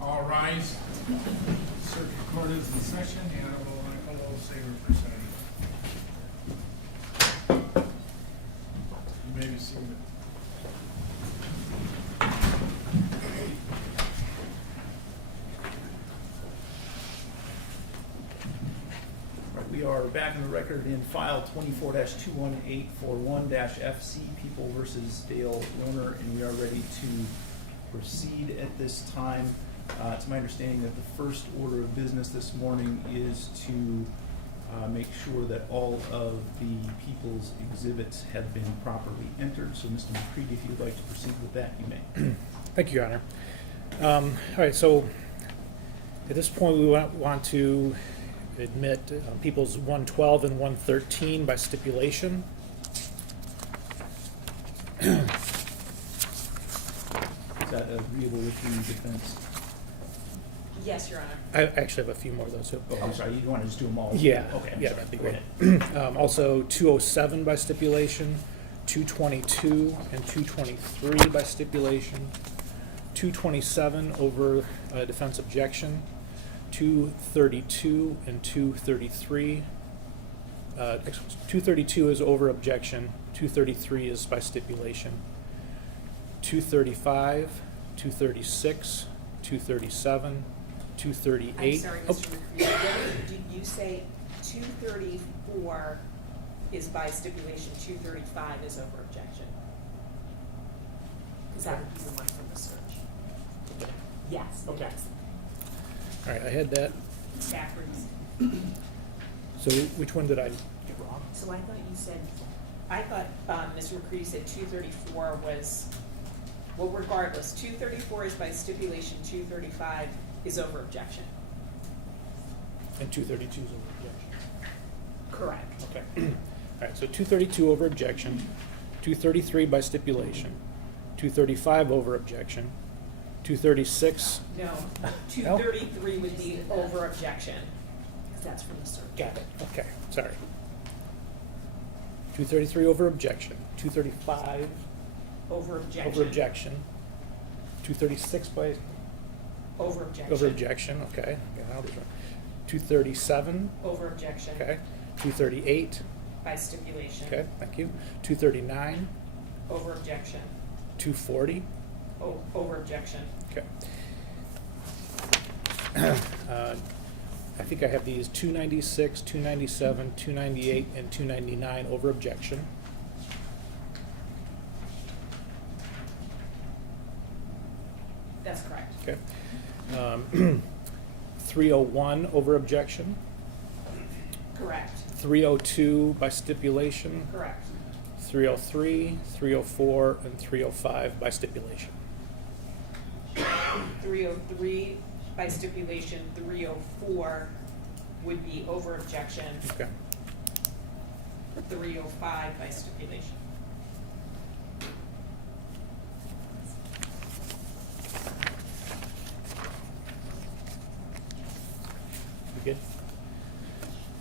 All rise. Circuit Court is in session. The Honorable Michael O. Saber presiding. You may be seated. We are back in the record in file 24-21841-FC, People versus Dale Warner, and we are ready to proceed at this time. It's my understanding that the first order of business this morning is to make sure that all of the people's exhibits have been properly entered. So, Mr. McCready, if you'd like to proceed with that, you may. Thank you, Your Honor. All right, so at this point we want to admit people's 112 and 113 by stipulation. Is that agreeable with the defense? Yes, Your Honor. I actually have a few more of those. So. Oh, I'm sorry, you want to just do them all? Yeah, Okay, I'm yeah, sorry. that'd be Go great. ahead. Also 207 by stipulation, 222 and 223 by stipulation, 227 over defense objection, 232 and 233. 232 is over objection, 233 is by stipulation, 235, 236, 237, 238. I'm sorry, Mr. McCready. Did you say 234 is by stipulation, 235 is over objection? Because that would be the one from the search. Yes. Okay. Yes. All right, I had that. Backwards. So which one did I get wrong? So I thought you said, Mr. McCready said 234 was, well, regardless, 234 is by stipulation, 235 is over objection. And 232 is over objection. Correct. Okay. All right, so 232 over objection, 233 by stipulation, 235 over objection, 236. No, 233 would be over objection, because that's from the search. Got it. Okay, sorry. 233 over objection, 235 Over objection. over objection, 236 by Over objection. over objection. Okay, got all these right. 237. Over objection. Okay. 238. By stipulation. Okay, thank you. 239. Over objection. 240. Over objection. Okay. I think I have these 296, 297, 298, and 299 over objection. That's correct. Okay. 301 over objection. Correct. 302 by stipulation. Correct. 303, 304, and 305 by stipulation. 303 by stipulation, 304 would be over objection, Okay. 305 by stipulation. You good?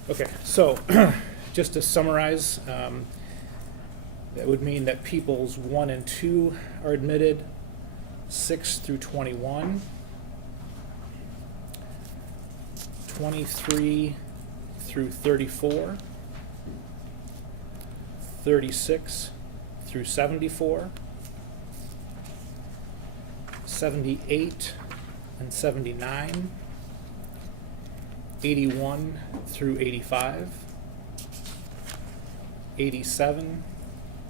Okay, so just to summarize, that would mean that peoples 1 and 2 are admitted, 6 through 21, 23 through 34, 36 through 74, 78 and 79, 81 through 85, 87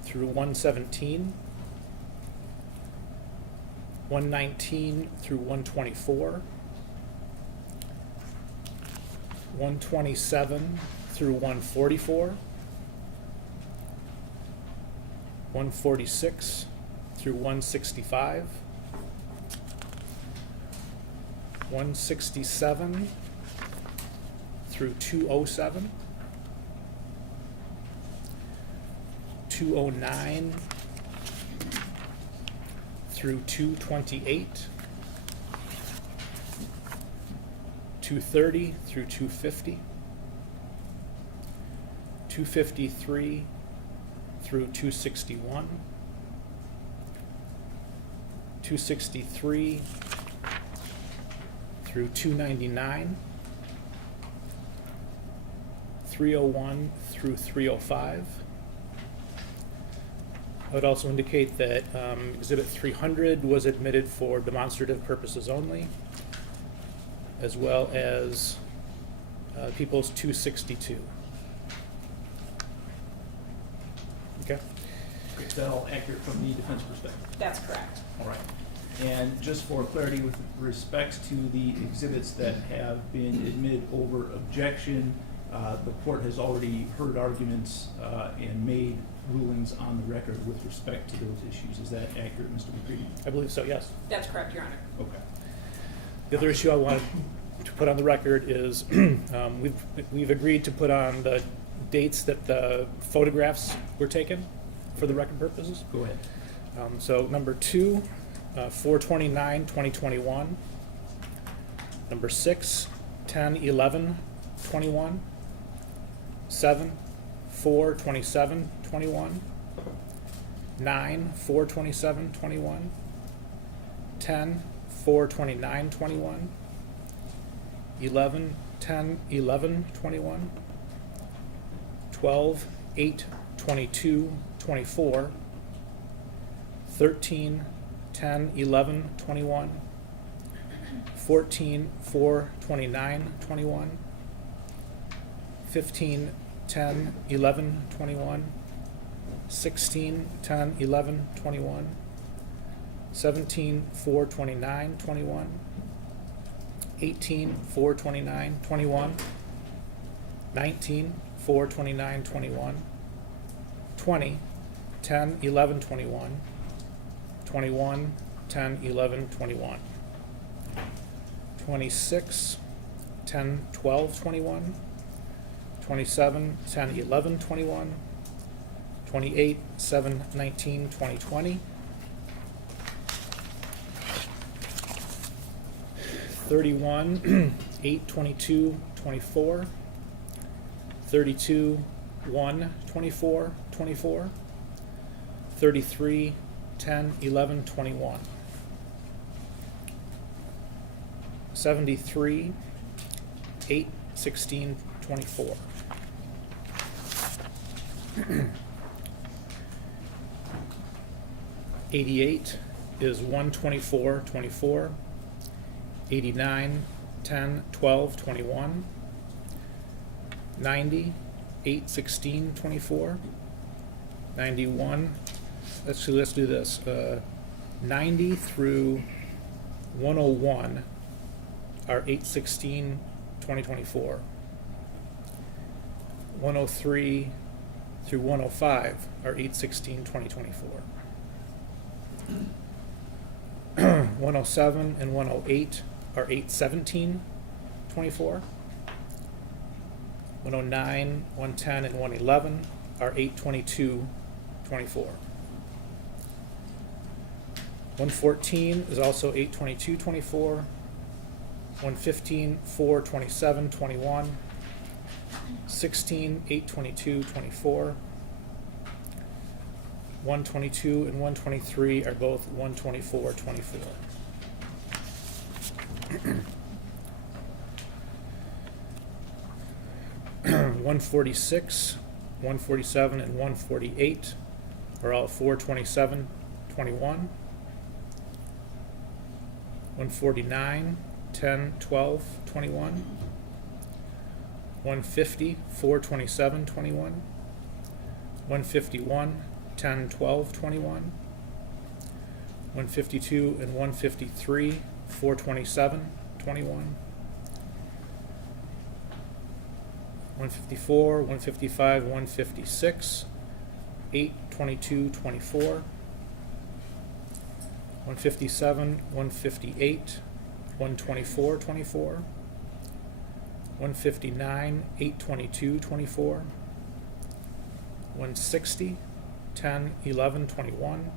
through 117, 119 through 124, 127 through 144, 146 through 165, 167 through 207, 209 through 228, 230 through 250, 253 through 261, 263 through 299, 301 through 305. I would also indicate that Exhibit 300 was admitted for demonstrative purposes only, as well as People's 262. Okay? Is that all accurate from the defense perspective? That's correct. All right. And just for clarity, with respects to the exhibits that have been admitted over objection, the court has already heard arguments and made rulings on the record with respect to those issues. Is that accurate, Mr. McCready? I believe so, yes. That's correct, Your Honor. Okay. The other issue I wanted to put on the record is we've agreed to put on the dates that the photographs were taken for the record purposes. Go ahead. So number 2, 4/29/2021. Number 6, 10/11/21. 7, 4/27/21. 9, 4/27/21. 10, 4/29/21. 11, 10/11/21. 12, 8/22/24. 13, 10/11/21. 14, 4/29/21. 15, 10/11/21. 16, 10/11/21. 17, 4/29/21. 18, 4/29/21. 19, 4/29/21. 20, 10/11/21. 21, 10/11/21. 26, 10/12/21. 27, 10/11/21. 28, 7/19/2020. 31, 8/22/24. 32, 1/24/24. 33, 10/11/21. 73, 8/16/24. 88 is 1/24/24. 89, 10/12/21. 90, 8/16/24. 91, let's do this. 90 through 101 are 8/16/2024. 103 through 105 are 8/16/2024. 107 and 108 are 8/17/24. 109, 110, and 111 are 8/22/24. 114 is also 8/22/24. 115, 4/27/21. 16, 8/22/24. 122 and 123 are both 1/24/24. 146, 147, and 148 are all 4/27/21. 149, 10/12/21. 150, 4/27/21. 151, 10/12/21. 152 and 153, 4/27/21. 154, 155, 156, 8/22/24. 157, 158, 1/24/24. 159, 8/22/24. 160, 10/11/21.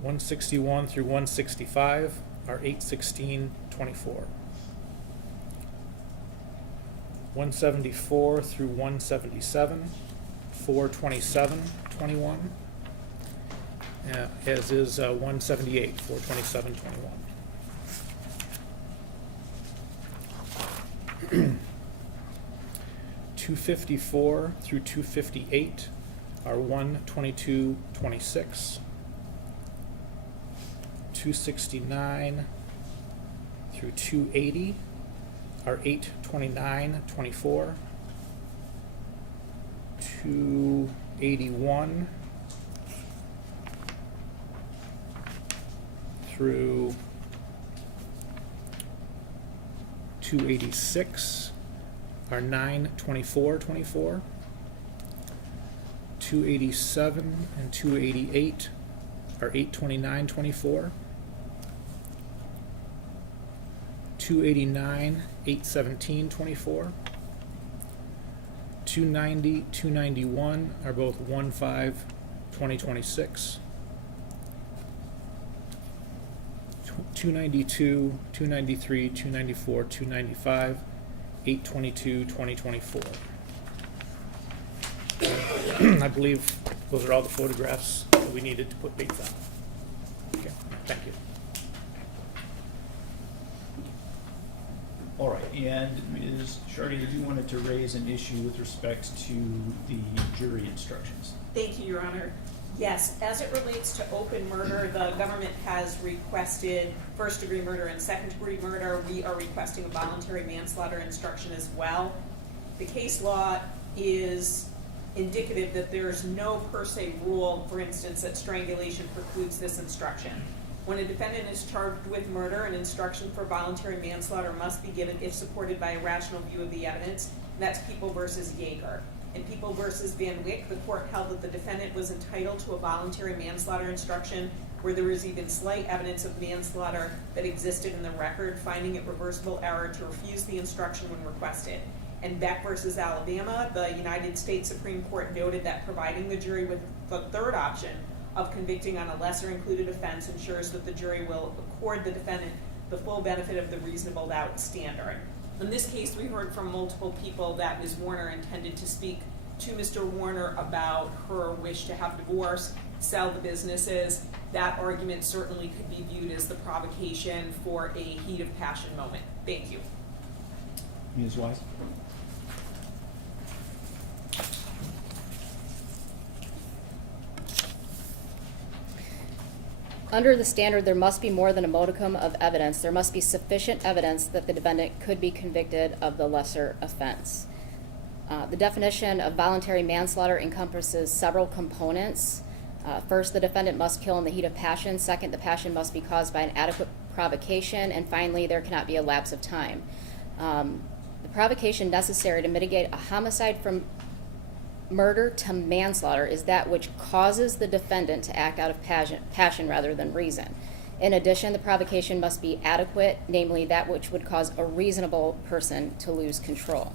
161 through 165 are 8/16/24. 174 through 177, 427-21, as is 178, 427-21. 254 through 258 are 122-26. 269 through 280 are 829-24. 281 through 286 are 924-24. 287 and 288 are 829-24. 289, 817-24. 290, 291 are both 1/5/2026. 292, 293, 294, 295, 8/22/2024. I believe those are all the photographs that we needed to put dates on. Okay, thank you. All right, and Ms. Shardy, you wanted to raise an issue with respect to the jury instructions. Thank you, Your Honor. Yes, as it relates to open murder, the government has requested first-degree murder and second-degree murder. We are requesting a voluntary manslaughter instruction as well. The case law is indicative that there's no per se rule, for instance, that strangulation precludes this instruction. When a defendant is charged with murder, an instruction for voluntary manslaughter must be given if supported by a rational view of the evidence. And that's People versus Yeager. In People versus Van Wyck, the court held that the defendant was entitled to a voluntary manslaughter instruction where there was even slight evidence of manslaughter that existed in the record, finding it reversible error to refuse the instruction when requested. In Beck versus Alabama, the United States Supreme Court noted that providing the jury with the third option of convicting on a lesser included offense ensures that the jury will accord the defendant the full benefit of the reasonable doubt standard. In this case, we heard from multiple people that Ms. Warner intended to speak to Mr. Warner about her wish to have divorce, sell the businesses. That argument certainly could be viewed as the provocation for a heat of passion moment. Thank you. Ms. Wise? Under the standard, there must be more than a modicum of evidence. There must be sufficient evidence that the defendant could be convicted of the lesser offense. The definition of voluntary manslaughter encompasses several components. First, the defendant must kill in the heat of passion. Second, the passion must be caused by an adequate provocation. And finally, there cannot be a lapse of time. The provocation necessary to mitigate a homicide from murder to manslaughter is that which causes the defendant to act out of passion rather than reason. In addition, the provocation must be adequate, namely that which would cause a reasonable person to lose control.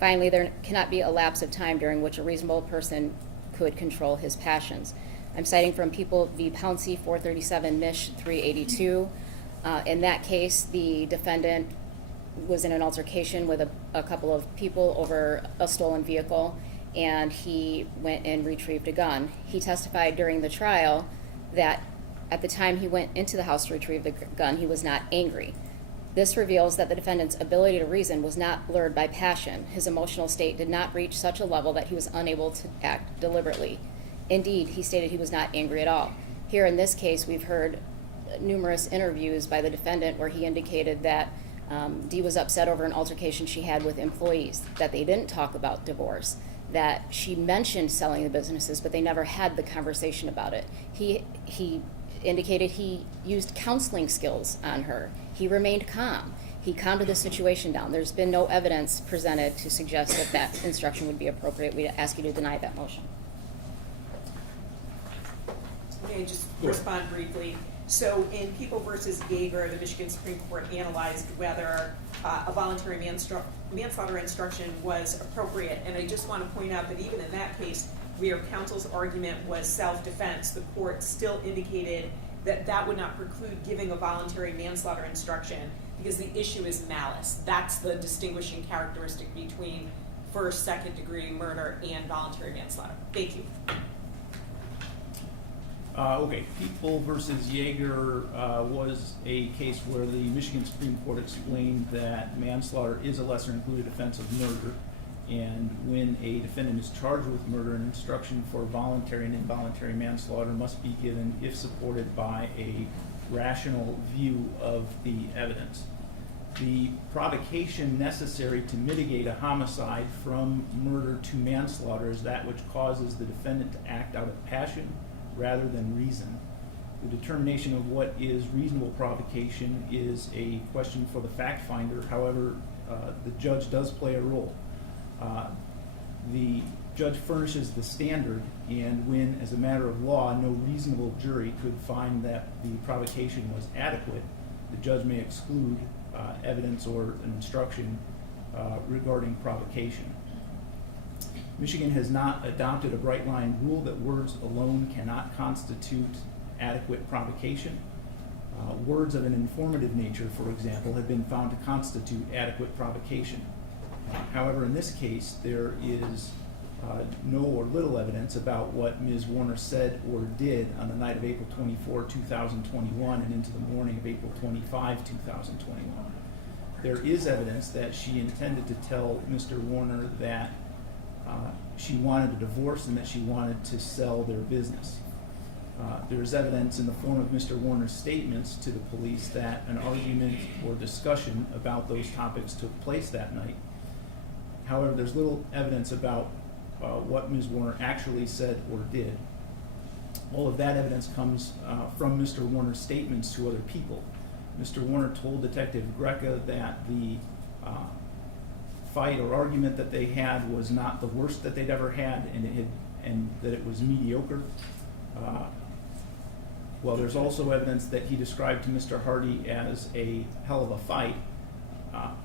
Finally, there cannot be a lapse of time during which a reasonable person could control his passions. I'm citing from People v. Pouncey, 437 Mich. 382. In that case, the defendant was in an altercation with a couple of people over a stolen vehicle, and he went and retrieved a gun. He testified during the trial that at the time he went into the house to retrieve the gun, he was not angry. This reveals that the defendant's ability to reason was not blurred by passion. His emotional state did not reach such a level that he was unable to act deliberately. Indeed, he stated he was not angry at all. Here in this case, we've heard numerous interviews by the defendant where he indicated that Dee was upset over an altercation she had with employees, that they didn't talk about divorce, that she mentioned selling the businesses, but they never had the conversation about it. He indicated he used counseling skills on her. He remained calm. He calmed the situation down. There's been no evidence presented to suggest that that instruction would be appropriate. We ask you to deny that motion. May I just respond briefly? So in People versus Yeager, the Michigan Supreme Court analyzed whether a voluntary manslaughter instruction was appropriate. And I just want to point out that even in that case, where counsel's argument was self-defense, the court still indicated that that would not preclude giving a voluntary manslaughter instruction. because the issue is malice. That's the distinguishing characteristic between first, second-degree murder and voluntary manslaughter. Thank you. Okay, People versus Yeager was a case where the Michigan Supreme Court explained that manslaughter is a lesser included offense of murder, and when a defendant is charged with murder, an instruction for voluntary and involuntary manslaughter must be given if supported by a rational view of the evidence. The provocation necessary to mitigate a homicide from murder to manslaughter is that which causes the defendant to act out of passion rather than reason. The determination of what is reasonable provocation is a question for the fact finder. However, the judge does play a role. The judge furnishes the standard, and when, as a matter of law, no reasonable jury could find that the provocation was adequate, the judge may exclude evidence or an instruction regarding provocation. Michigan has not adopted a bright line rule that words alone cannot constitute adequate provocation. Words of an informative nature, for example, have been found to constitute adequate provocation. However, in this case, there is no or little evidence about what Ms. Warner said or did on the night of April 24, 2021 and into the morning of April 25, 2021. There is evidence that she intended to tell Mr. Warner that she wanted a divorce and that she wanted to sell their business. There is evidence in the form of Mr. Warner's statements to the police that an argument or discussion about those topics took place that night. However, there's little evidence about what Ms. Warner actually said or did. All of that evidence comes from Mr. Warner's statements to other people. Mr. Warner told Detective Greca that the fight or argument that they had was not the worst that they'd ever had, and that it was mediocre. Well, there's also evidence that he described to Mr. Hardy as a hell of a fight.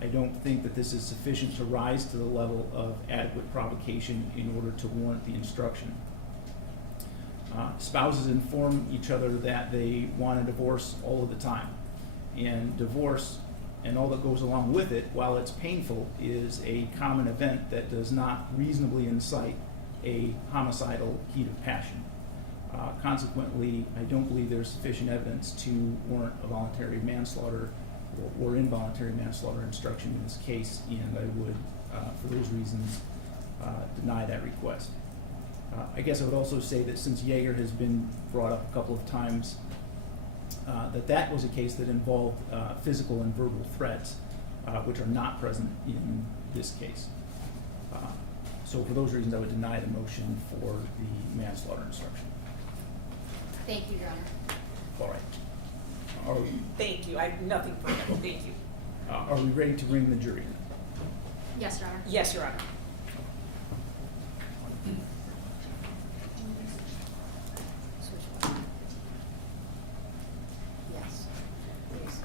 I don't think that this is sufficient to rise to the level of adequate provocation in order to warrant the instruction. Spouses inform each other that they want a divorce all of the time. And divorce and all that goes along with it, while it's painful, is a common event that does not reasonably incite a homicidal heat of passion. Consequently, I don't believe there's sufficient evidence to warrant a voluntary manslaughter or involuntary manslaughter instruction in this case, and I would, for those reasons, deny that request. I guess I would also say that since Yeager has been brought up a couple of times, that was a case that involved physical and verbal threats, which are not present in this case. So for those reasons, I would deny the motion for the manslaughter instruction. Thank you, Your Honor. All right. Thank you. I have nothing further. Thank you. Are we ready to bring the jury in? Yes, Your Honor. Yes, Your Honor. Switch one. Yes, please.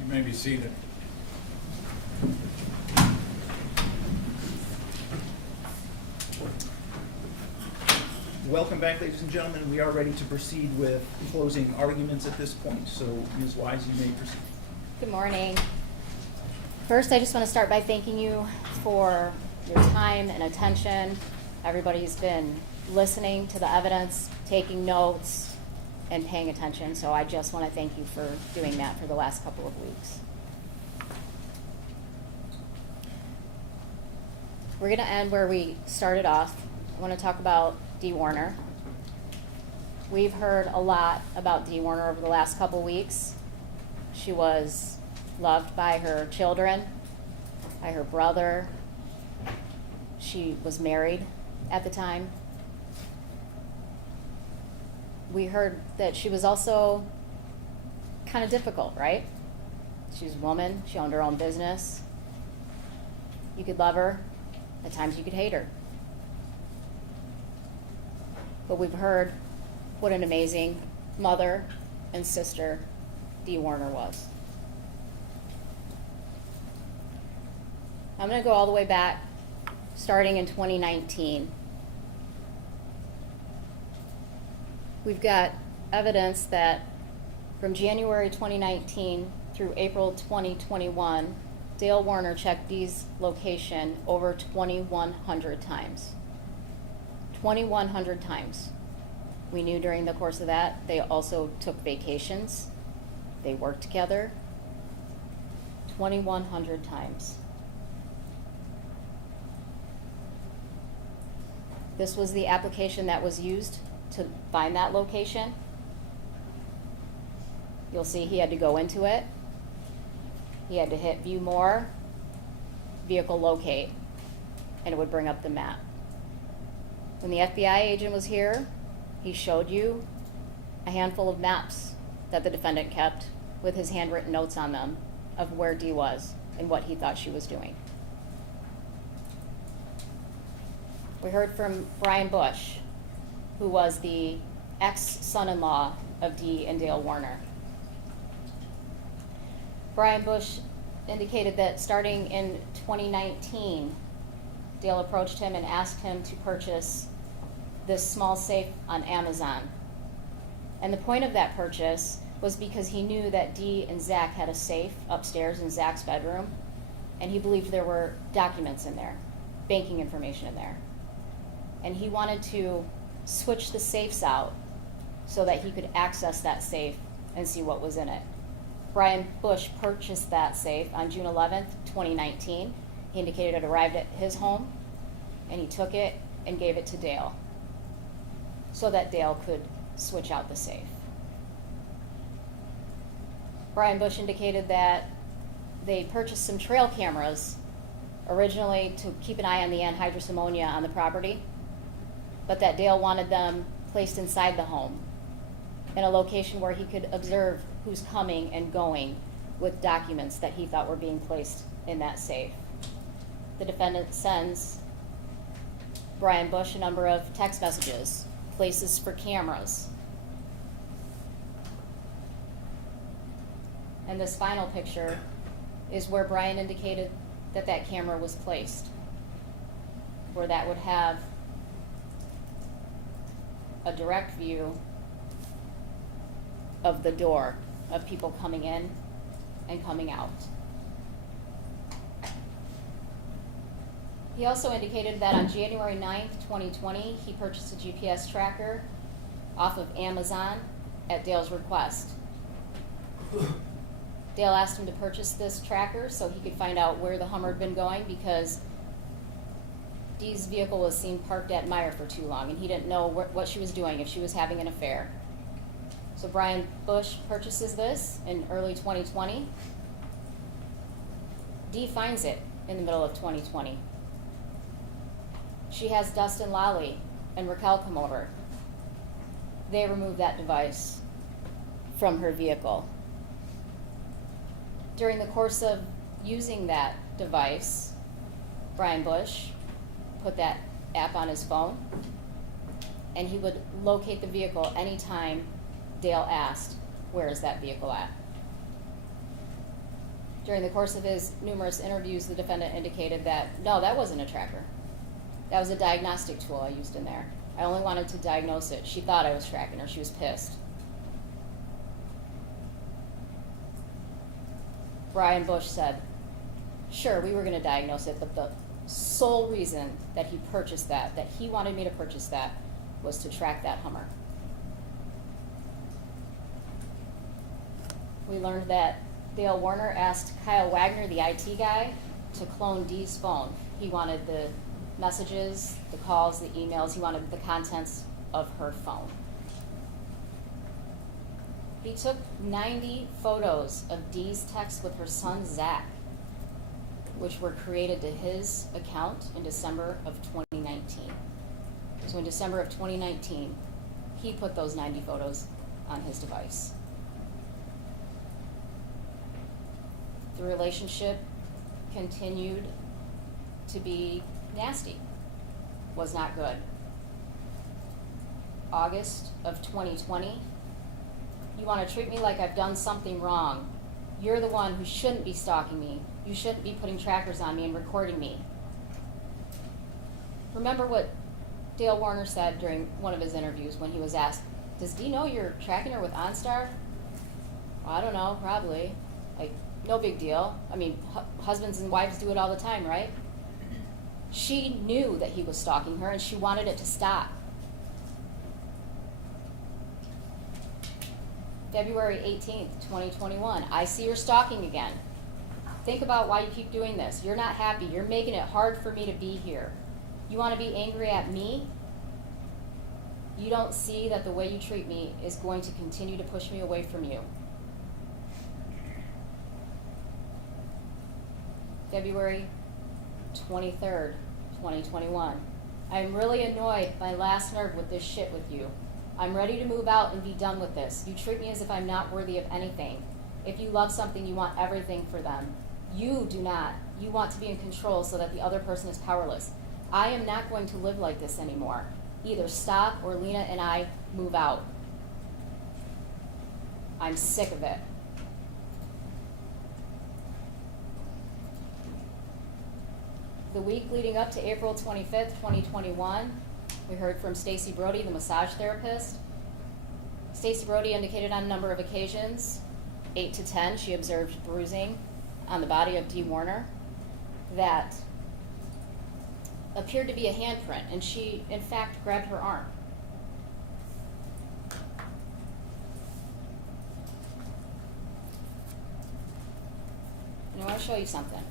You may be seated. Welcome back, ladies and gentlemen. We are ready to proceed with closing arguments at this point. So, Ms. Wise, you may proceed. Good morning. First, I just want to start by thanking you for your time and attention. Everybody's been listening to the evidence, taking notes, and paying attention, so I just want to thank you for doing that for the last couple of weeks. We're going to end where we started off. I want to talk about Dee Warner. We've heard a lot about Dee Warner over the last couple weeks. She was loved by her children, by her brother. She was married at the time. We heard that she was also kind of difficult, right? She was a woman. She owned her own business. You could love her. At times you could hate her. But we've heard what an amazing mother and sister Dee Warner was. I'm going to go all the way back, starting in 2019. We've got evidence that from January 2019 through April 2021, Dale Warner checked Dee's location over 2,100 times. 2,100 times. We knew during the course of that, they also took vacations. They worked together. 2,100 times. This was the application that was used to find that location. You'll see he had to go into it. He had to hit view more, vehicle locate, and it would bring up the map. When the FBI agent was here, he showed you a handful of maps that the defendant kept with his handwritten notes on them of where Dee was and what he thought she was doing. We heard from Brian Bush, who was the ex-son-in-law of Dee and Dale Warner. Brian Bush indicated that starting in 2019, Dale approached him and asked him to purchase this small safe on Amazon. And the point of that purchase was because he knew that Dee and Zach had a safe upstairs in Zach's bedroom, and he believed there were documents in there, banking information in there. And he wanted to switch the safes out so that he could access that safe and see what was in it. Brian Bush purchased that safe on June 11th, 2019. He indicated it arrived at his home, and he took it and gave it to Dale so that Dale could switch out the safe. Brian Bush indicated that they purchased some trail cameras originally to keep an eye on the anhydrous ammonia on the property, but that Dale wanted them placed inside the home in a location where he could observe who's coming and going with documents that he thought were being placed in that safe. The defendant sends Brian Bush a number of text messages, places for cameras. And this final picture is where Brian indicated that that camera was placed, where that would have a direct view of the door of people coming in and coming out. He also indicated that on January 9th, 2020, he purchased a GPS tracker off of Amazon at Dale's request. Dale asked him to purchase this tracker so he could find out where the Hummer had been going, because Dee's vehicle was seen parked at Meyer for too long, and he didn't know what she was doing, if she was having an affair. So Brian Bush purchases this in early 2020. Dee finds it in the middle of 2020. She has Dustin Lally and Raquel come over. They remove that device from her vehicle. During the course of using that device, Brian Bush put that app on his phone, and he would locate the vehicle anytime Dale asked, where is that vehicle at? During the course of his numerous interviews, the defendant indicated that, no, that wasn't a tracker. That was a diagnostic tool I used in there. I only wanted to diagnose it. She thought I was tracking her. She was pissed. Brian Bush said, sure, we were going to diagnose it, but the sole reason that he purchased that he wanted me to purchase that, was to track that Hummer. we learned that Dale Warner asked Kyle Wagner, the IT guy, to clone Dee's phone. He wanted the messages, the calls, the emails, he wanted the contents of her phone. He took 90 photos of Dee's texts with her son Zach, which were created to his account in December of 2019. So in December of 2019, he put those 90 photos on his device. The relationship continued to be nasty, was not good. August of 2020, you want to treat me like I've done something wrong. You're the one who shouldn't be stalking me. You shouldn't be putting trackers on me and recording me. Remember what Dale Warner said during one of his interviews when he was asked, does Dee know you're tracking her with OnStar? Well, I don't know, probably. Like, no big deal. I mean, husbands and wives do it all the time, right? She knew that he was stalking her and she wanted it to stop. February 18th, 2021, I see her stalking again. Think about why you keep doing this. You're not happy. You're making it hard for me to be here. You want to be angry at me? You don't see that the way you treat me is going to continue to push me away from you. February 23rd, 2021. I'm really annoyed my last nerve with this shit with you. I'm ready to move out and be done with this. You treat me as if I'm not worthy of anything. If you love something, you want everything for them. You do not. You want to be in control so that the other person is powerless. I am not going to live like this anymore. Either stop or Lena and I move out. I'm sick of it. The week leading up to April 25th, 2021, we heard from Stacy Brody, the massage therapist. Stacy Brody indicated on a number of occasions, 8 to 10, she observed bruising on the body of Dee Warner that appeared to be a handprint, and she, in fact, grabbed her arm. And I want to show you something.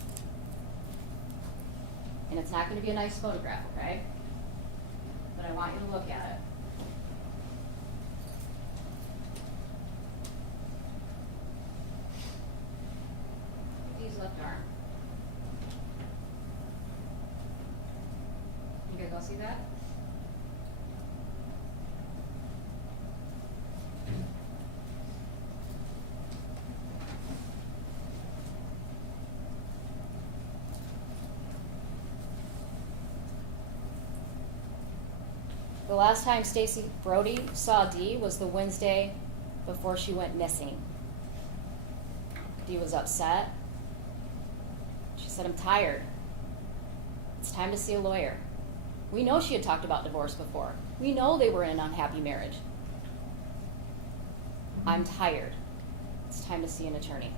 And it's not going to be a nice photograph, okay? But I want you to look at it. Dee's left arm. You guys all see that? The last time Stacy Brody saw Dee was the Wednesday before she went missing. Dee was upset. She said, I'm tired. It's time to see a lawyer. We know she had talked about divorce before. We know they were in an unhappy marriage. I'm tired. It's time to see an attorney.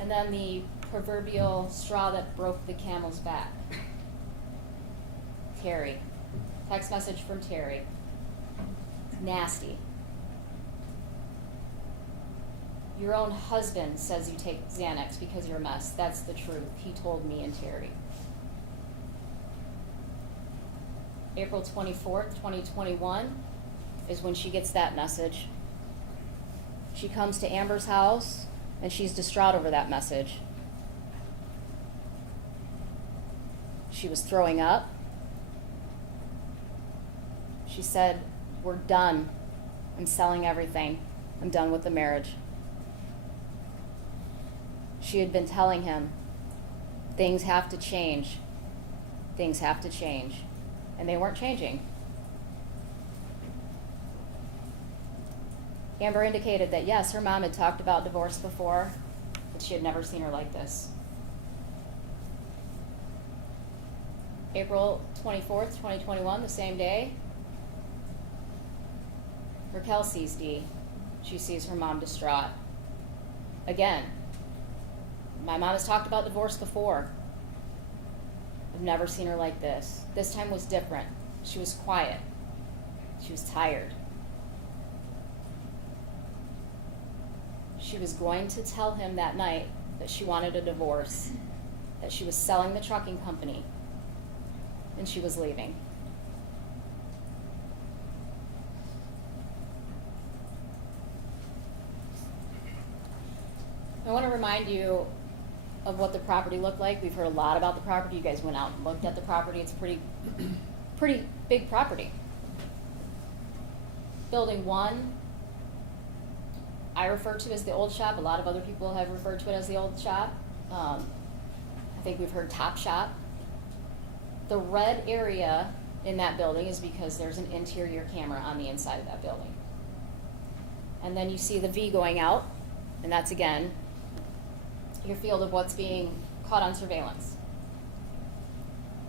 And then the proverbial straw that broke the camel's back. Terry. Text message from Terry. Nasty. Your own husband says you take Xanax because you're a mess. That's the truth. He told me and Terry. April 24th, 2021 is when she gets that message. She comes to Amber's house and she's distraught over that message. She was throwing up. She said, we're done. I'm selling everything. I'm done with the marriage. She had been telling him, things have to change. Things have to change. And they weren't changing. Amber indicated that yes, her mom had talked about divorce before, but she had never seen her like this. April 24th, 2021, the same day, Raquel sees Dee. She sees her mom distraught. Again, my mom has talked about divorce before. I've never seen her like this. This time was different. She was quiet. She was tired. She was going to tell him that night that she wanted a divorce, that she was selling the trucking company, and she was leaving. I want to remind you of what the property looked like. We've heard a lot about the property. You guys went out and looked at the property. It's a pretty big property. Building 1, I refer to as the old shop. A lot of other people have referred to it as the old shop. I think we've heard Top Shop. The red area in that building is because there's an interior camera on the inside of that building. And then you see the V going out, and that's again your field of what's being caught on surveillance.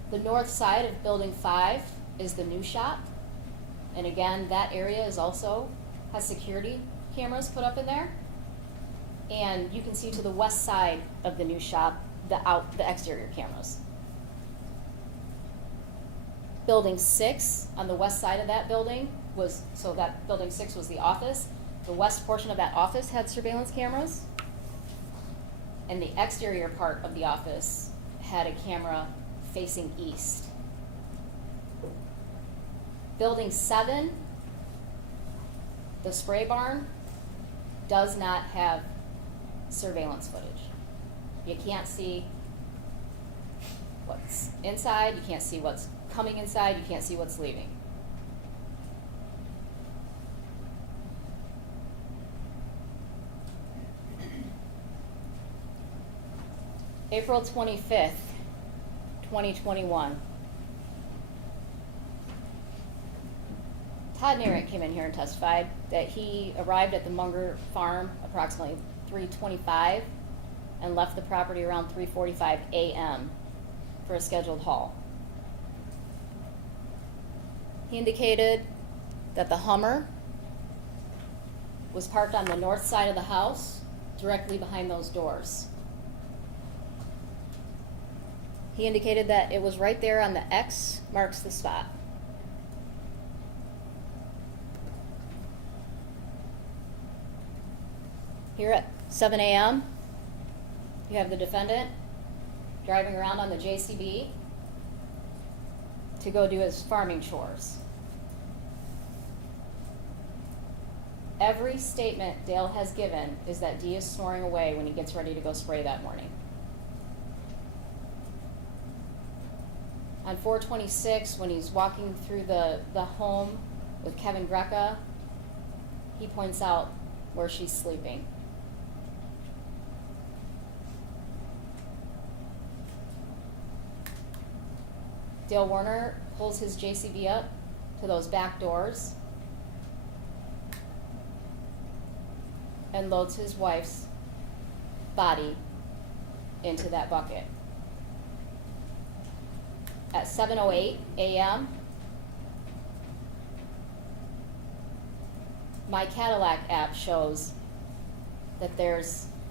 The north side of building 5 is the new shop. And again, that area is also has security cameras put up in there. And you can see to the west side of the new shop the exterior cameras. Building 6 on the west side of that building that building 6 was the office. The west portion of that office had surveillance cameras. And the exterior part of the office had a camera facing east. Building 7, the spray barn, does not have surveillance footage. You can't see what's inside, you can't see what's coming inside, you can't see what's leaving. April 25th, 2021. Todd Narrett came in here and testified that he arrived at the Munger farm approximately 3:25 and left the property around 3:45 a.m. for a scheduled haul. He indicated that the Hummer was parked on the north side of the house, directly behind those doors. He indicated that it was right there on the X marks the spot. Here at 7 a.m., you have the defendant driving around on the JCB to go do his farming chores. Every statement Dale has given is that Dee is snoring away when he gets ready to go spray that morning. On 4/26, when he's walking through the home with Kevin Greca, he points out where she's sleeping. Dale Warner pulls his JCB up to those back doors and loads his wife's body into that bucket. At 7:08 a.m., my Cadillac app shows that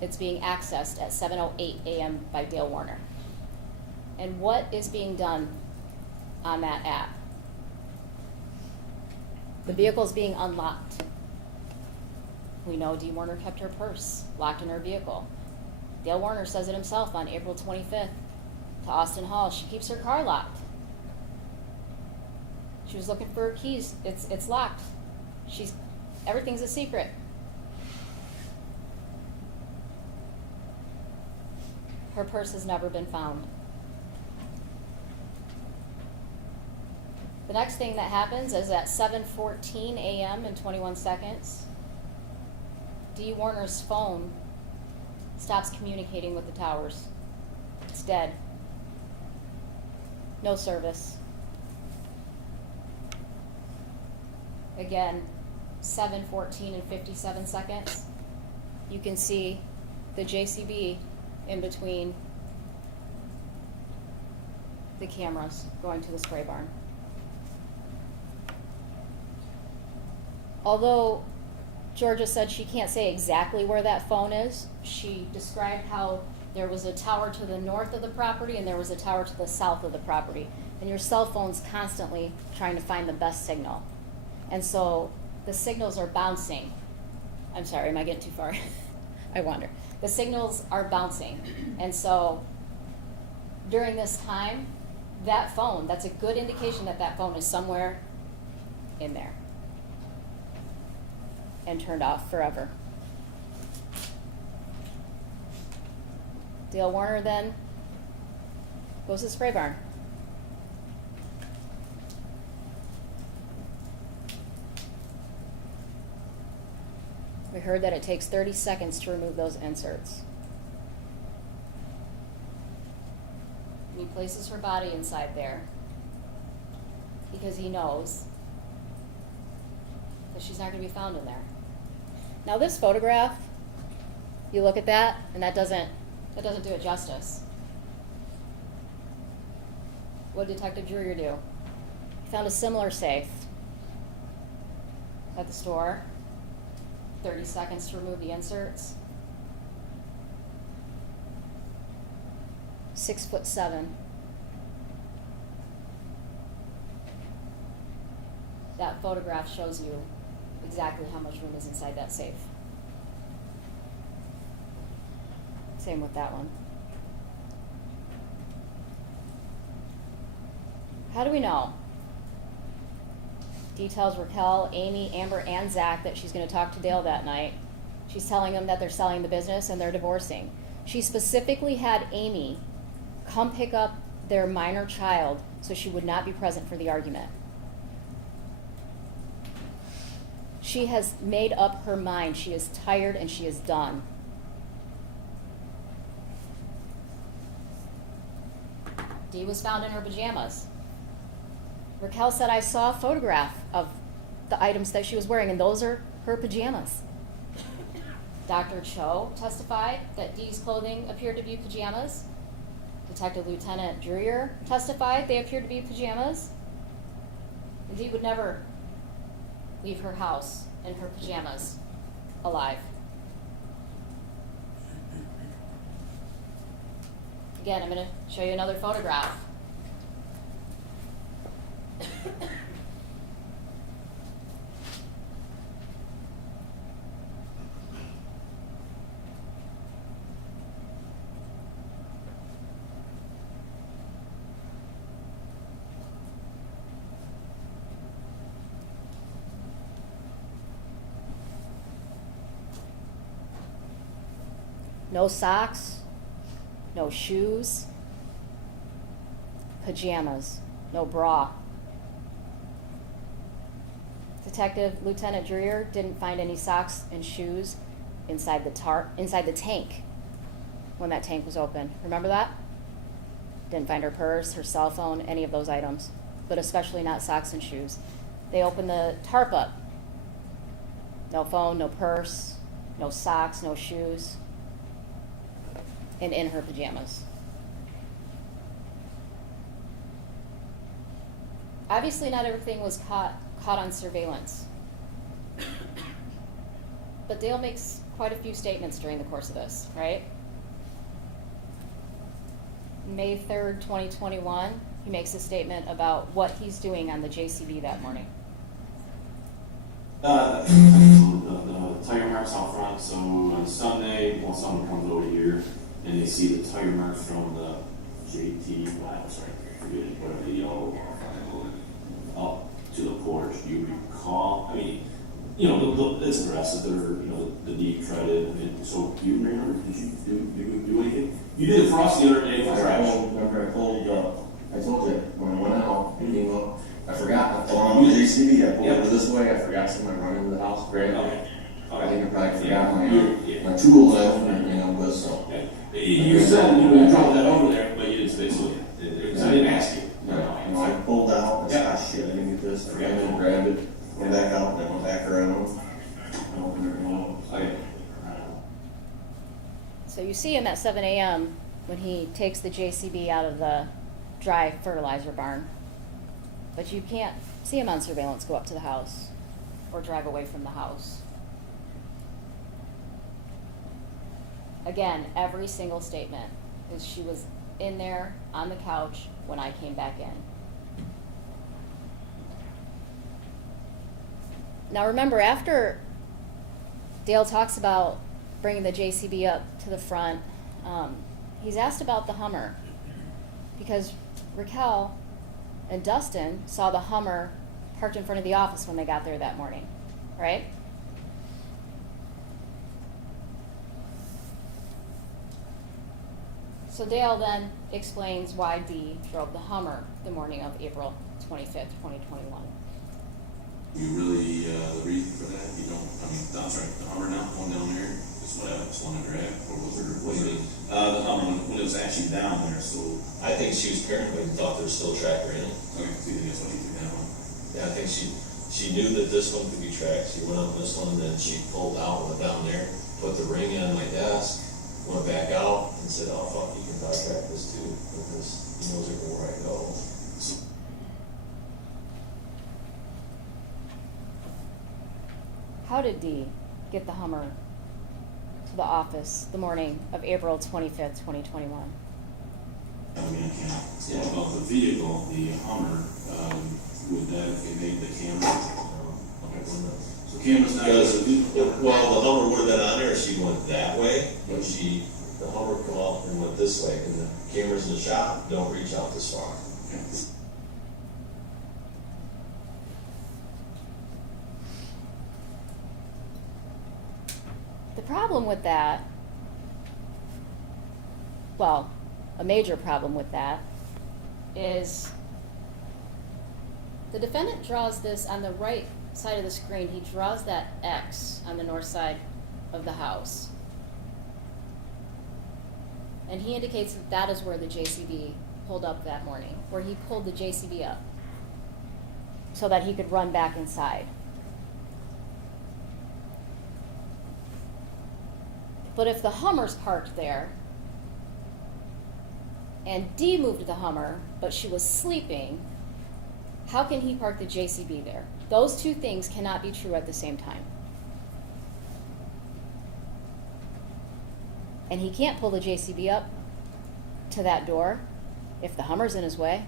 it's being accessed at 7:08 a.m. by Dale Warner. And what is being done on that app? The vehicle is being unlocked. We know Dee Warner kept her purse locked in her vehicle. Dale Warner says it himself on April 25th to Austin Hall. She keeps her car locked. She was looking for her keys. It's locked. Everything's a secret. Her purse has never been found. The next thing that happens is at 7:14 a.m. and 21 seconds, Dee Warner's phone stops communicating with the towers. It's dead. No service. Again, 7:14 and 57 seconds. You can see the JCB in between the cameras going to the spray barn. Although Georgia said she can't say exactly where that phone is, she described how there was a tower to the north of the property and there was a tower to the south of the property. And your cell phone's constantly trying to find the best signal. And so the signals are bouncing. I'm sorry, am I getting too far? I wonder. The signals are bouncing. And so during this time, that phone, that's a good indication that that phone is somewhere in there and turned off forever. Dale Warner then goes to the spray barn. We heard that it takes 30 seconds to remove those inserts. And he places her body inside there because he knows that she's not going to be found in there. Now this photograph, you look at that, and that doesn't do it justice. What did Detective Dreyer do? He found a similar safe at the store. 30 seconds to remove the inserts. 6'7". That photograph shows you exactly how much room is inside that safe. Same with that one. How do we know? Dee tells Raquel, Amy, Amber, and Zach that she's going to talk to Dale that night. She's telling them that they're selling the business and they're divorcing. She specifically had Amy come pick up their minor child so she would not be present for the argument. She has made up her mind. She is tired and she is done. Dee was found in her pajamas. Raquel said, I saw a photograph of the items that she was wearing, and those are her pajamas. Dr. Cho testified that Dee's clothing appeared to be pajamas. Detective Lieutenant Dreyer testified they appeared to be pajamas. And Dee would never leave her house in her pajamas alive. Again, I'm going to show you another photograph. No socks, no shoes, pajamas, no bra. Detective Lieutenant Dreyer didn't find any socks and shoes inside the tank when that tank was open. Remember that? Didn't find her purse, her cell phone, any of those items, but especially not socks and shoes. They opened the tarp up. No phone, no purse, no socks, no shoes, and in her pajamas. Obviously not everything was caught on surveillance. But Dale makes quite a few statements during the course of this, right? May 3rd, 2021, he makes a statement about what he's doing on the JCB that morning. The tire marks out front, so on Sunday, when someone comes over here and they see the tire marks from the JT, well, sorry, forget it, whatever the yellow up to the porch, you recall, I mean, you know, it's aggressive, they're, you know, the deep treaded, I mean, so you remember, did you do anything? You did it for us the other day for trash. Remember I told you when I went out, and came up, I forgot, I pulled on the JCB, I pulled over this way, I forgot something running into the house, great. Okay. I think I probably forgot my tools out, and you know, but so. Okay. You said you dropped that over there, but you didn't say so. I didn't ask you. No, I pulled out, and said, ah, shit, I didn't get this, I ran in and grabbed it, went back out, and then went back around. Okay. So you see him at 7 a.m. when he takes the JCB out of the dry fertilizer barn. But you can't see him on surveillance go up to the house or drive away from the house. Again, every single statement is she was in there on the couch when I came back in. Now remember, after Dale talks about bringing the JCB up to the front, he's asked about the Hummer because Raquel and Dustin saw the Hummer parked in front of the office when they got there that morning, right? So Dale then explains why Dee drove the Hummer the morning of April 25th, 2021. You really, the reason for that, you don't, I mean, I'm sorry, the Hummer now, one down there, just whatever, it's one under it, or was it? The Hummer, when it was actually down there, so. I think she was paranoid and thought there was still a tracker in it. Okay, so you think that's what he took that one? Yeah, I think she knew that this one could be tracked. She went on this one, and then she pulled out, went down there, put the ring on my desk, went back out, and said, "Oh fuck, you can probably track this too, because he knows everywhere I go." So, How did Dee get the Hummer to the office the morning of April 25th, 2021? I mean, I can't say about the vehicle, the Hummer, would that evade the camera? Okay, so camera's not. Well, the Hummer would have been on there if she went that way, but the Hummer come up and went this way, and the cameras in the shop don't reach out this far. Okay. The problem with that, well, a major problem with that, is the defendant draws this on the right side of the screen. He draws that X on the north side of the house. And he indicates that that is where the JCB pulled up that morning, where he pulled the JCB up so that he could run back inside. But if the Hummer's parked there, and Dee moved the Hummer, but she was sleeping, how can he park the JCB there? Those two things cannot be true at the same time. And he can't pull the JCB up to that door if the Hummer's in his way.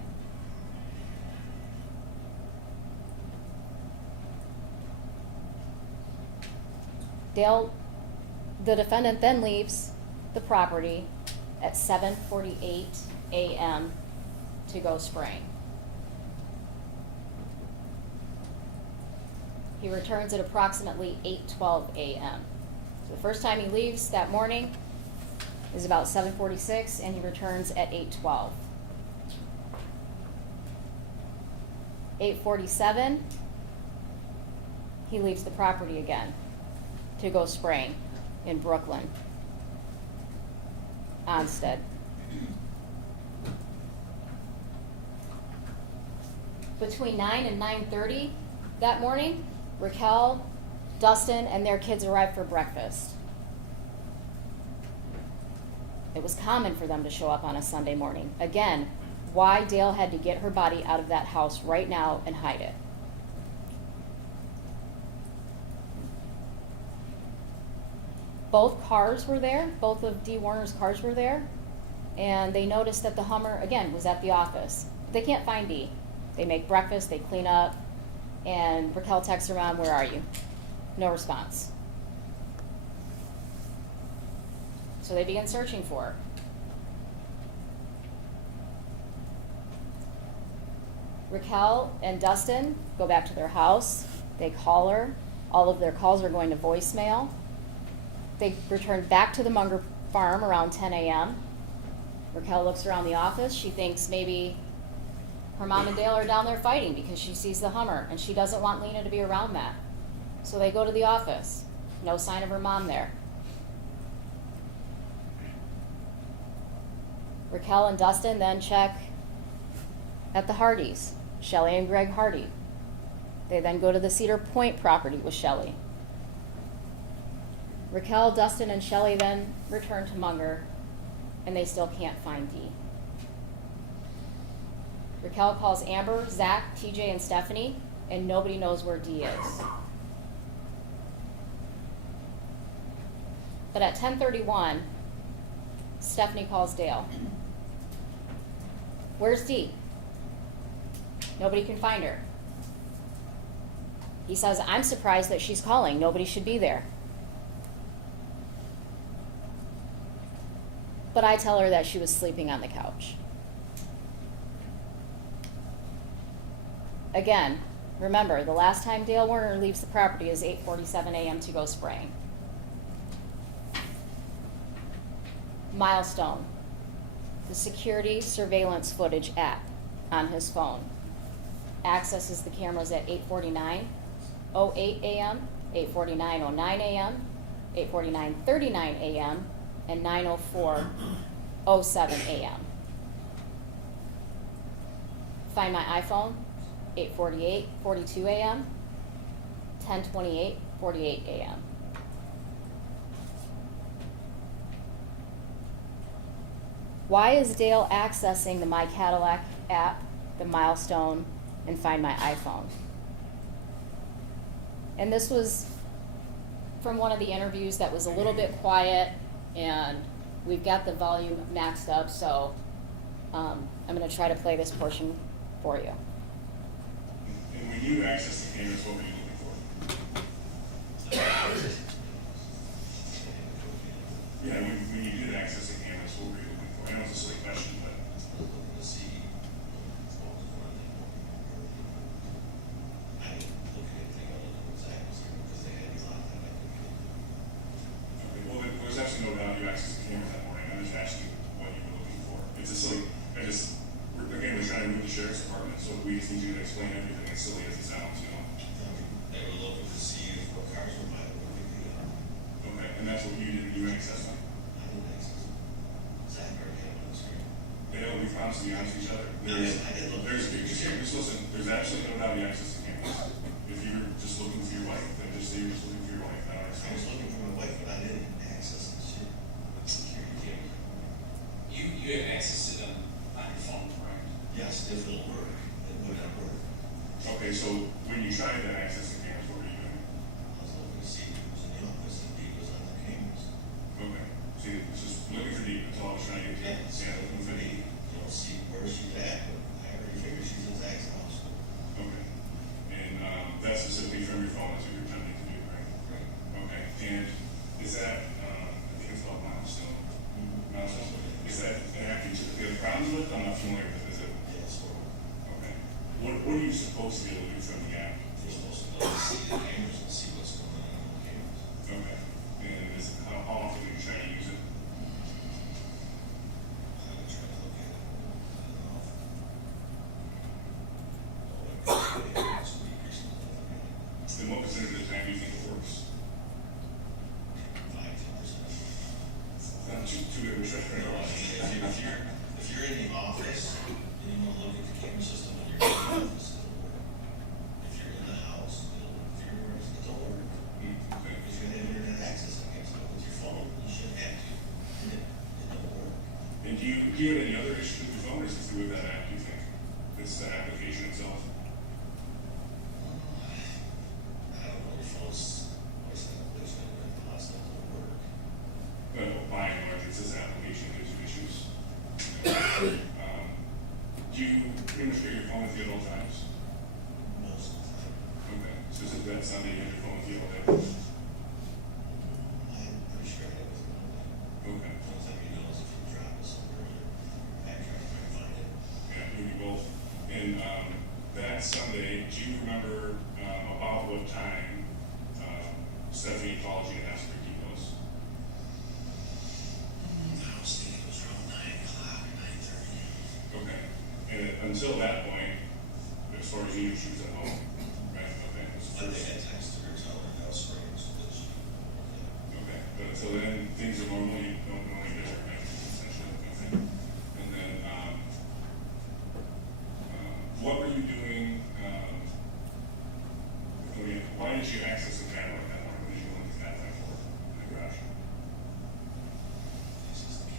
The defendant then leaves the property at 7:48 a.m. to go spraying. He returns at approximately 8:12 a.m. So the first time he leaves that morning is about 7:46, and he returns at 8:12. 8:47, he leaves the property again to go spraying in Brooklyn, Onstead. Between 9 and 9:30 that morning, Raquel, Dustin, and their kids arrived for breakfast. It was common for them to show up on a Sunday morning. Again, why Dale had to get her body out of that house right now and hide it. Both cars were there, both of Dee Warner's cars were there, and they noticed that the Hummer, again, was at the office. They can't find Dee. They make breakfast, they clean up, and Raquel texts her mom, "Where are you?" No response. So they begin searching for her. Raquel and Dustin go back to their house. They call her. All of their calls are going to voicemail. They return back to the Munger farm around 10 a.m. Raquel looks around the office. She thinks maybe her mom and Dale are down there fighting because she sees the Hummer, and she doesn't want Lena to be around that. So they go to the office. No sign of her mom there. Raquel and Dustin then check at the Hardys, Shelley and Greg Hardy. They then go to the Cedar Point property with Shelley. Raquel, Dustin, and Shelley then return to Munger, and they still can't find Dee. Raquel calls Amber, Zach, TJ, and Stephanie, and nobody knows where Dee is. But at 10:31, Stephanie calls Dale. "Where's Dee?" Nobody can find her. He says, "I'm surprised that she's calling. Nobody should be there." but I tell her that she was sleeping on the couch. Again, remember, the last time Dale Warner leaves the property is 8:47 a.m. to go spraying. Milestone, the security surveillance footage app on his phone accesses the cameras at 8:49:08 a.m., 8:49:09 a.m., 8:49:39 a.m., and 9:04:07 a.m. Find My iPhone, 8:48:42 a.m., 10:28:48 a.m. Why is Dale accessing the My Cadillac app, the Milestone, and Find My iPhone? And this was from one of the interviews that was a little bit quiet, and we've got the volume maxed up, so I'm going to try to play this portion for you. And when you access the cameras, what were you looking for? Yeah, when you did access the cameras, what were you looking for? I know it's a silly question, but. Looking to see what was going on. I didn't look at anything other than what's accessing because they had me locked on that computer. Okay, well, there's actually no doubt you accessed the camera that morning. I'm just asking what you were looking for. It's a silly, again, we're trying to move the sheriff's department, so we just need you to explain everything as silly as it sounds, you know? They were looking to see if what cars were mine, what we could get on. Okay, and that's what you didn't do access on? I didn't access it. Zach already had it on the screen. They don't be promised to be honest with each other? I did look. Just listen, there's absolutely no doubt you access the cameras. If you're just looking for your wife, then just say you're just looking for your wife. I don't I was understand. looking for my wife, but I didn't access the shit. Security camera. You have access to them on your phone, correct? Yes, if it'll work, it would have worked. Okay, so when you tried to access the cameras, what were you doing? I was looking to see who was in the office and Dee was on the cameras. Okay, see, it's just looking for Dee, that's all I was trying to get to. Yeah, looking for Dee. You don't see where she's at, but I already figured she's in Zach's house. Okay, and, that's specifically from your phone, that's what you're attempting to do, right? Right. Okay, and is that, I think it's called Milestone. Milestone, is that an app you typically have problems with? I'm not familiar with it, is it? Yeah, so Okay, what are you supposed to be able to do from the app? you're supposed to be able to see the cameras and see what's going on the cameras. Okay, and how often do you try to use it? I'm trying to look at it. Oh, it's decreasing. And what percentage of the time do you think it works? 5-10%. Not too big of a stretch, No, I right? mean, if you're in the office and you want to look at the camera system when you're in the office, it'll work. If you're in the house, it'll work. If you're working, it don't work. Okay. If you have internet access, I guess, but with your phone, you shouldn't have to. And it don't work. And do you have any other issues with your phone, or is it with that app, do you think? It's the application itself? I don't know, your phone's always got a glitch in it, but a lot of stuff don't work. No, by and large, it's this application gives you issues. Do you pretty much get your phone with you at all times? Most of the time. Okay, so is it that Sunday you have your phone with you all day? I'm pretty sure I have it. Okay, The only thing you know is if you drop it somewhere, you're backtrack trying to find it. yeah, maybe both. And, that Sunday, do you remember, about what time, Stephanie called you to ask for details? I was thinking it was around 9 o'clock, 9:30. Okay, and until that point, as far as you knew, she was at home, right? Okay. I think I texted her telling her how springs that she. Okay, but so then things are normally different, right? Essentially, okay. And then, what were you doing, why did you access the camera like that? What did you want to that for in the garage? This is the key.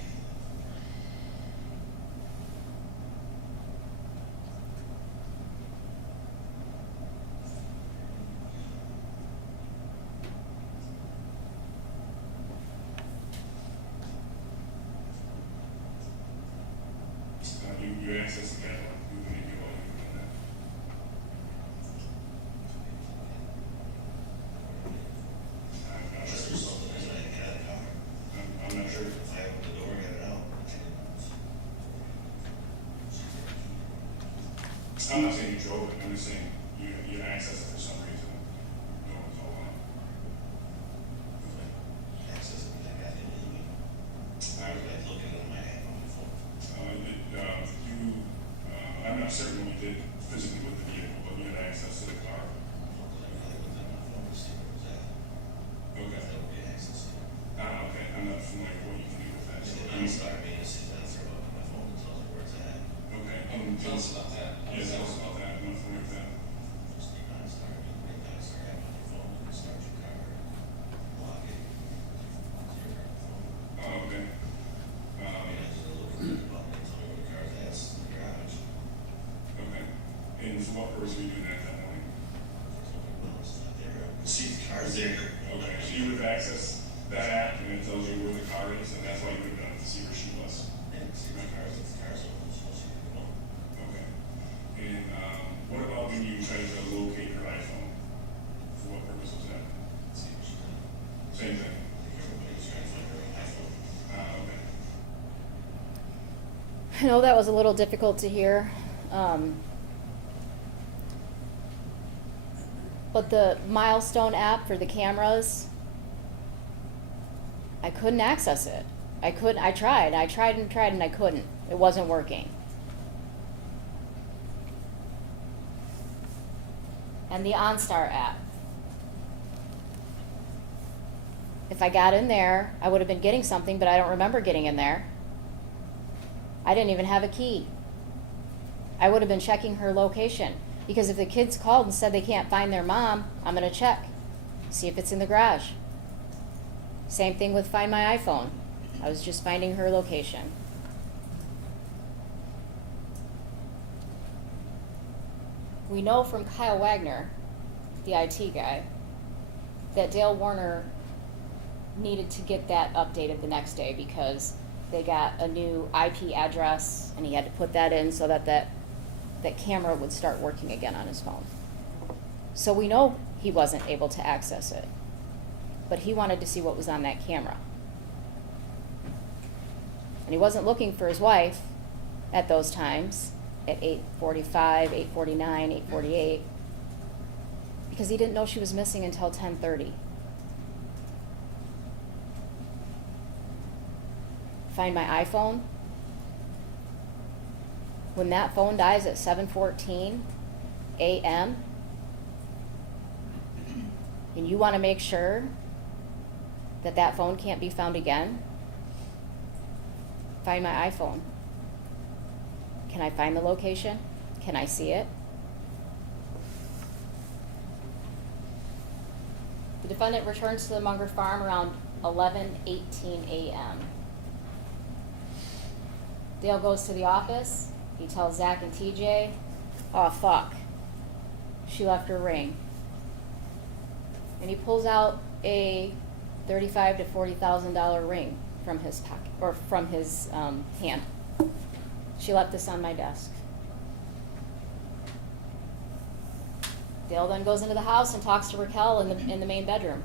You access the camera, you can do all you can that. I'm not Unless sure. there's something that I had a car. I'm not sure. If I opened the door and got it out. I'm not saying you drove it, I'm just saying you accessed it for some reason. No one's all on. Access it, like I didn't even, I I was like looking at my hand on my phone. I'm not certain what you did physically with the vehicle, but you had access to the car. I looked at my phone to see where it was at. Okay. That would be access. Okay, I'm not familiar with what you can do with that. So, And then I started being a sit down, throw up on my phone and tells me where it's at. okay. Tell us about that. Yeah, tell us about that. I'm not familiar with that. Just keep on starting to break down, start having your phone, and start your car, lock it, zero your phone. Oh, okay. And I just look at the button and tell me where the car's at, it's in the garage. Okay. And for what purpose were you doing that morning? Well, it's not there, I can see the car's there. Okay, so you would have accessed that app and it tells you where the car is, and that's why you would have done it to see where she was. And see the car's open, so she can go. Okay. And what about when you tried to locate her iPhone? For what purpose was that? See what she's doing. Same thing. Everybody's trying to find her own iPhone. Okay. I know that was a little difficult to hear. But the Milestone app for the cameras, I couldn't access it. I tried and I couldn't. It wasn't working. And the OnStar app. If I got in there, I would have been getting something, but I don't remember getting in there. I didn't even have a key. I would have been checking her location. Because if the kids called and said they can't find their mom, I'm going to check. See if it's in the garage. Same thing with Find My iPhone. I was just finding her location. We know from Kyle Wagner, the IT guy, that Dale Warner needed to get that updated the next day because they got a new IP address and he had to put that in so that that camera would start working again on his phone. So we know he wasn't able to access it, but he wanted to see what was on that camera. And he wasn't looking for his wife at those times, at 8:45, 8:49, 8:48, because he didn't know she was missing until 10:30. Find My iPhone. When that phone dies at 7:14 a.m., and you want to make sure that that phone can't be found again, Find My iPhone. Can I find the location? Can I see it? The defendant returns to the Munger farm around 11:18 a.m. Dale goes to the office. He tells Zach and TJ, "Oh, fuck. She left her ring." And he pulls out a $35,000 to $40,000 ring from his pocket, or from his hand. "She left this on my desk." Dale then goes into the house and talks to Raquel in the main bedroom.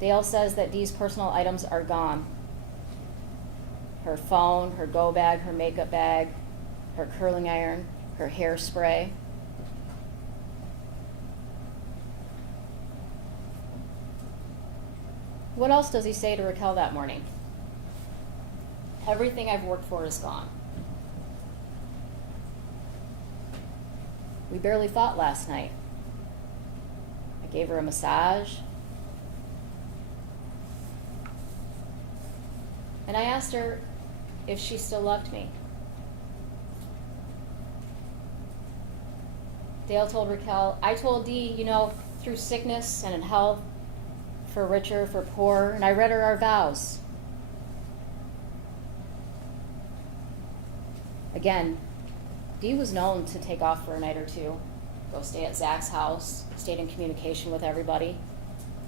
Dale says that Dee's personal items are gone. Her phone, her go bag, her makeup bag, her curling iron, her hairspray. What else does he say to Raquel that morning? "Everything I've worked for is gone. We barely fought last night. I gave her a massage. And I asked her if she still loved me." Dale told Raquel, "I told Dee, through sickness and in health, for richer, for poorer, and I read her our vows." Again, Dee was known to take off for a night or two, go stay at Zach's house, stayed in communication with everybody.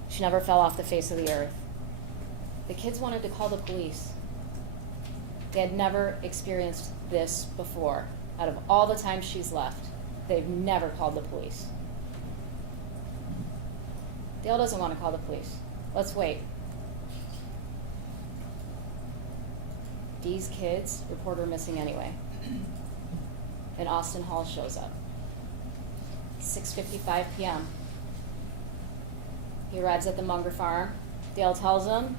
She never fell off the face of the earth. The kids wanted to call the police. They had never experienced this before. Out of all the times she's left, they've never called the police. Dale doesn't want to call the police. Let's wait. Dee's kids report her missing anyway. And Austin Hall shows up. 6:55 p.m. He arrives at the Munger farm. Dale tells him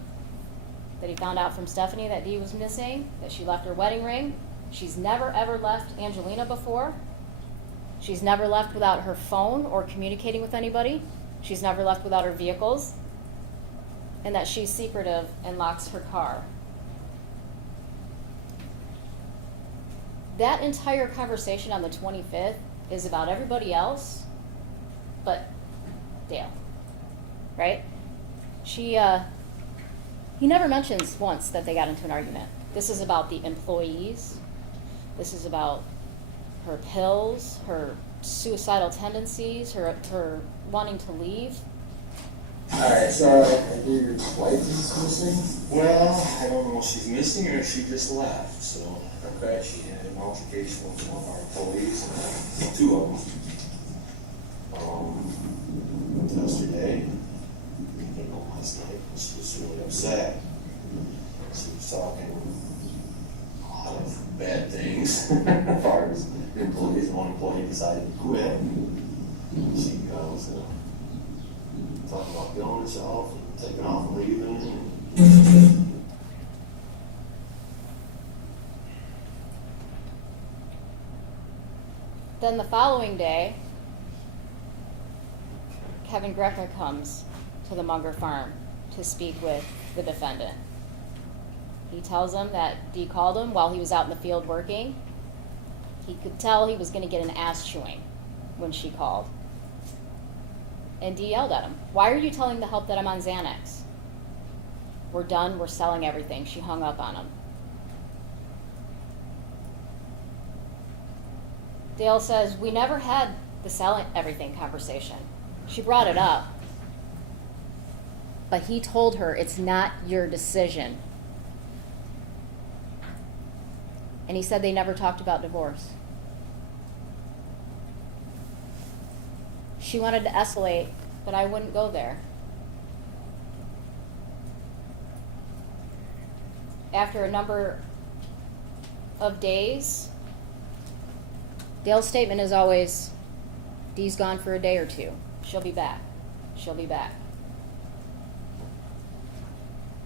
that he found out from Stephanie that Dee was missing, that she left her wedding ring. She's never ever left Angelina before. She's never left without her phone or communicating with anybody. She's never left without her vehicles. And that she's secretive and locks her car. That entire conversation on the 25th is about everybody else but Dale, right? He never mentions once that they got into an argument. This is about the employees. This is about her pills, her suicidal tendencies, her wanting to leave. Alright, so I hear your wife is missing? Well, I don't know if she's missing or if she just left, so. Okay. She had an altercation with one of our employees, two of them. Yesterday, last night, she was really upset. She was talking a lot of bad things as far as employees. One employee decided to quit. She goes, talking about killing herself and taking off and leaving. Then the following day, Kevin Greco comes to the Munger farm to speak with the defendant. He tells him that Dee called him while he was out in the field working. He could tell he was going to get an ass chewing when she called. And Dee yelled at him, "Why are you telling the help that I'm on Xanax? We're done, we're selling everything." She hung up on him. Dale says, "We never had the selling everything conversation. She brought it up. But he told her, it's not your decision." And he said they never talked about divorce. She wanted to escalate, but I wouldn't go there. After a number of days, Dale's statement is always, "Dee's gone for a day or two. She'll be back. She'll be back."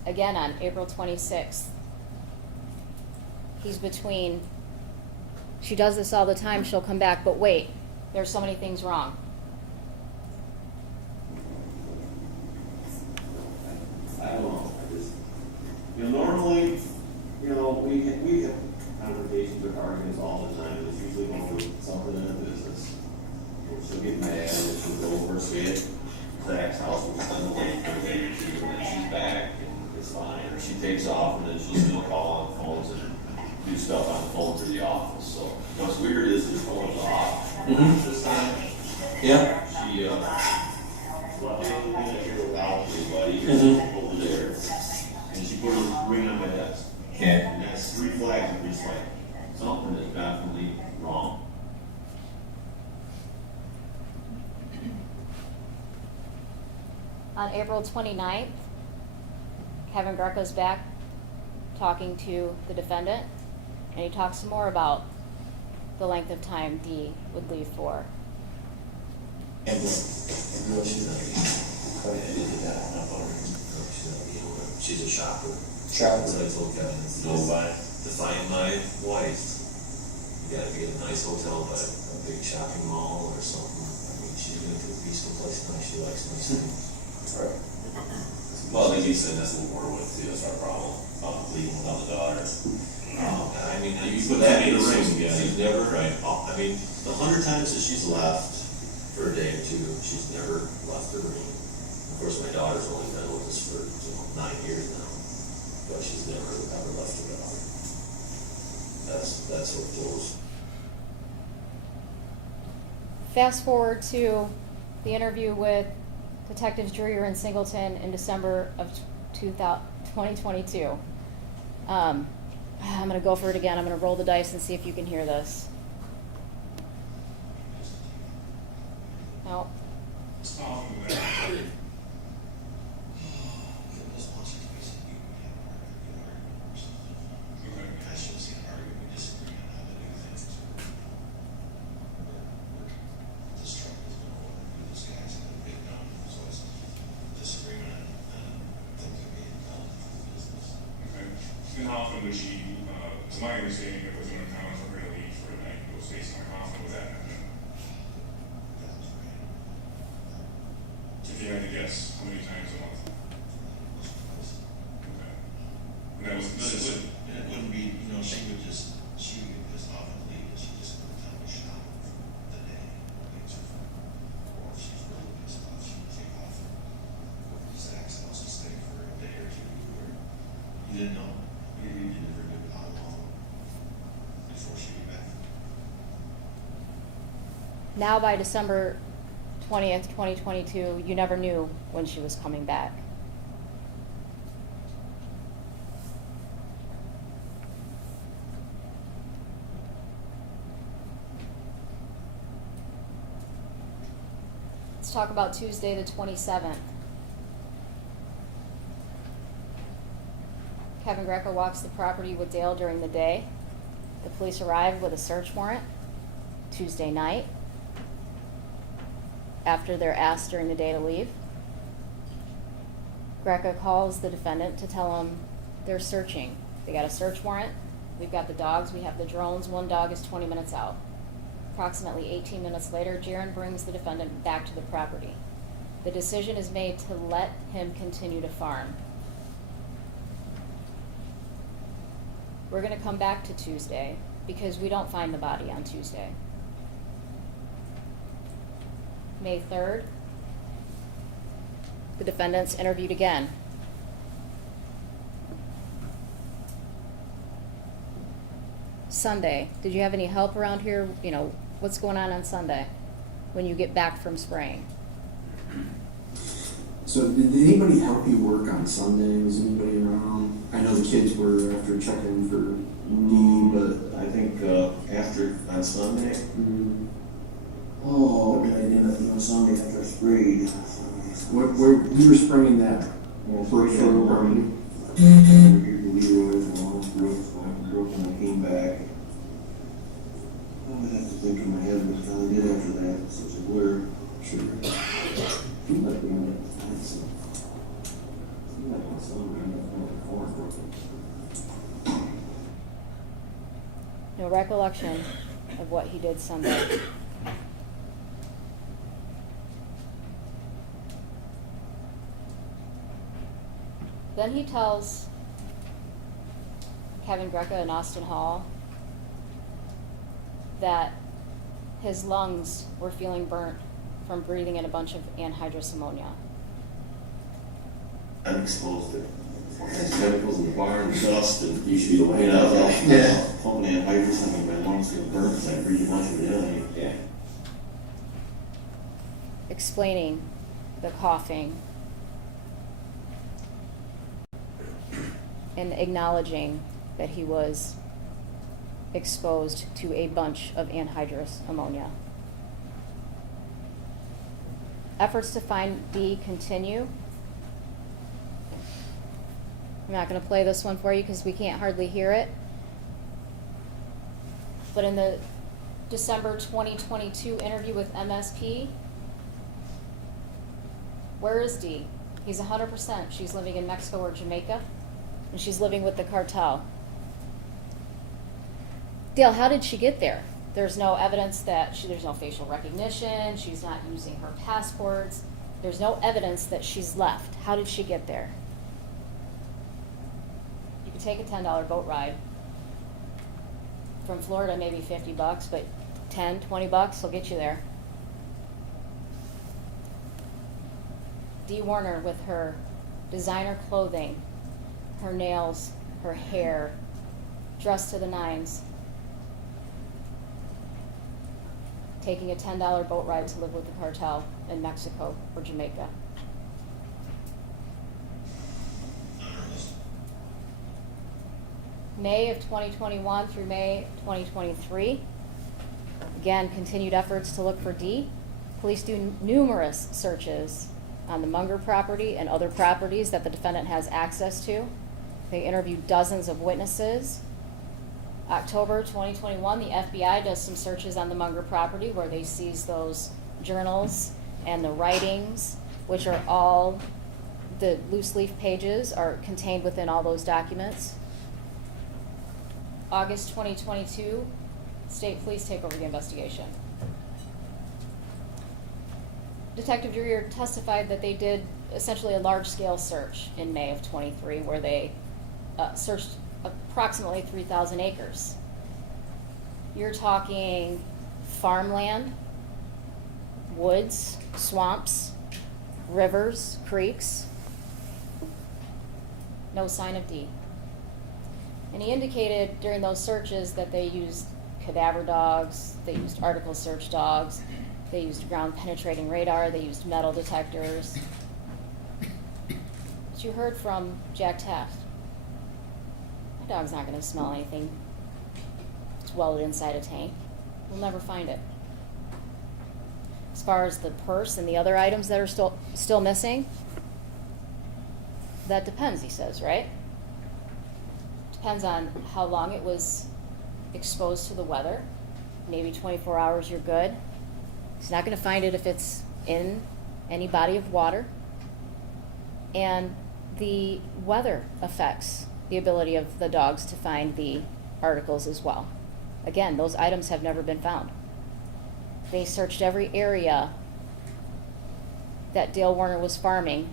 Again on April 26th, he's between, "She does this all the time, she'll come back, but wait, there's so many things wrong." I don't know, normally, we have conversations or arguments all the time, it's usually over something in a business. She'll get mad, and she'll go over, stay at Zach's house, we'll spend the day for a day or two, and then she's back, and it's fine, or she takes off, and then she'll still call on phones and do stuff on the phone through the office, so. What's weird is her phone is off. This time. Yeah. She, left it here without anybody, over there, and she put a ring on my desk. Okay. And that's three flags of just like, something is definitely wrong. On April 29th, Kevin Greco's back talking to the defendant, and he talks some more about the length of time Dee would leave for. She's a shopper. Shopper. So I told Kevin, to find my wife, you gotta be at a nice hotel, but a big shopping mall or something. I mean, she's been to a peaceful place, and she likes nice things. Right. Well, like you said, that's what we're with too, that's our problem, leaving without the daughter. I mean, you put that in the ring, she's never, right, I mean, the 100 times that she's left for a day or two, she's never left the ring. Of course, my daughter's only been with us for 9 years now, but she's never ever left her daughter. That's what goes. Fast forward to the interview with Detectives Dreyer and Singleton in December of 2022. I'm going to go for it again. I'm going to roll the dice and see if you can hear this. No. Hoffman, was she, to my understanding, it was uncommon for her to leave for a night, go stay somewhere. Hoffman was that happening? If you had to guess, how many times a month? Okay. And that was consistent? And it wouldn't be, you know, she would just often leave, and she just would tell me shop for the day, things are fun. Or if she's really pissed off, she would take off for Zach's house and stay for a day or two, where you didn't know, you never knew how long before she'd be back. Now by December 20th, 2022, you never knew when she was coming back. Let's talk about Tuesday the 27th. Kevin Greco walks the property with Dale during the day. The police arrive with a search warrant Tuesday night after they're asked during the day to leave. Greco calls the defendant to tell him they're searching. They got a search warrant. We've got the dogs. We have the drones. One dog is 20 minutes out. Approximately 18 minutes later, Jaron brings the defendant back to the property. The decision is made to let him continue to farm. We're going to come back to Tuesday because we don't find the body on Tuesday. May 3rd, the defendant's interviewed again. Sunday, did you have any help around here? You know, what's going on Sunday when you get back from spraying? So did anybody help you work on Sunday? Was anybody around? I know the kids were after checking for Dee, but I think, after, on Sunday, oh, okay. You know, Sunday after I sprayed. Where you were spraying that? First short one, property? Leroy's and almost broke when I came back. I would have to think in my head what the hell I did after that. It's such a blur. Sure. Seemed like we ended up finding some. Seemed like my son ended up having a corn broken. No recollection of what he did Sunday. Then he tells Kevin Greco and Austin Hall that his lungs were feeling burnt from breathing in a bunch of anhydrous ammonia. unexposed to chemicals in the barn, dust, and You should be the one. you know, I was like, pumping anhydrous, I mean, my lungs get burnt, because I breathe much of it in. Yeah. Explaining the coughing and acknowledging that he was exposed to a bunch of anhydrous ammonia. Efforts to find Dee continue. I'm not going to play this one for you because we can't hardly hear it. But in the December 2022 interview with MSP, where is Dee? He's 100%. She's living in Mexico or Jamaica, and she's living with the cartel. Dale, how did she get there? There's no evidence that there's no facial recognition. She's not using her passports. There's no evidence that she's left. How did she get there? You could take a $10 boat ride. From Florida, maybe $50, but $10, $20 will get you there. Dee Warner with her designer clothing, her nails, her hair, dressed to the nines, taking a $10 boat ride to live with the cartel in Mexico or Jamaica. May of 2021 through May 2023. Again, continued efforts to look for Dee. Police do numerous searches on the Munger property and other properties that the defendant has access to. They interviewed dozens of witnesses. October 2021, the FBI does some searches on the Munger property where they seize those journals and the writings, which are all, the loose leaf pages are contained within all those documents. August 2022, state police take over the investigation. Detective Dreer testified that they did essentially a large-scale search in May of 23, where they searched approximately 3,000 acres. You're talking farmland, woods, swamps, rivers, creeks. No sign of Dee. And he indicated during those searches that they used cadaver dogs, they used article search dogs, they used ground penetrating radar, they used metal detectors. But you heard from Jack Taft. My dog's not going to smell anything. It's welded inside a tank. We'll never find it. As far as the purse and the other items that are still missing, that depends, he says, right? Depends on how long it was exposed to the weather. Maybe 24 hours, you're good. He's not going to find it if it's in any body of water. And the weather affects the ability of the dogs to find the articles as well. Again, those items have never been found. They searched every area that Dale Warner was farming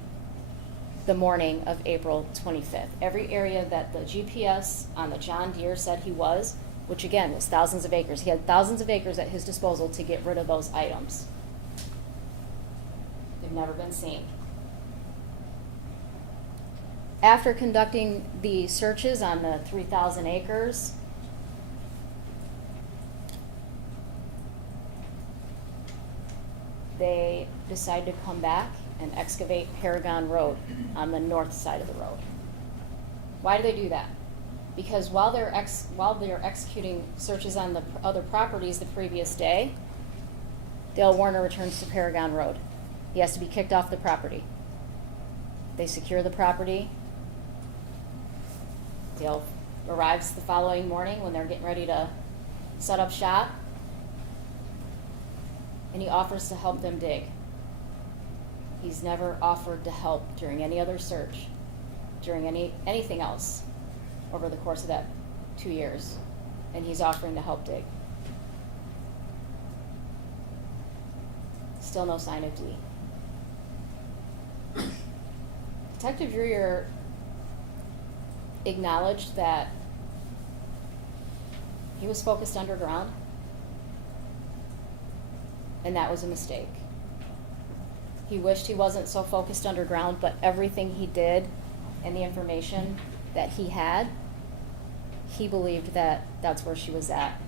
the morning of April 25th. Every area that the GPS on the John Deere said he was, which again was thousands of acres. He had thousands of acres at his disposal to get rid of those items. They've never been seen. After conducting the searches on the 3,000 acres, they decided to come back and excavate Paragon Road on the north side of the road. Why do they do that? Because while they're executing searches on the other properties the previous day, Dale Warner returns to Paragon Road. He has to be kicked off the property. They secure the property. Dale arrives the following morning when they're getting ready to set up shop, and he offers to help them dig. He's never offered to help during any other search, during anything else over the course of that 2 years, and he's offering to help dig. Still no sign of Dee. Detective Dreer acknowledged that he was focused underground, and that was a mistake. He wished he wasn't so focused underground, but everything he did and the information that he had, he believed that that's where she was at.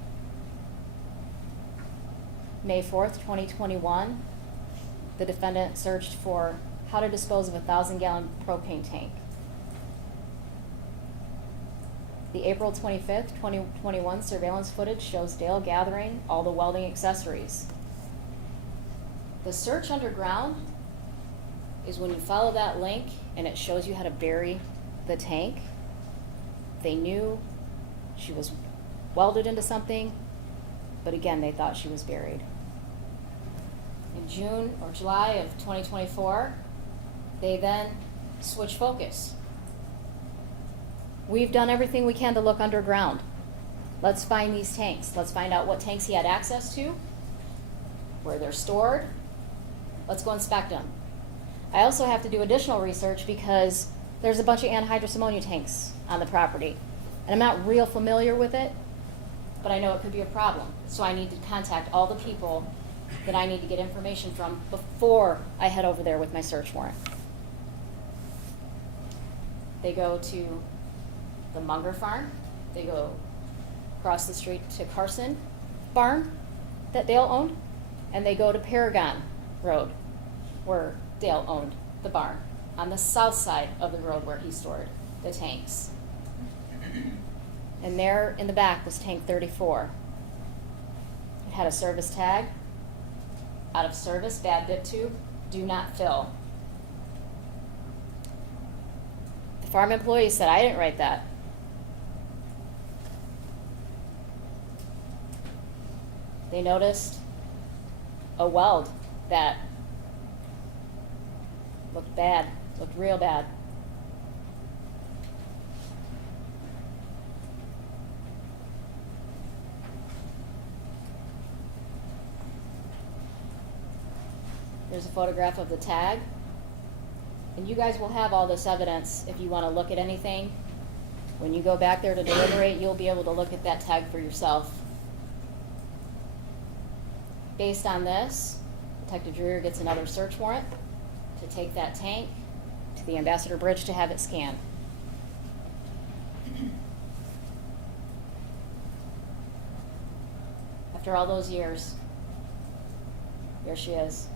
May 4th, 2021, the defendant searched for how to dispose of a 1,000-gallon propane tank. The April 25th, 2021 surveillance footage shows Dale gathering all the welding accessories. The search underground is when you follow that link and it shows you how to bury the tank. They knew she was welded into something, but again, they thought she was buried. In June or July of 2024, they then switch focus. We've done everything we can to look underground. Let's find these tanks. Let's find out what tanks he had access to, where they're stored. Let's go inspect them. I also have to do additional research because there's a bunch of anhydrous ammonia tanks on the property. And I'm not real familiar with it, but I know it could be a problem. So I need to contact all the people that I need to get information from before I head over there with my search warrant. They go to the Munger farm. They go across the street to Carson barn that Dale owned, and they go to Paragon Road where Dale owned the barn on the south side of the road where he stored the tanks. And there in the back was tank 34. It had a service tag, out of service, bad bit tube, do not fill. The farm employee said, I didn't write that. They noticed a weld that looked bad, looked real bad. Here's a photograph of the tag. And you guys will have all this evidence if you want to look at anything. When you go back there to deliberate, you'll be able to look at that tag for yourself. Based on this, Detective Dreer gets another search warrant to take that tank to the Ambassador Bridge to have it scanned. After all those years, here she is.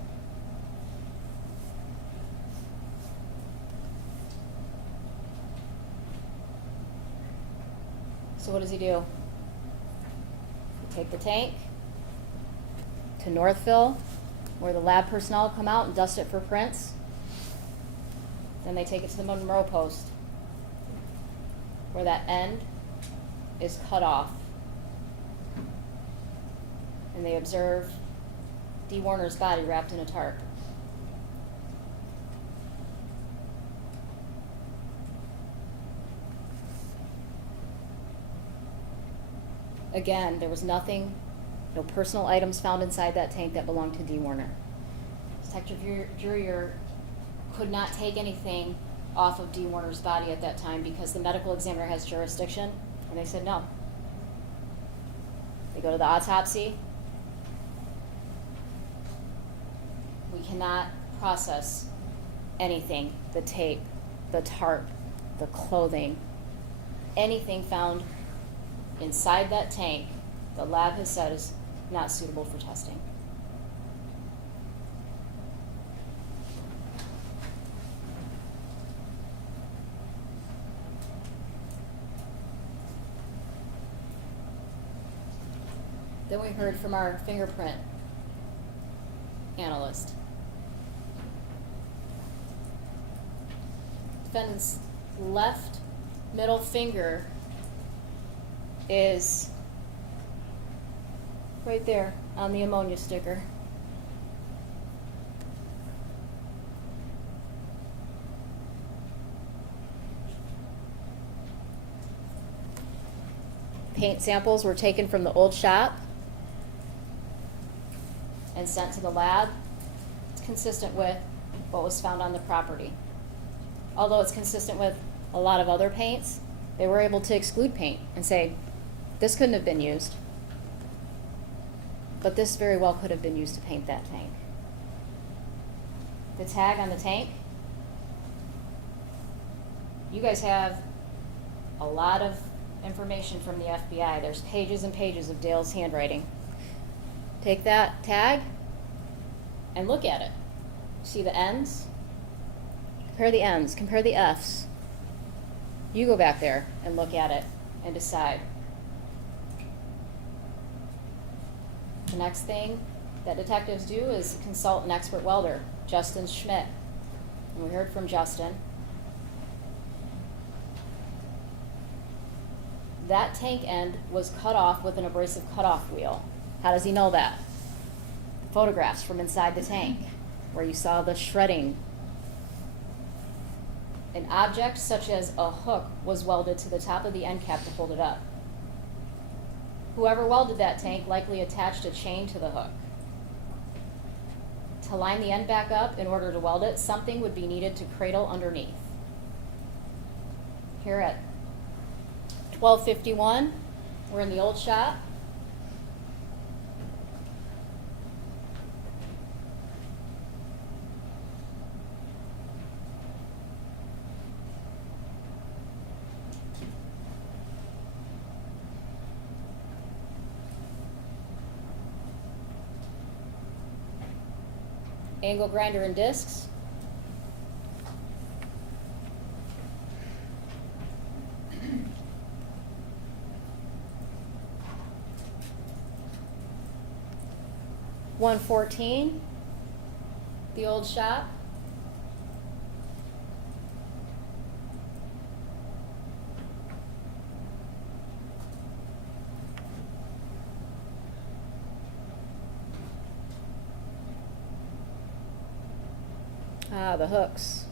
So what does he do? You take the tank to Northville, where the lab personnel come out and dust it for prints. Then they take it to the Monroe Post, where that end is cut off. And they observe Dee Warner's body wrapped in a tarp. Again, there was nothing, no personal items found inside that tank that belonged to Dee Warner. Detective Dreer could not take anything off of Dee Warner's body at that time because the medical examiner has jurisdiction, and they said no. They go to the autopsy. We cannot process anything, the tape, the tarp, the clothing, anything found inside that tank, the lab has said is not suitable for testing. Then we heard from our fingerprint analyst. Defendant's left middle finger is right there on the ammonia sticker. Paint samples were taken from the old shop and sent to the lab. It's consistent with what was found on the property. Although it's consistent with a lot of other paints, they were able to exclude paint and say, this couldn't have been used, but this very well could have been used to paint that tank. The tag on the tank, you guys have a lot of information from the FBI. There's pages and pages of Dale's handwriting. Take that tag and look at it. See the ends? Compare the ends, compare the Fs. You go back there and look at it and decide. The next thing that detectives do is consult an expert welder, Justin Schmidt. And we heard from Justin. That tank end was cut off with an abrasive cutoff wheel. How does he know that? Photographs from inside the tank where you saw the shredding. An object such as a hook was welded to the top of the end cap to hold it up. Whoever welded that tank likely attached a chain to the hook. To line the end back up in order to weld it, something would be needed to cradle underneath. Here at 1251, we're in the old shop. Angle grinder and discs. $114, the old shop. Ah, the hooks.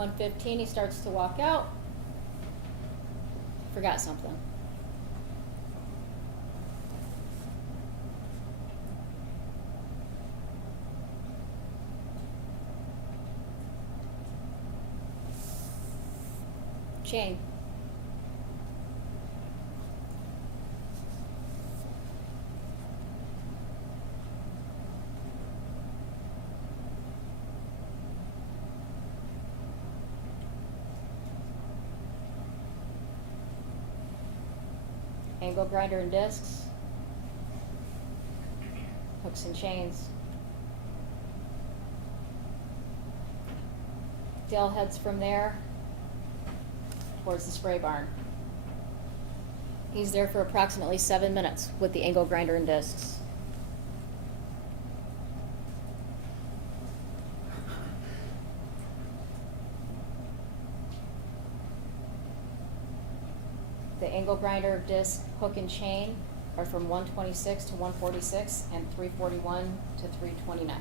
$115, he starts to walk out. forgot something. Chain. Angle grinder and discs. Hooks and chains. Dale heads from there towards the spray barn. He's there for approximately 7 minutes with the angle grinder and discs. The angle grinder, disc, hook, and chain are from 126 to 146 and 341 to 329.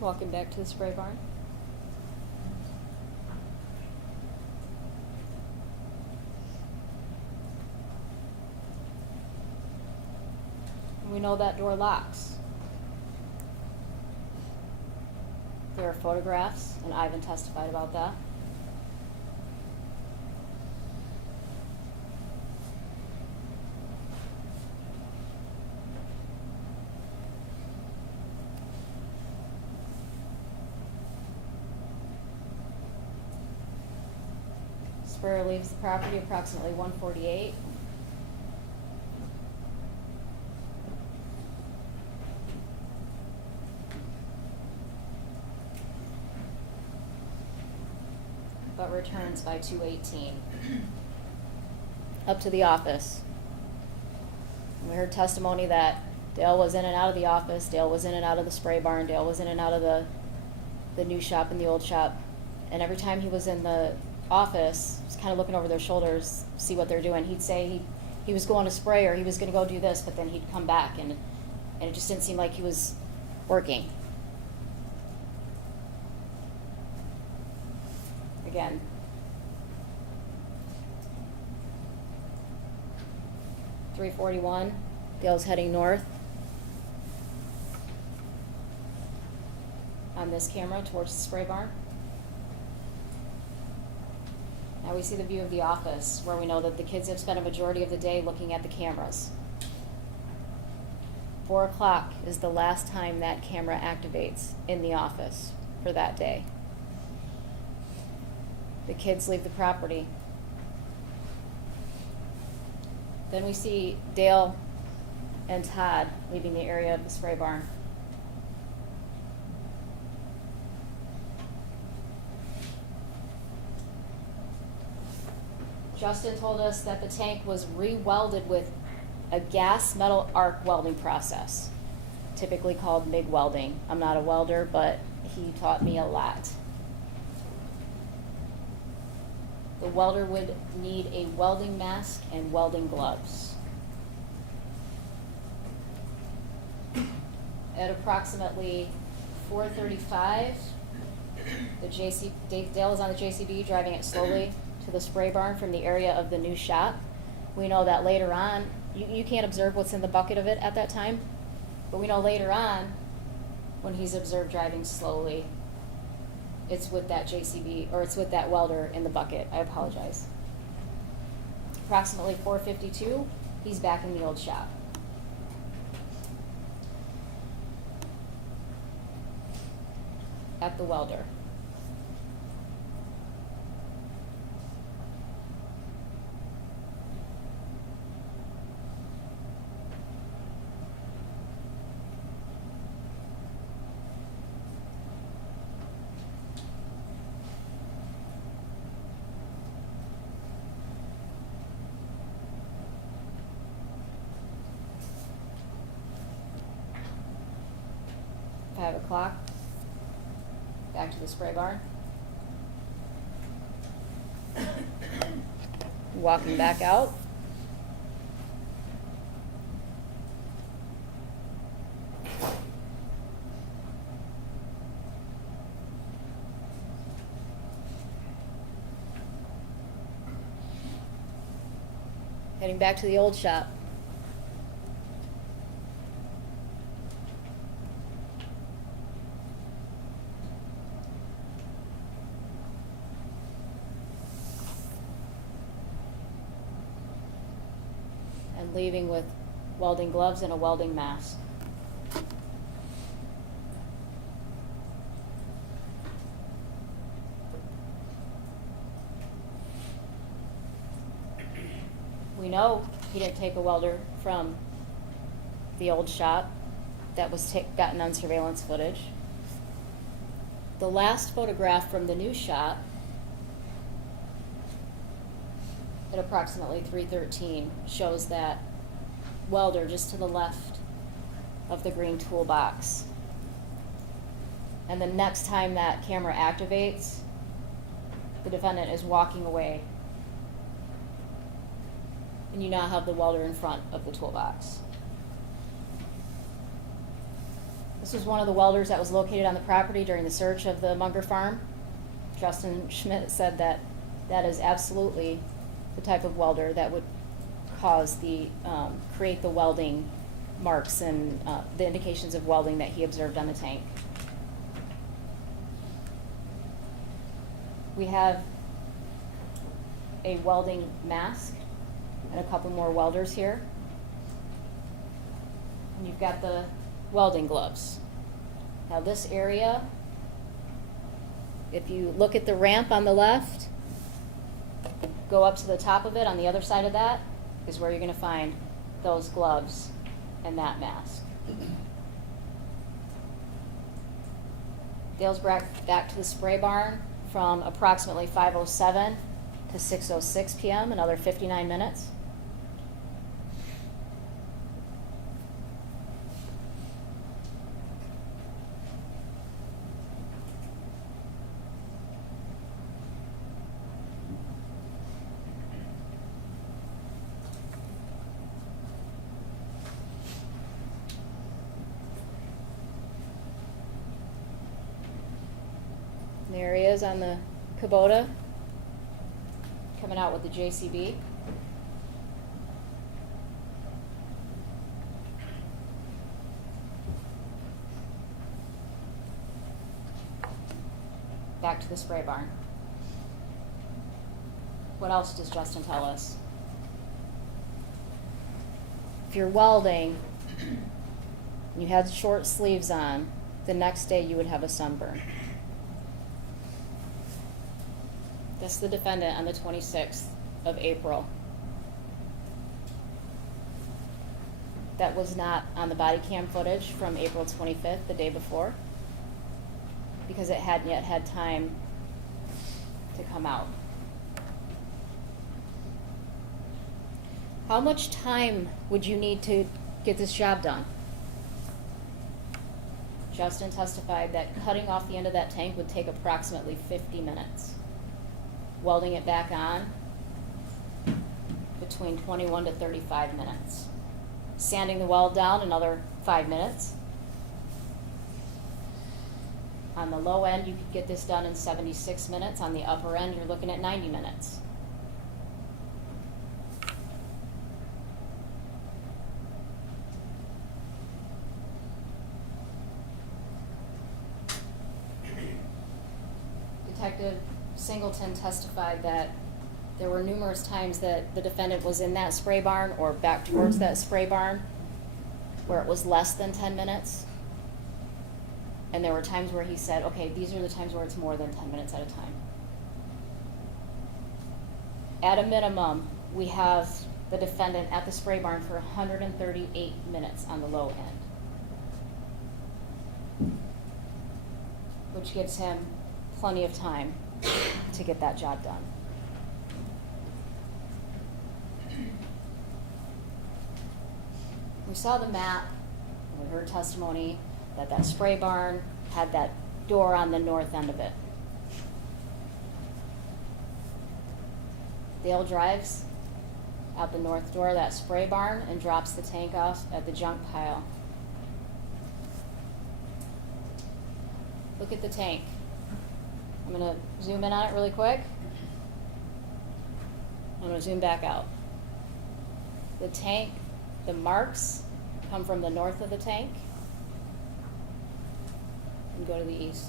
Walking back to the spray barn. We know that door locks. There are photographs, and Ivan testified about that. Sprayer leaves the property approximately 1:48. But returns by 2:18. Up to the office. We heard testimony that Dale was in and out of the office, Dale was in and out of the spray barn, Dale was in and out of the new shop and the old shop. And every time he was in the office, just kind of looking over their shoulders, see what they're doing. He'd say he was going to spray or he was going to go do this, but then he'd come back and it just didn't seem like he was working. Again. .341, Dale's heading north on this camera towards the spray barn. Now we see the view of the office where we know that the kids have spent a majority of the day looking at the cameras. 4 o'clock is the last time that camera activates in the office for that day. The kids leave the property. Then we see Dale and Todd leaving the area of the spray barn. Justin told us that the tank was re-welded with a gas metal arc welding process, typically called MIG welding. I'm not a welder, but he taught me a lot. The welder would need a welding mask and welding gloves. At approximately 4:35, Dale is on the JCB driving it slowly to the spray barn from the area of the new shop. We know that later on You can't observe what's in the bucket of it at that time, but we know later on, when he's observed driving slowly, it's with that JCB, or it's with that welder in the bucket. I apologize. Approximately 4:52, he's back in the old shop. At the welder. Five o'clock. Back to the spray barn. Walking back out. Heading back to the old shop. And leaving with welding gloves and a welding mask. We know he didn't take a welder from the old shop that was gotten on surveillance footage. The last photograph from the new shop at approximately 3:13 shows that welder just to the left of the green toolbox. And the next time that camera activates, the defendant is walking away. And you now have the welder in front of the toolbox. This was one of the welders that was located on the property during the search of the Munger farm. Justin Schmidt said that that is absolutely the type of welder that would cause create the welding marks and the indications of welding that he observed on the tank. We have a welding mask and a couple more welders here. And you've got the welding gloves. Now this area, if you look at the ramp on the left, go up to the top of it, on the other side of that is where you're going to find those gloves and that mask. Dale's back to the spray barn from approximately 5:07 to 6:06 p.m., another 59 minutes. There he is on the Kubota, coming out with the JCB. Back to the spray barn. What else does Justin tell us? If you're welding and you had short sleeves on, the next day you would have a sunburn. This is the defendant on the 26th of April. That was not on the body cam footage from April 25th, the day before, because it hadn't yet had time to come out. How much time would you need to get this job done? Justin testified that cutting off the end of that tank would take approximately 50 minutes. Welding it back on, between 21 to 35 minutes. Sanding the weld down, another 5 minutes. On the low end, you could get this done in 76 minutes. On the upper end, you're looking at 90 minutes. Detective Singleton testified that there were numerous times that the defendant was in that spray barn or back towards that spray barn where it was less than 10 minutes. And there were times where he said, okay, these are the times where it's more than 10 minutes at a time. At a minimum, we have the defendant at the spray barn for 138 minutes on the low end, which gives him plenty of time to get that job done. We saw the map, we heard testimony that that spray barn had that door on the north end of it. Dale drives out the north door of that spray barn and drops the tank off at the junk pile. Look at the tank. I'm going to zoom in on it really quick. I'm going to zoom back out. The tank, the marks come from the north of the tank and go to the east.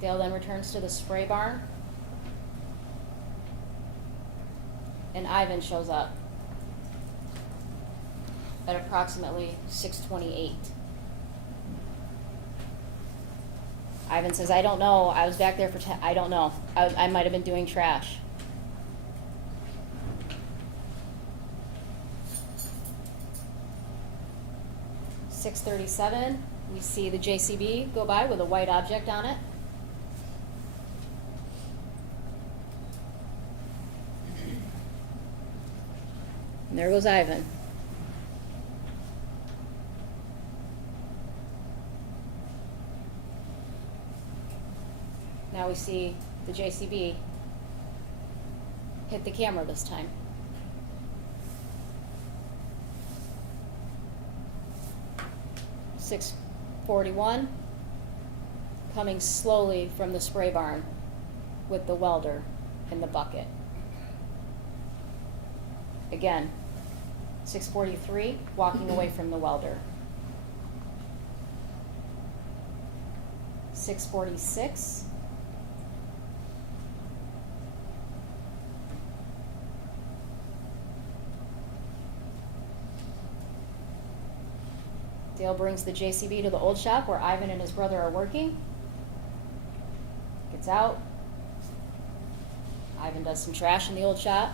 Dale then returns to the spray barn, and Ivan shows up at approximately 6:28. Ivan says, I don't know, I was back there for I don't know, I might have been doing trash. (6:37), we see the JCB go by with a white object on it. And there goes Ivan. Now we see the JCB hit the camera this time. (6:41), coming slowly from the spray barn with the welder in the bucket. Again, 6:43, walking away from the welder. 6:46. Dale brings the JCB to the old shop where Ivan and his brother are working. Gets out. Ivan does some trash in the old shop.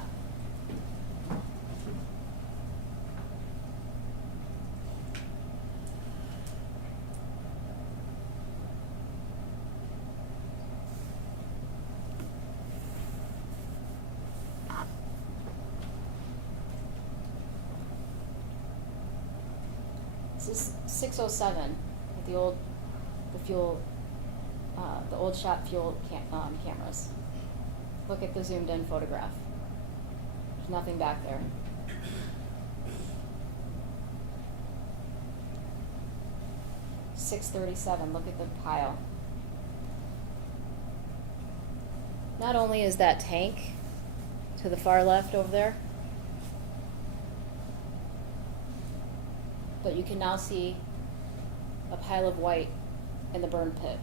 This is 6:07 at the old shop fuel cameras. Look at the zoomed in photograph. There's nothing back there. (6:37), look at the pile. Not only is that tank to the far left over there, but you can now see a pile of white in the burn pit.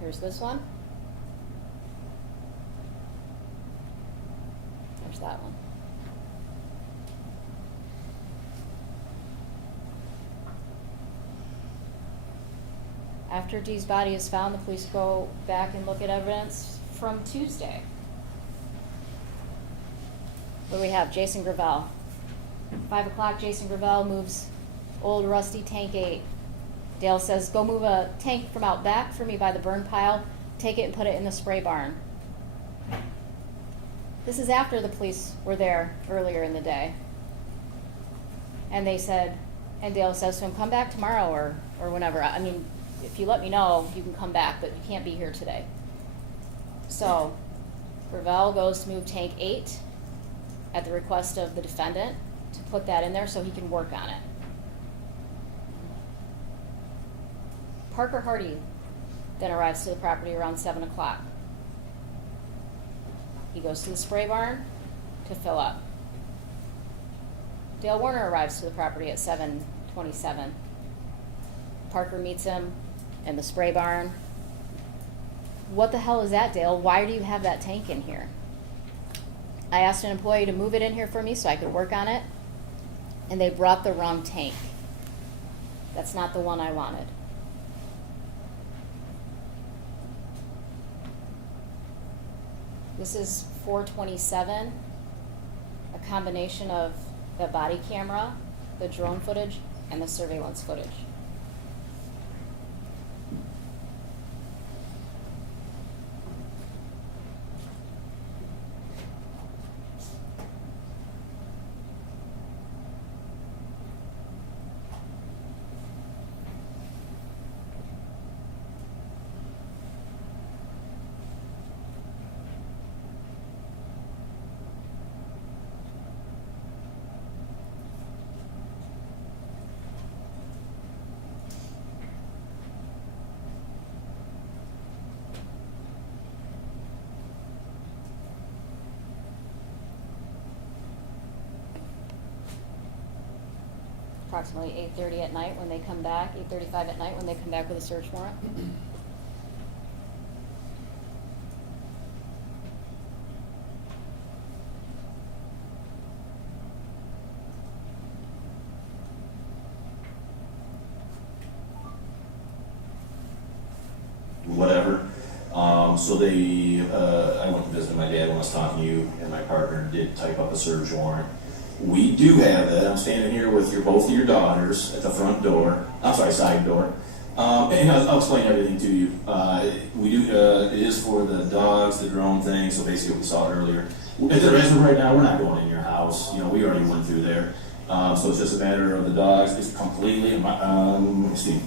Here's this one. There's that one. After Dee's body is found, the police go back and look at evidence from Tuesday. What do we have? Jason Gravel. 5 o'clock, Jason Gravel moves old rusty tank 8. Dale says, go move a tank from out back for me by the burn pile, take it and put it in the spray barn. This is after the police were there earlier in the day. And they said, and Dale says to him, come back tomorrow or whenever. I mean, if you let me know, you can come back, but you can't be here today. So, Gravel goes to move tank 8 at the request of the defendant to put that in there so he can work on it. Parker Hardy then arrives to the property around 7 o'clock. He goes to the spray barn, to fill up. Dale Warner arrives to the property at 7:27. Parker meets him in the spray barn. What the hell is that, Dale? Why do you have that tank in here? I asked an employee to move it in here for me so I could work on it, and they brought the wrong tank. That's not the one I wanted. This is 427, a combination of the body camera, the drone footage, and the surveillance footage. Approximately 8:30 at night when they come back, 8:35 at night when they come back with a search warrant. Whatever. So they, I went to visit my dad when I was talking to you, and my partner did type up a search warrant. We do have that. I'm standing here with both of your daughters at the front door. I'm sorry, side door. And I'll explain everything to you. We do. It is for the dogs, the drone thing. So basically, we saw it earlier. As of right now, we're not going in your house. You know, we already went through there. So it's just a matter of the dogs. It's completely. Let me see.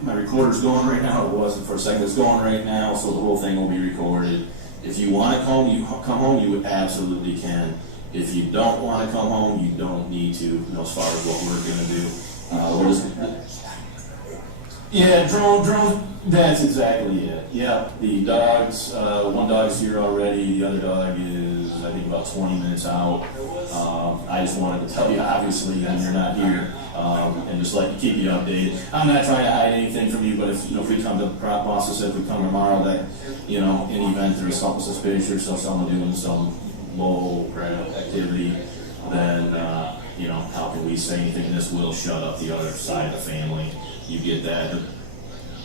My recorder's going right now. It wasn't for a second. It's going right now, so the whole thing will be recorded. If you want to come home, you absolutely can. If you don't want to come home, you don't need to. You know, as far as what we're going to do. Yeah, drone. That's exactly it. Yeah, the dogs. One dog's here already. The other dog is, I think, about 20 minutes out. I just wanted to tell you, obviously, when you're not here, and just like to keep you updated. I'm not trying to hide anything from you, but if we come to the process, if we come tomorrow, that in the event there's something suspicious or someone doing some bull crap activity, then how can we say anything? This will shut up the other side of the family. You get that?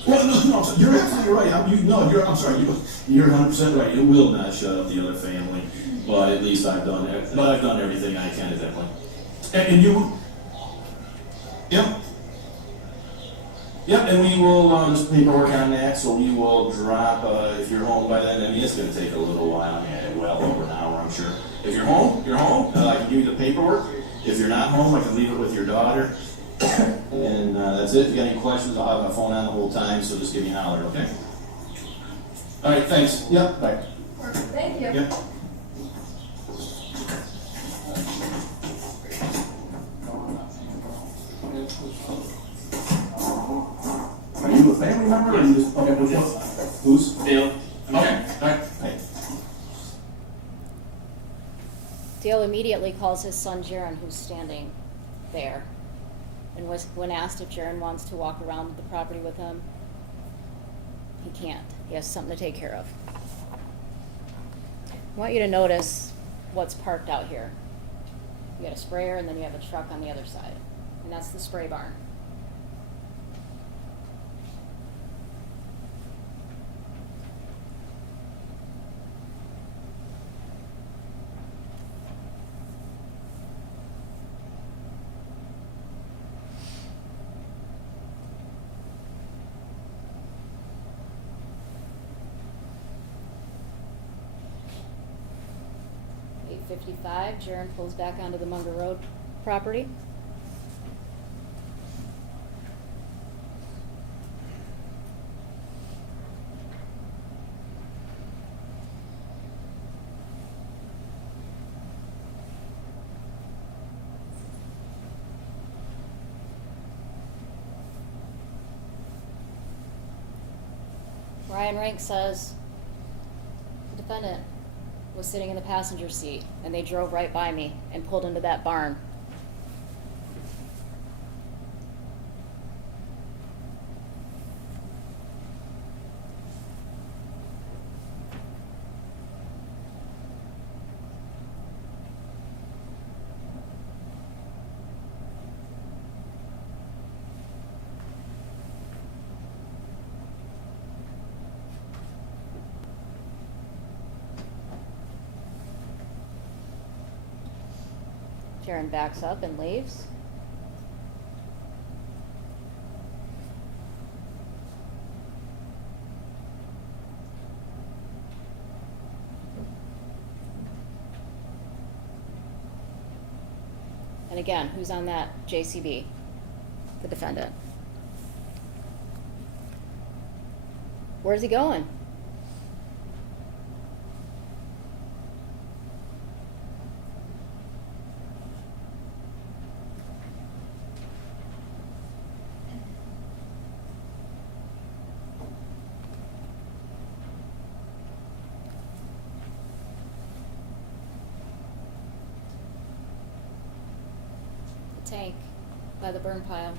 Well, no, you're absolutely right. I'm sorry. You're 100% right. It will not shut up the other family, but at least I've done it. But I've done everything I can at that point. And you. Yep, and we will, just paperwork on that, so we will drop, if you're home by then. I mean, it's going to take a little while. I mean, well over an hour, I'm sure. If you're home, you're home. I can give you the paperwork. If you're not home, I can leave it with your daughter. And that's it. If you got any questions, I'll have my phone on the whole time, so just give me a holler, okay? All right, thanks. Yep, bye. Thank you. Yep. Are you a family member or are you just, okay, who's? Dale. Okay, all right, thanks. Dale immediately calls his son Jaron, who's standing there. And when asked if Jaron wants to walk around the property with him, he can't. He has something to take care of. I want you to notice what's parked out here. You got a sprayer and then you have a truck on the other side. And that's the spray barn. .55, Jaron pulls back onto the Munger Road property. Ryan Rank says, the defendant was sitting in the passenger seat, and they drove right by me and pulled into that barn. Karen backs up and leaves. And again, who's on that JCB? The defendant. Where's he going? Tank by the burn pile.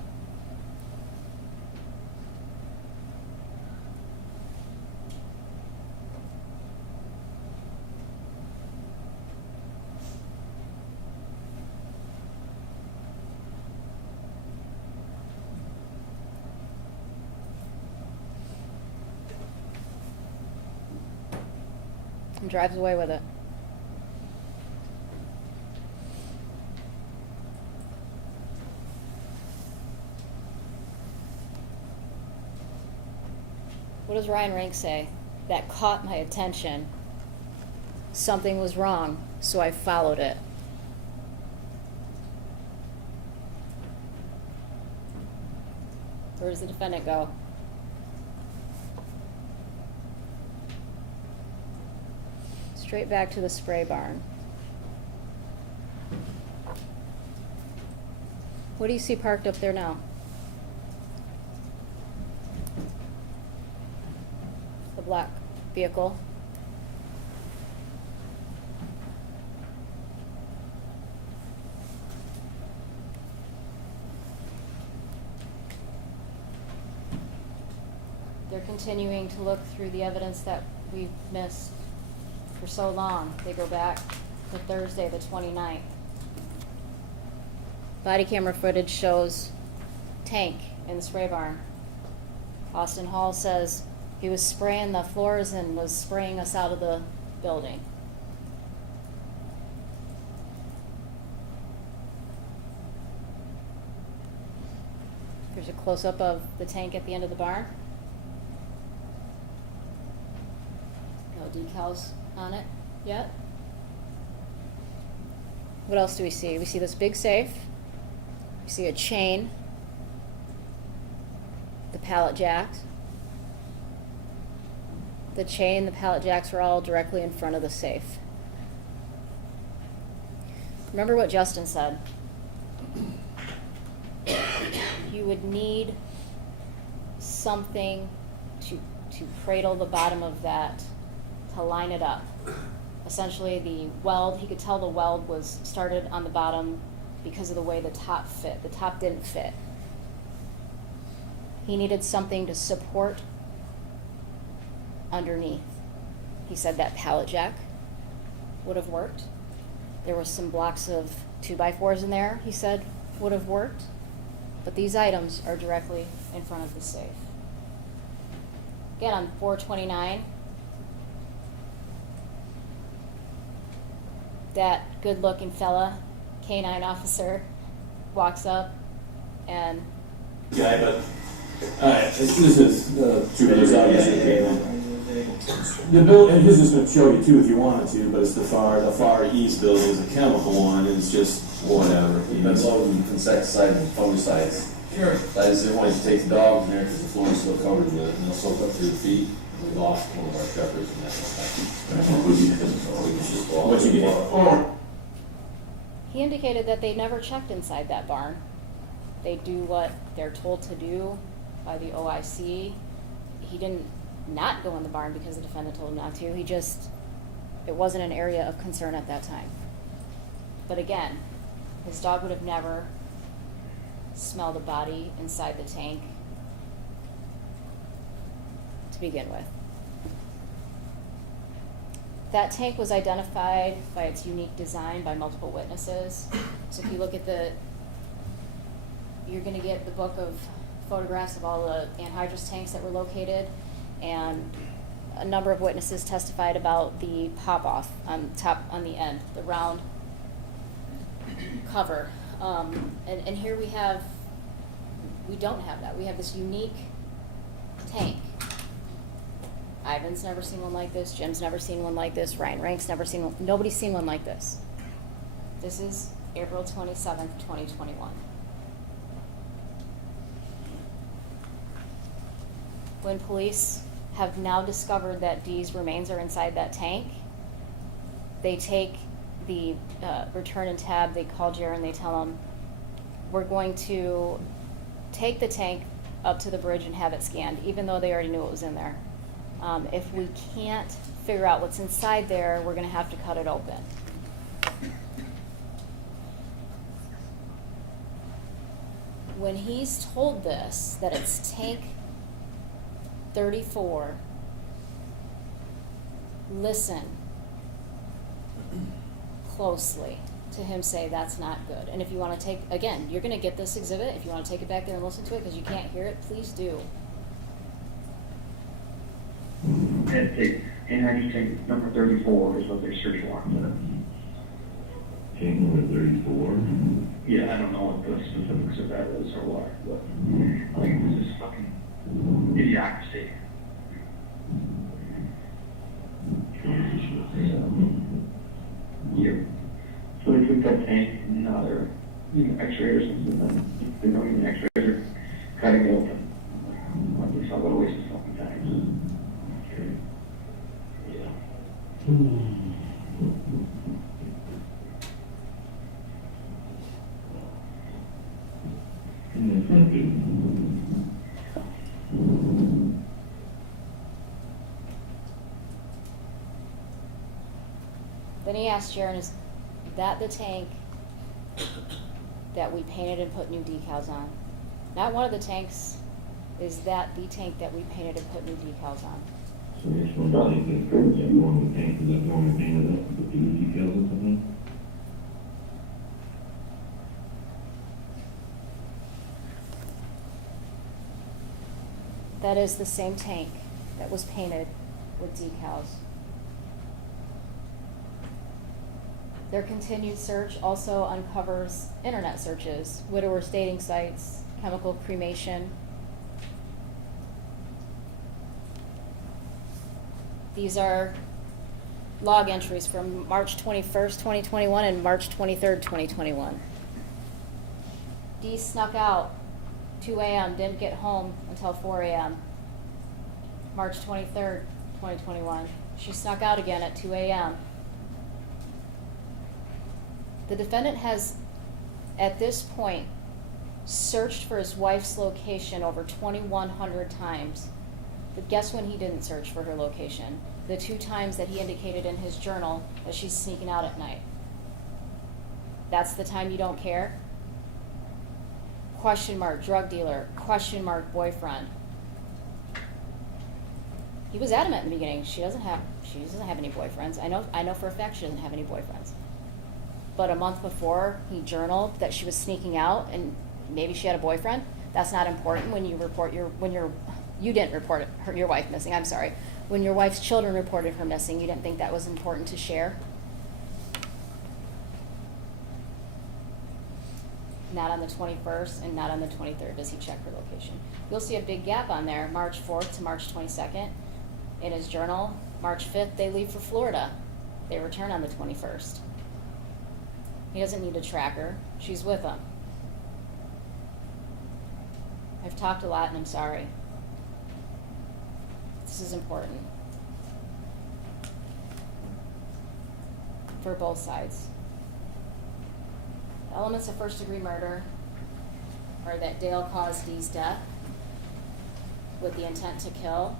And drives away with it. What does Ryan Rank say? That caught my attention. Something was wrong, so I followed it. Where does the defendant go? Straight back to the spray barn. What do you see parked up there now? The black vehicle. They're continuing to look through the evidence that we've missed for so long. They go back to Thursday the 29th. Body camera footage shows tank in the spray barn. Austin Hall says he was spraying the floors and was spraying us out of the building. There's a close-up of the tank at the end of the barn. No decals on it yet. What else do we see? We see this big safe. We see a chain. The pallet jacks. The chain, the pallet jacks were all directly in front of the safe. Remember what Justin said. You would need something to cradle the bottom of that, to line it up. Essentially the weld, he could tell the weld was started on the bottom because of the way the top fit. The top didn't fit. He needed something to support underneath. He said that pallet jack would have worked. There was some blocks of 2x4s in there, he said, would have worked. But these items are directly in front of the safe. Again, on 429, that good-looking fella, K-9 officer, walks up and... Guy, but, alright, this is the two brothers obviously. The building, this is gonna show you too if you wanted to, but it's the far east building is a chemical one, and it's just whatever. That's loaded with insecticides and fungicides. Sure. I just didn't want you to take the dogs in there because the floor is still covered with it, and they'll soak up through the feet. We lost one of our shepherds in that. What you get? he indicated that they never checked inside that barn. They do what they're told to do by the OIC. He didn't not go in the barn because the defendant told him not to. He just It wasn't an area of concern at that time. But again, his dog would have never smelled a body inside the tank to begin with. That tank was identified by its unique design by multiple witnesses. So if you look at you're gonna get the book of photographs of all the anhydrous tanks that were located, and a number of witnesses testified about the pop-off on the end, the round cover. And here we don't have that. We have this unique tank. Ivan's never seen one like this. Jim's never seen one like this. Ryan Rank's never seen one. Nobody's seen one like this. This is April 27th, 2021. When police have now discovered that Dee's remains are inside that tank, they take the return and tab, they call Jared and they tell him, we're going to take the tank up to the bridge and have it scanned, even though they already knew it was in there. If we can't figure out what's inside there, we're going to have to cut it open. When he's told this, that it's tank 34, listen closely to him say that's not good. And if you want to take, again, you're going to get this exhibit. If you want to take it back there and listen to it because you can't hear it, please do. Anhydrous tank number 34 is what they're searching on. Tank number 34? Yeah, I don't know what the specifics of that is or what, but I think this is fucking idiocracy. Yeah. So they took that tank and now they're using x-rays and then they're not using x-rays, they're cutting it open. Like we saw, what a waste of fucking time. Then he asked Jaron, is that the tank that we painted and put new decals on? Not one of the tanks. Is that the tank that we painted and put new decals on? So which one do you think is that one we painted, is that the one we painted up with the blue details or something? That is the same tank that was painted with decals. Their continued search also uncovers internet searches, widowers' dating sites, chemical cremation. These are log entries from March 21st, 2021 and March 23rd, 2021. Dee snuck out 2 a.m., didn't get home until 4 a.m. March 23rd, 2021. She snuck out again at 2 a.m. The defendant has, at this point, searched for his wife's location over 2,100 times. But guess when he didn't search for her location? The 2 times that he indicated in his journal that she's sneaking out at night. That's the time you don't care? Question mark, drug dealer, question mark, boyfriend. He was adamant in the beginning, she doesn't have any boyfriends. I know for a fact she doesn't have any boyfriends. But a month before, he journaled that she was sneaking out and maybe she had a boyfriend. That's not important when you report you didn't report your wife missing, I'm sorry. When your wife's children reported her missing, you didn't think that was important to share? Not on the 21st and not on the 23rd does he check her location. You'll see a big gap on there, March 4th to March 22nd. In his journal, March 5th, they leave for Florida. They return on the 21st. He doesn't need to track her. She's with him. I've talked a lot and I'm sorry. This is important for both sides. The elements of first-degree murder are that Dale caused Dee's death with the intent to kill,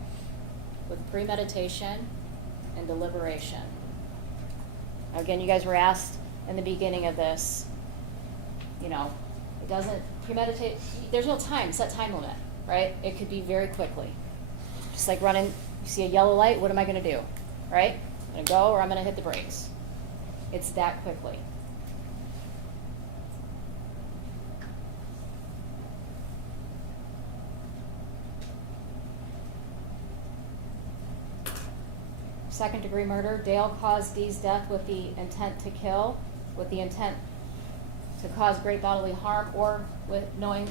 with premeditation and deliberation. Again, you guys were asked in the beginning of this, you know, it doesn't premeditate, there's no time, set time limit, right? It could be very quickly. Just like running, you see a yellow light, what am I gonna do, right? I'm gonna go or I'm gonna hit the brakes. It's that quickly. Second-degree murder, Dale caused Dee's death with the intent to kill, with the intent to cause great bodily harm, or with knowingly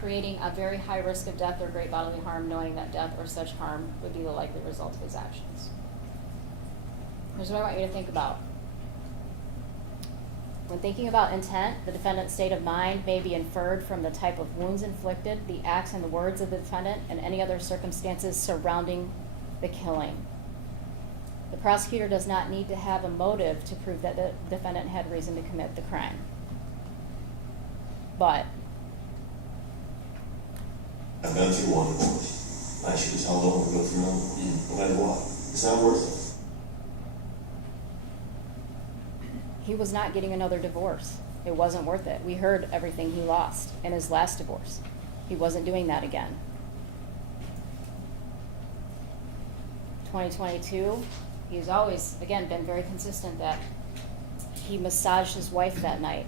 creating a very high risk of death or great bodily harm, knowing that death or such harm would be the likely result of his actions. Here's what I want you to think about. When thinking about intent, the defendant's state of mind may be inferred from the type of wounds inflicted, the acts and the words of the defendant, and any other circumstances surrounding the killing. The prosecutor does not need to have a motive to prove that the defendant had reason to commit the crime. But I've been through one divorce. I should just held over and go through another one, no matter what. It's not worth it. he was not getting another divorce. It wasn't worth it. We heard everything he lost in his last divorce. He wasn't doing that again. 2022, he's always, again, been very consistent that he massaged his wife that night.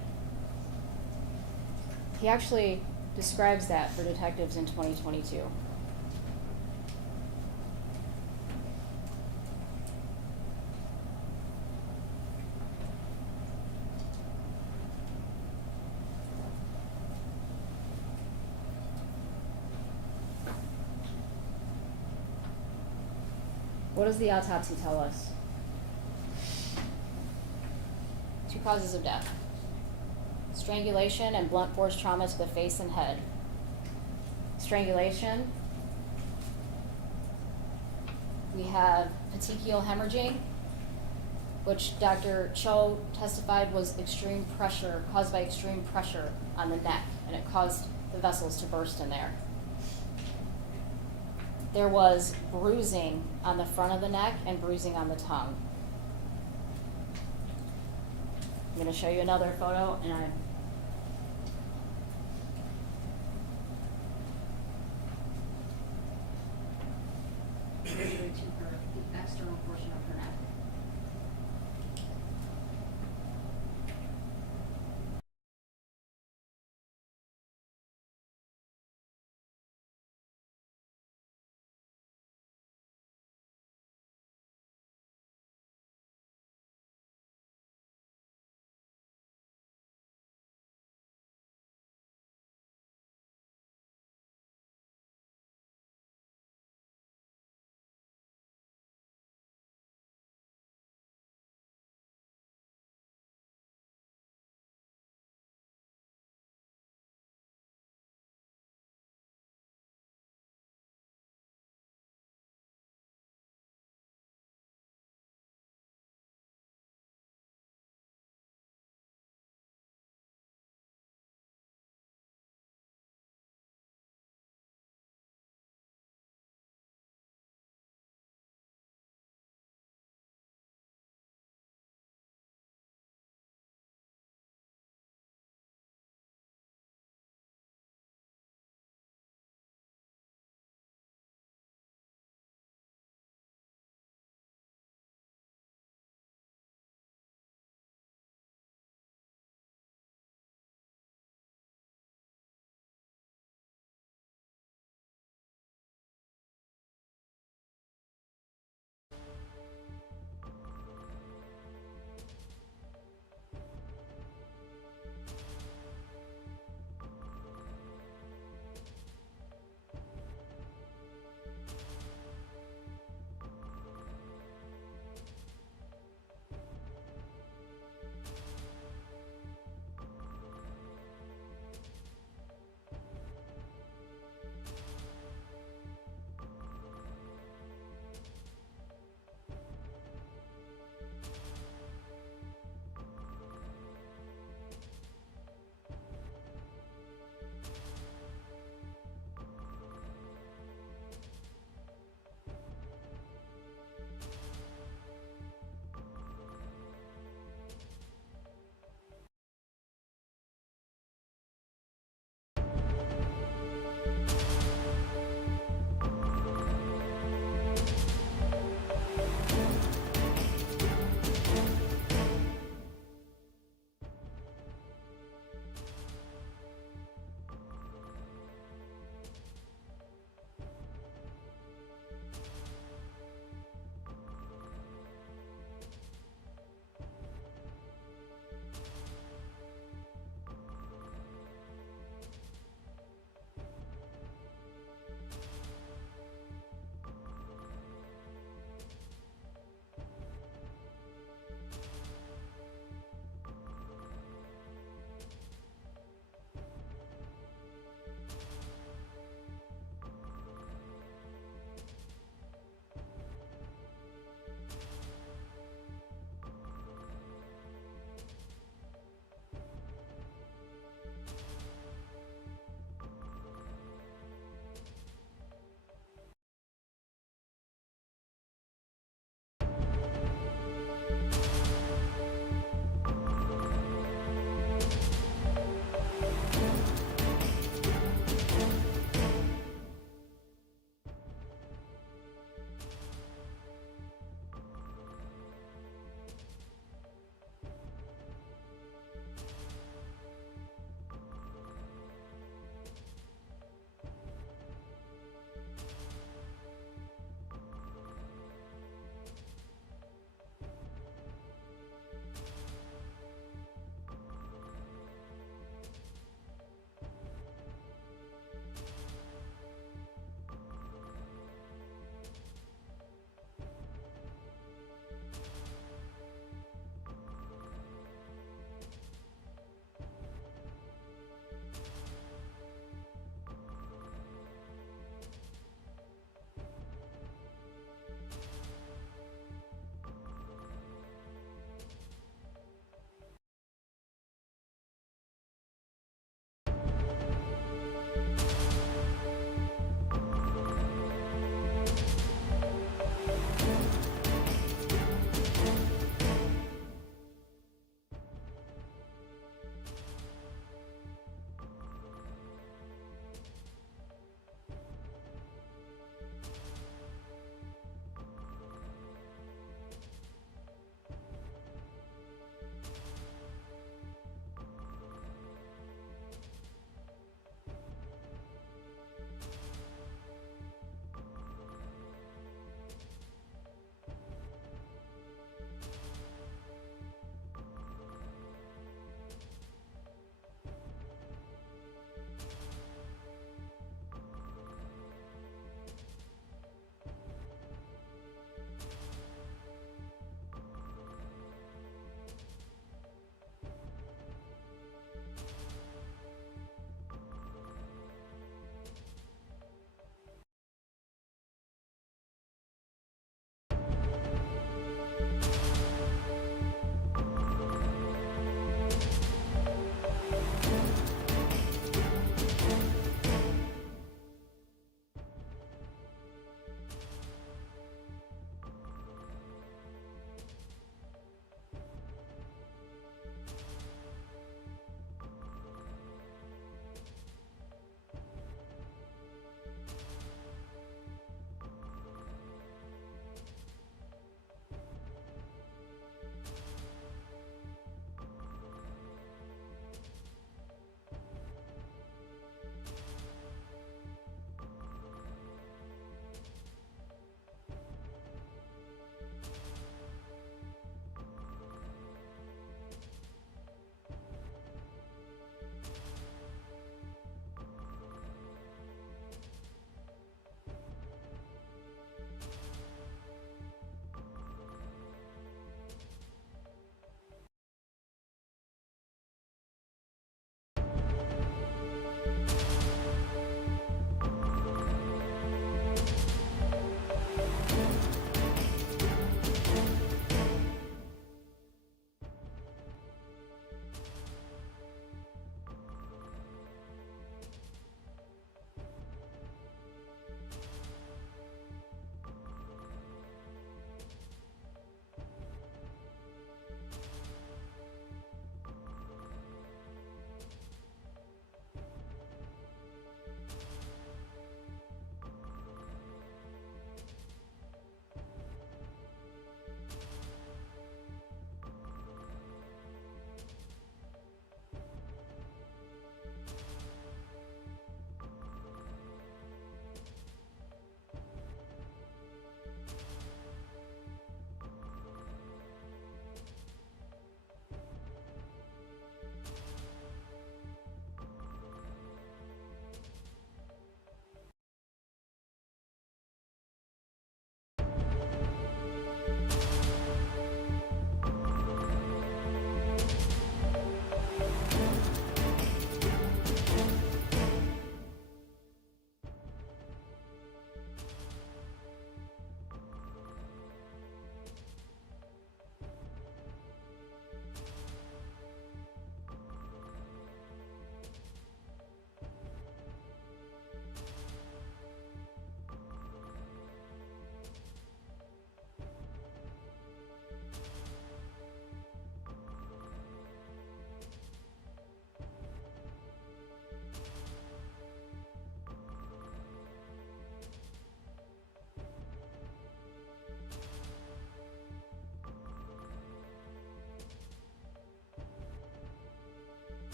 He actually describes that for detectives in 2022. What does the autopsy tell us? 2 causes of death: strangulation and blunt force trauma to the face and head. Strangulation, we have petechial hemorrhaging, which Dr. Cho testified was extreme pressure, caused by extreme pressure on the neck, and it caused the vessels to burst in there. There was bruising on the front of the neck and bruising on the tongue. I'm going to show you another photo, and injury to her, the external portion of her neck.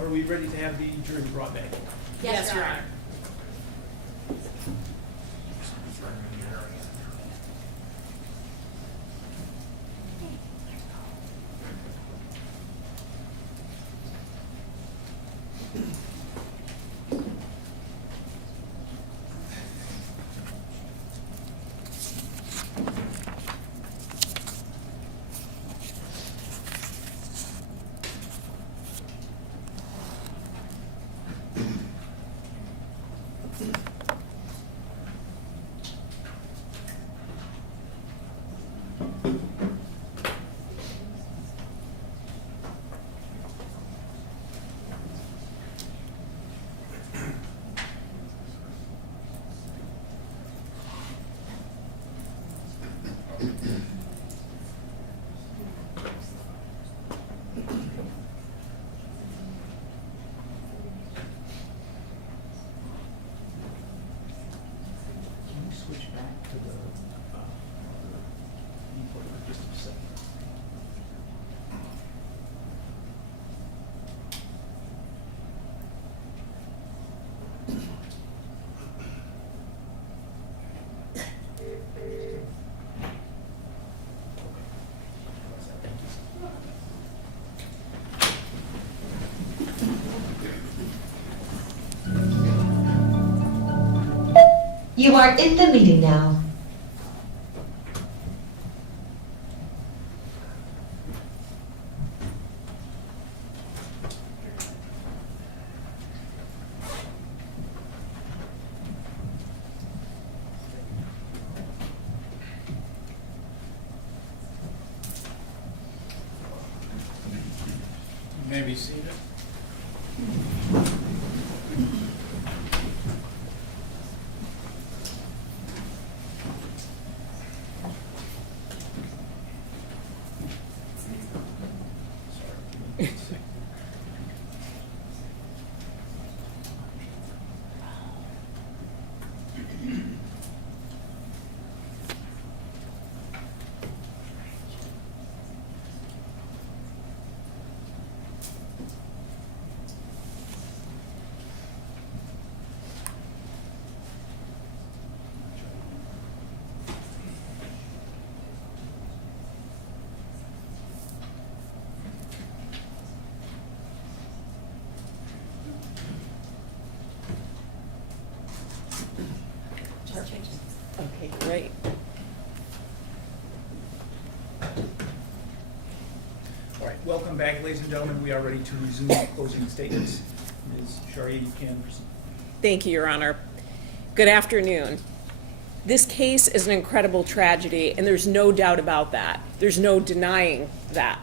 Are we ready to have the jury brought back? Yes, Your Honor. Can you switch back to the viewport for just a second? You are in the meeting now. You may be seated. Okay, great. All right, welcome back, ladies and gentlemen. We are ready to resume closing statements. Ms. Sharia, you can proceed. Thank you, Your Honor. Good afternoon. This case is an incredible tragedy, and there's no doubt about that. There's no denying that.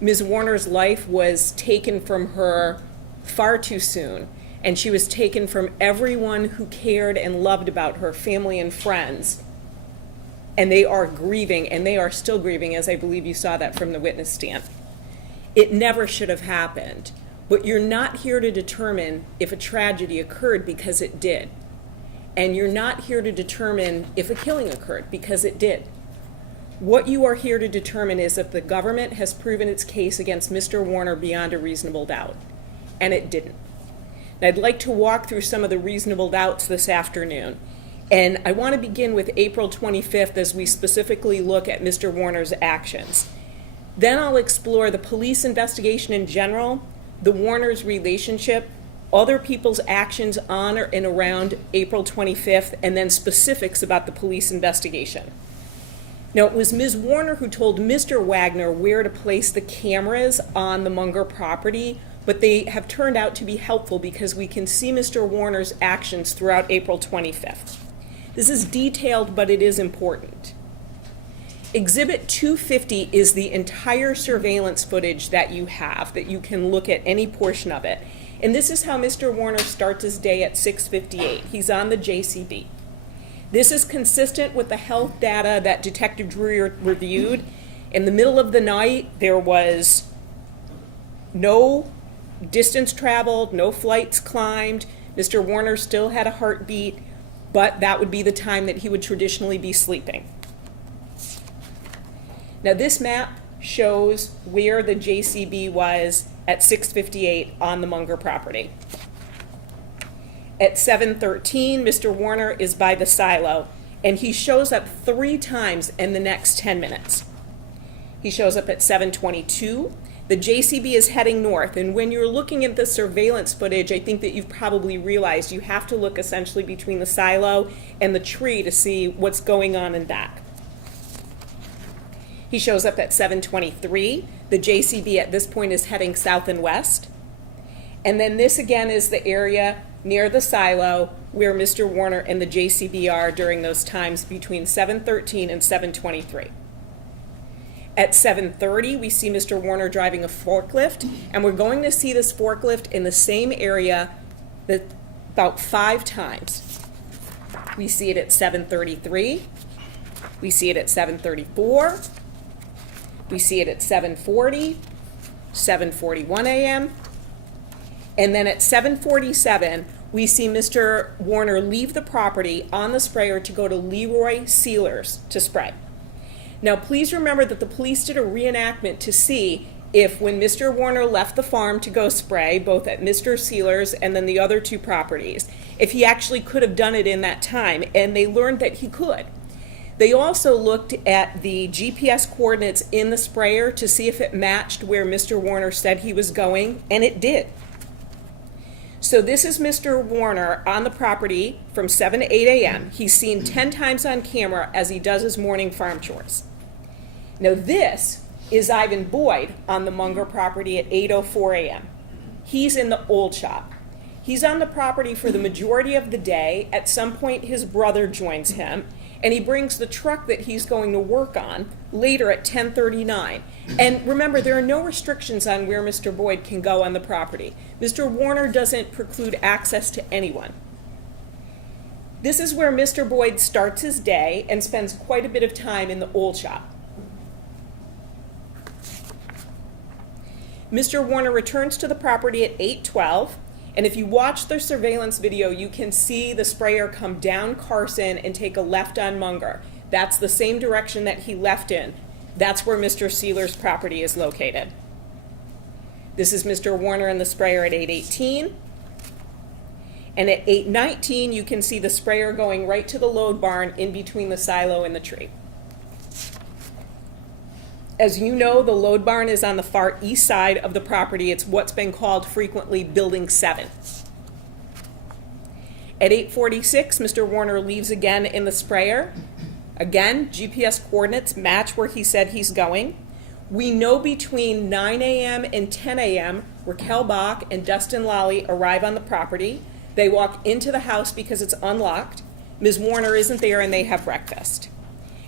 Ms. Warner's life was taken from her far too soon, and she was taken from everyone who cared and loved about her, family and friends. And they are grieving, and they are still grieving, as I believe you saw that from the witness stand. It never should have happened, but you're not here to determine if a tragedy occurred, because it did. And you're not here to determine if a killing occurred, because it did. What you are here to determine is if the government has proven its case against Mr. Warner beyond a reasonable doubt, and it didn't. And I'd like to walk through some of the reasonable doubts this afternoon. And I want to begin with April 25th as we specifically look at Mr. Warner's actions. Then I'll explore the police investigation in general, the Warner's relationship, other people's actions on or and around April 25th, and then specifics about the police investigation. Now, it was Ms. Warner who told Mr. Wagner where to place the cameras on the Munger property, but they have turned out to be helpful because we can see Mr. Warner's actions throughout April 25th. This is detailed, but it is important. Exhibit 250 is the entire surveillance footage that you have, that you can look at any portion of it. And this is how Mr. Warner starts his day at 6:58. He's on the JCB. This is consistent with the health data that Detective Drury reviewed. In the middle of the night, there was no distance traveled, no flights climbed. Mr. Warner still had a heartbeat, but that would be the time that he would traditionally be sleeping. Now, this map shows where the JCB was at 6:58 on the Munger property. At 7:13, Mr. Warner is by the silo, and he shows up 3 times in the next 10 minutes. He shows up at 7:22. The JCB is heading north, and when you're looking at the surveillance footage, I think that you've probably realized you have to look essentially between the silo and the tree to see what's going on in back. He shows up at 7:23. The JCB at this point is heading south and west. And then this again is the area near the silo where Mr. Warner and the JCB are during those times between 7:13 and 7:23. At 7:30, we see Mr. Warner driving a forklift, and we're going to see this forklift in the same area about 5 times. We see it at 7:33. We see it at 7:34. We see it at 7:40, 7:41 a.m. And then at 7:47, we see Mr. Warner leave the property on the sprayer to go to Leroy Sealers to spray. Now, please remember that the police did a reenactment to see if when Mr. Warner left the farm to go spray, both at Mr. Sealers and then the other 2 properties, if he actually could have done it in that time, and they learned that he could. They also looked at the GPS coordinates in the sprayer to see if it matched where Mr. Warner said he was going, and it did. So this is Mr. Warner on the property from 7 to 8 a.m. He's seen 10 times on camera as he does his morning farm chores. Now this is Ivan Boyd on the Munger property at 8:04 a.m. He's in the old shop. He's on the property for the majority of the day. At some point his brother joins him, and he brings the truck that he's going to work on later at 10:39. And remember, there are no restrictions on where Mr. Boyd can go on the property. Mr. Warner doesn't preclude access to anyone. This is where Mr. Boyd starts his day and spends quite a bit of time in the old shop. Mr. Warner returns to the property at 8:12, and if you watch the surveillance video, you can see the sprayer come down Carson and take a left on Munger. That's the same direction that he left in. That's where Mr. Sealer's property is located. This is Mr. Warner and the sprayer at 8:18. And at 8:19, you can see the sprayer going right to the load barn in between the silo and the tree. As you know, the load barn is on the far east side of the property. It's what's been called frequently Building 7. At 8:46, Mr. Warner leaves again in the sprayer. Again, GPS coordinates match where he said he's going. We know between 9 a.m. and 10 a.m., Raquel Bach and Dustin Lally arrive on the property. They walk into the house because it's unlocked. Ms. Warner isn't there, and they have breakfast.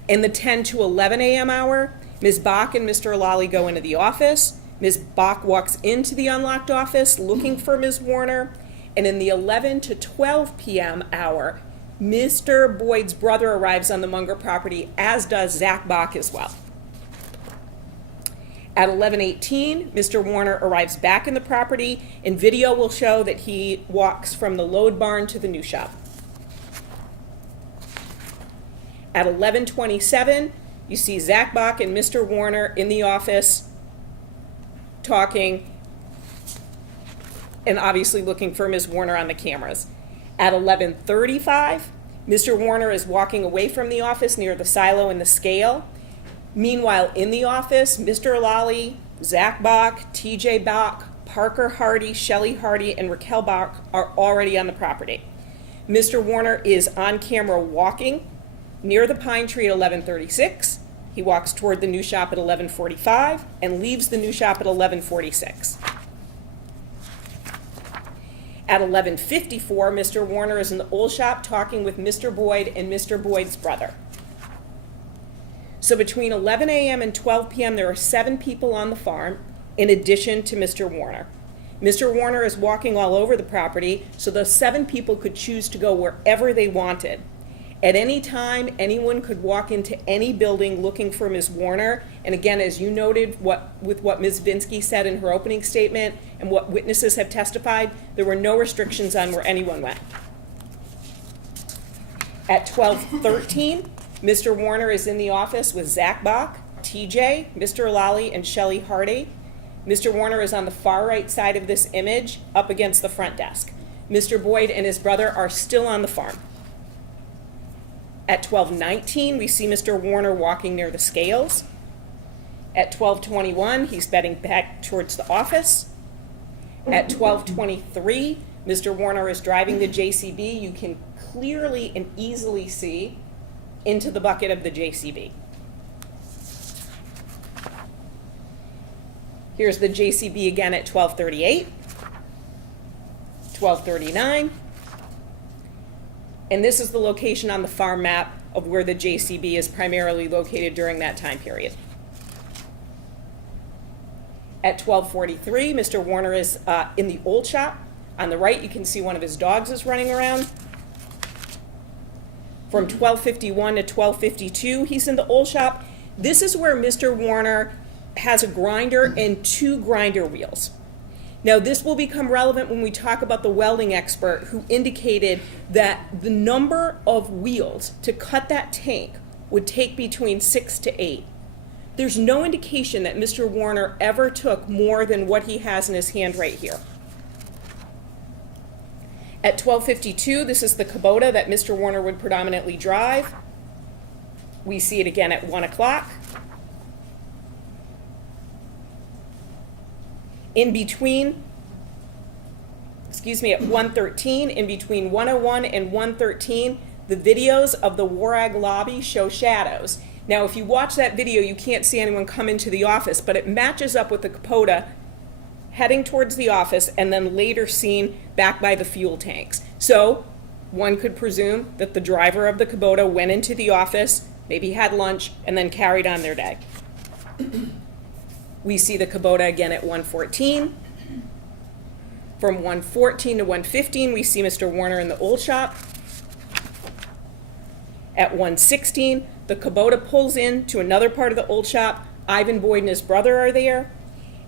In the 10 to 11 a.m. hour, Ms. Bach and Mr. Lally go into the office. Ms. Bach walks into the unlocked office looking for Ms. Warner. And in the 11 to 12 p.m. hour, Mr. Boyd's brother arrives on the Munger property, as does Zach Bach as well. At 11:18, Mr. Warner arrives back in the property, and video will show that he walks from the load barn to the new shop. At 11:27, you see Zach Bach and Mr. Warner in the office talking and obviously looking for Ms. Warner on the cameras. At 11:35, Mr. Warner is walking away from the office near the silo and the scale. Meanwhile, in the office, Mr. Lally, Zach Bach, TJ Bach, Parker Hardy, Shelley Hardy, and Raquel Bach are already on the property. Mr. Warner is on camera walking near the pine tree at 11:36. He walks toward the new shop at 11:45 and leaves the new shop at 11:46. At 11:54, Mr. Warner is in the old shop talking with Mr. Boyd and Mr. Boyd's brother. So between 11 a.m. and 12 p.m., there are 7 people on the farm, in addition to Mr. Warner. Mr. Warner is walking all over the property, so those 7 people could choose to go wherever they wanted. At any time, anyone could walk into any building looking for Ms. Warner. And again, as you noted, with what Ms. Vinsky said in her opening statement and what witnesses have testified, there were no restrictions on where anyone went. At 12:13, Mr. Warner is in the office with Zach Bach. TJ, Mr. Lally, and Shelley Hardy. Mr. Warner is on the far right side of this image, up against the front desk. Mr. Boyd and his brother are still on the farm. At 12:19, we see Mr. Warner walking near the scales. At 12:21, he's heading back towards the office. At 12:23, Mr. Warner is driving the JCB. You can clearly and easily see into the bucket of the JCB. Here's the JCB again at 12:38, 12:39, and this is the location on the farm map of where the JCB is primarily located during that time period. At 12:43, Mr. Warner is in the old shop. On the right, you can see one of his dogs is running around. From 12:51 to 12:52, he's in the old shop. This is where Mr. Warner has a grinder and 2 grinder wheels. Now, this will become relevant when we talk about the welding expert who indicated that the number of wheels to cut that tank would take between 6 to 8. There's no indication that Mr. Warner ever took more than what he has in his hand right here. At 12:52, this is the Kubota that Mr. Warner would predominantly drive. We see it again at 1 o'clock. In between, at 1:13, in between 1:01 and 1:13, the videos of the Warag lobby show shadows. Now, if you watch that video, you can't see anyone come into the office, but it matches up with the Kubota heading towards the office and then later seen back by the fuel tanks. So one could presume that the driver of the Kubota went into the office, maybe had lunch, and then carried on their day. We see the Kubota again at 1:14. From 1:14 to 1:15, we see Mr. Warner in the old shop. At 1:16, the Kubota pulls in to another part of the old shop. Ivan Boyd and his brother are there.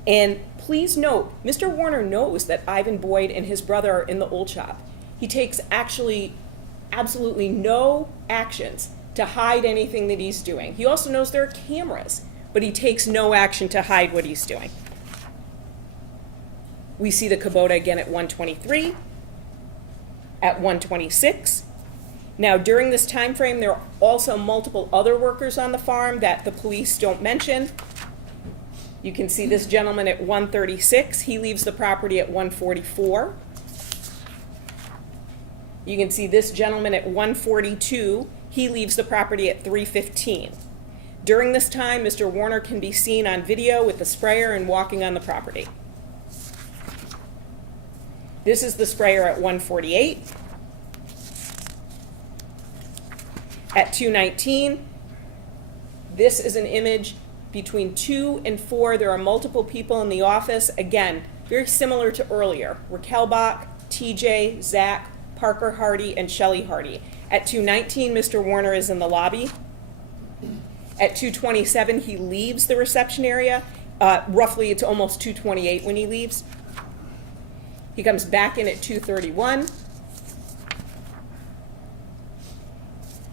And please note, Mr. Warner knows that Ivan Boyd and his brother are in the old shop. He takes actually absolutely no actions to hide anything that he's doing. He also knows there are cameras, but he takes no action to hide what he's doing. We see the Kubota again at 1:23, at 1:26. Now, during this time frame, there are also multiple other workers on the farm that the police don't mention. You can see this gentleman at 1:36. He leaves the property at 1:44. You can see this gentleman at 1:42. He leaves the property at 3:15. During this time, Mr. Warner can be seen on video with the sprayer and walking on the property. This is the sprayer at 1:48. At 2:19, this is an image between 2 and 4. There are multiple people in the office. Again, very similar to earlier. Raquel Bach, TJ, Zach, Parker Hardy, and Shelley Hardy. At 2:19, Mr. Warner is in the lobby. At 2:27, he leaves the reception area. Roughly, it's almost 2:28 when he leaves. He comes back in at 2:31.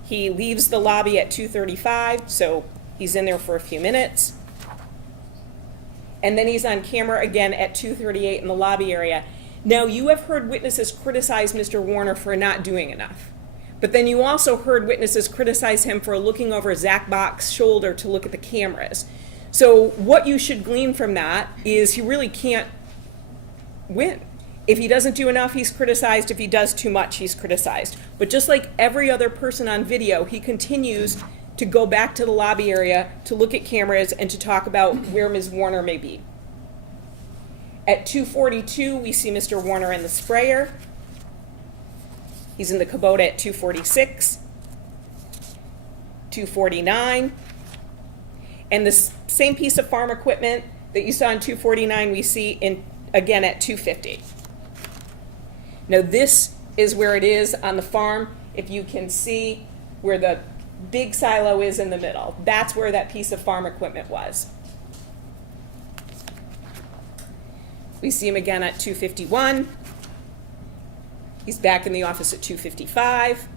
He leaves the lobby at 2:35, so he's in there for a few minutes. And then he's on camera again at 2:38 in the lobby area. Now, you have heard witnesses criticize Mr. Warner for not doing enough. But then you also heard witnesses criticize him for looking over Zach Bach's shoulder to look at the cameras. So what you should glean from that is he really can't win. If he doesn't do enough, he's criticized. If he does too much, he's criticized. But just like every other person on video, he continues to go back to the lobby area to look at cameras and to talk about where Ms. Warner may be. At 2:42, we see Mr. Warner in the sprayer. He's in the Kubota at 2:46, 2:49. And the same piece of farm equipment that you saw in 2:49, we see again at 2:50. Now, this is where it is on the farm. If you can see where the big silo is in the middle, that's where that piece of farm equipment was. We see him again at 2:51. He's back in the office at 2:55.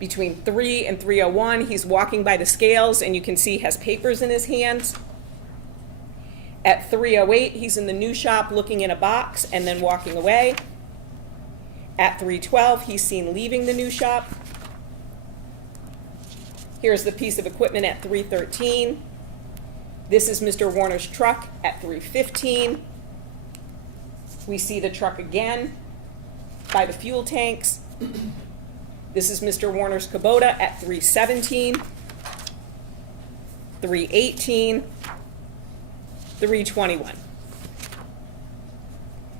Between 3 and 3:01, he's walking by the scales, and you can see he has papers in his hands. At 3:08, he's in the new shop looking in a box and then walking away. At 3:12, he's seen leaving the new shop. Here's the piece of equipment at 3:13. This is Mr. Warner's truck at 3:15. We see the truck again by the fuel tanks. This is Mr. Warner's Kubota at 3:17, 3:18, 3:21.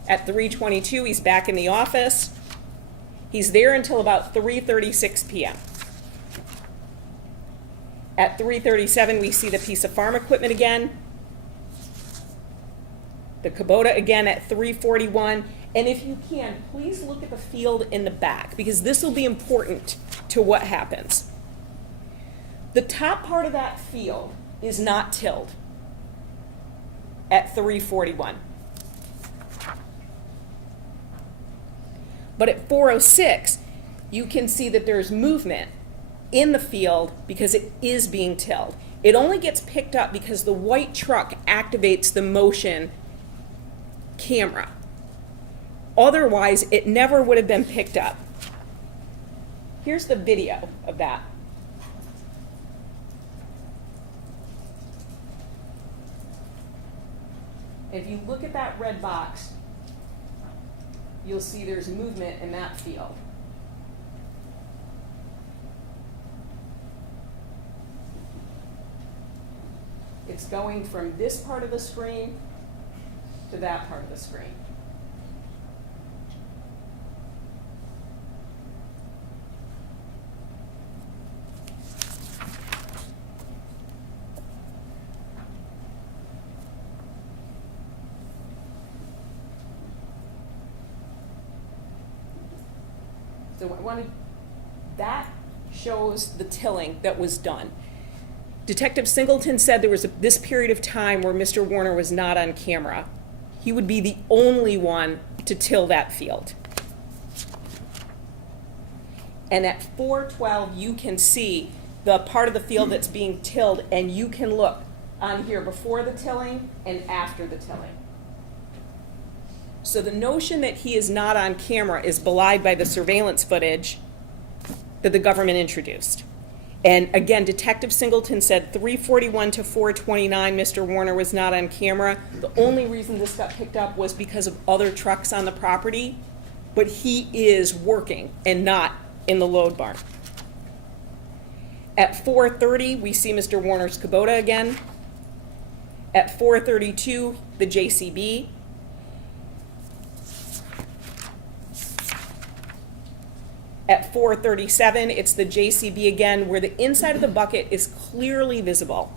At 3:22, he's back in the office. He's there until about 3:36 p.m. At 3:37, we see the piece of farm equipment again. The Kubota again at 3:41. And if you can, please look at the field in the back, because this will be important to what happens. The top part of that field is not tilled at 3:41. But at 4:06, you can see that there's movement in the field because it is being tilled. It only gets picked up because the white truck activates the motion camera. Otherwise, it never would have been picked up. Here's the video of that. If you look at that red box, you'll see there's movement in that field. It's going from this part of the screen to that part of the screen. So that shows the tilling that was done. Detective Singleton said there was this period of time where Mr. Warner was not on camera. He would be the only one to till that field. And at 4:12, you can see the part of the field that's being tilled, and you can look on here before the tilling and after the tilling. So the notion that he is not on camera is belied by the surveillance footage that the government introduced. And again, Detective Singleton said 3:41 to 4:29, Mr. Warner was not on camera. The only reason this got picked up was because of other trucks on the property, but he is working and not in the load barn. At 4:30, we see Mr. Warner's Kubota again. At 4:32, the JCB. At 4:37, it's the JCB again, where the inside of the bucket is clearly visible.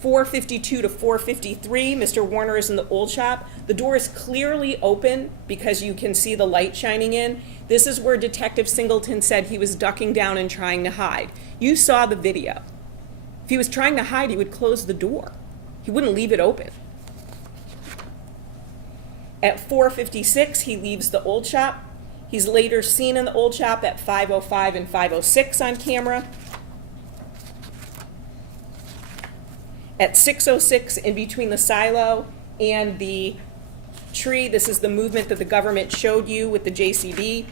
4:52 to 4:53, Mr. Warner is in the old shop. The door is clearly open because you can see the light shining in. This is where Detective Singleton said he was ducking down and trying to hide. You saw the video. If he was trying to hide, he would close the door. He wouldn't leave it open. At 4:56, he leaves the old shop. He's later seen in the old shop at 5:05 and 5:06 on camera. At 6:06, in between the silo and the tree, this is the movement that the government showed you with the JCB.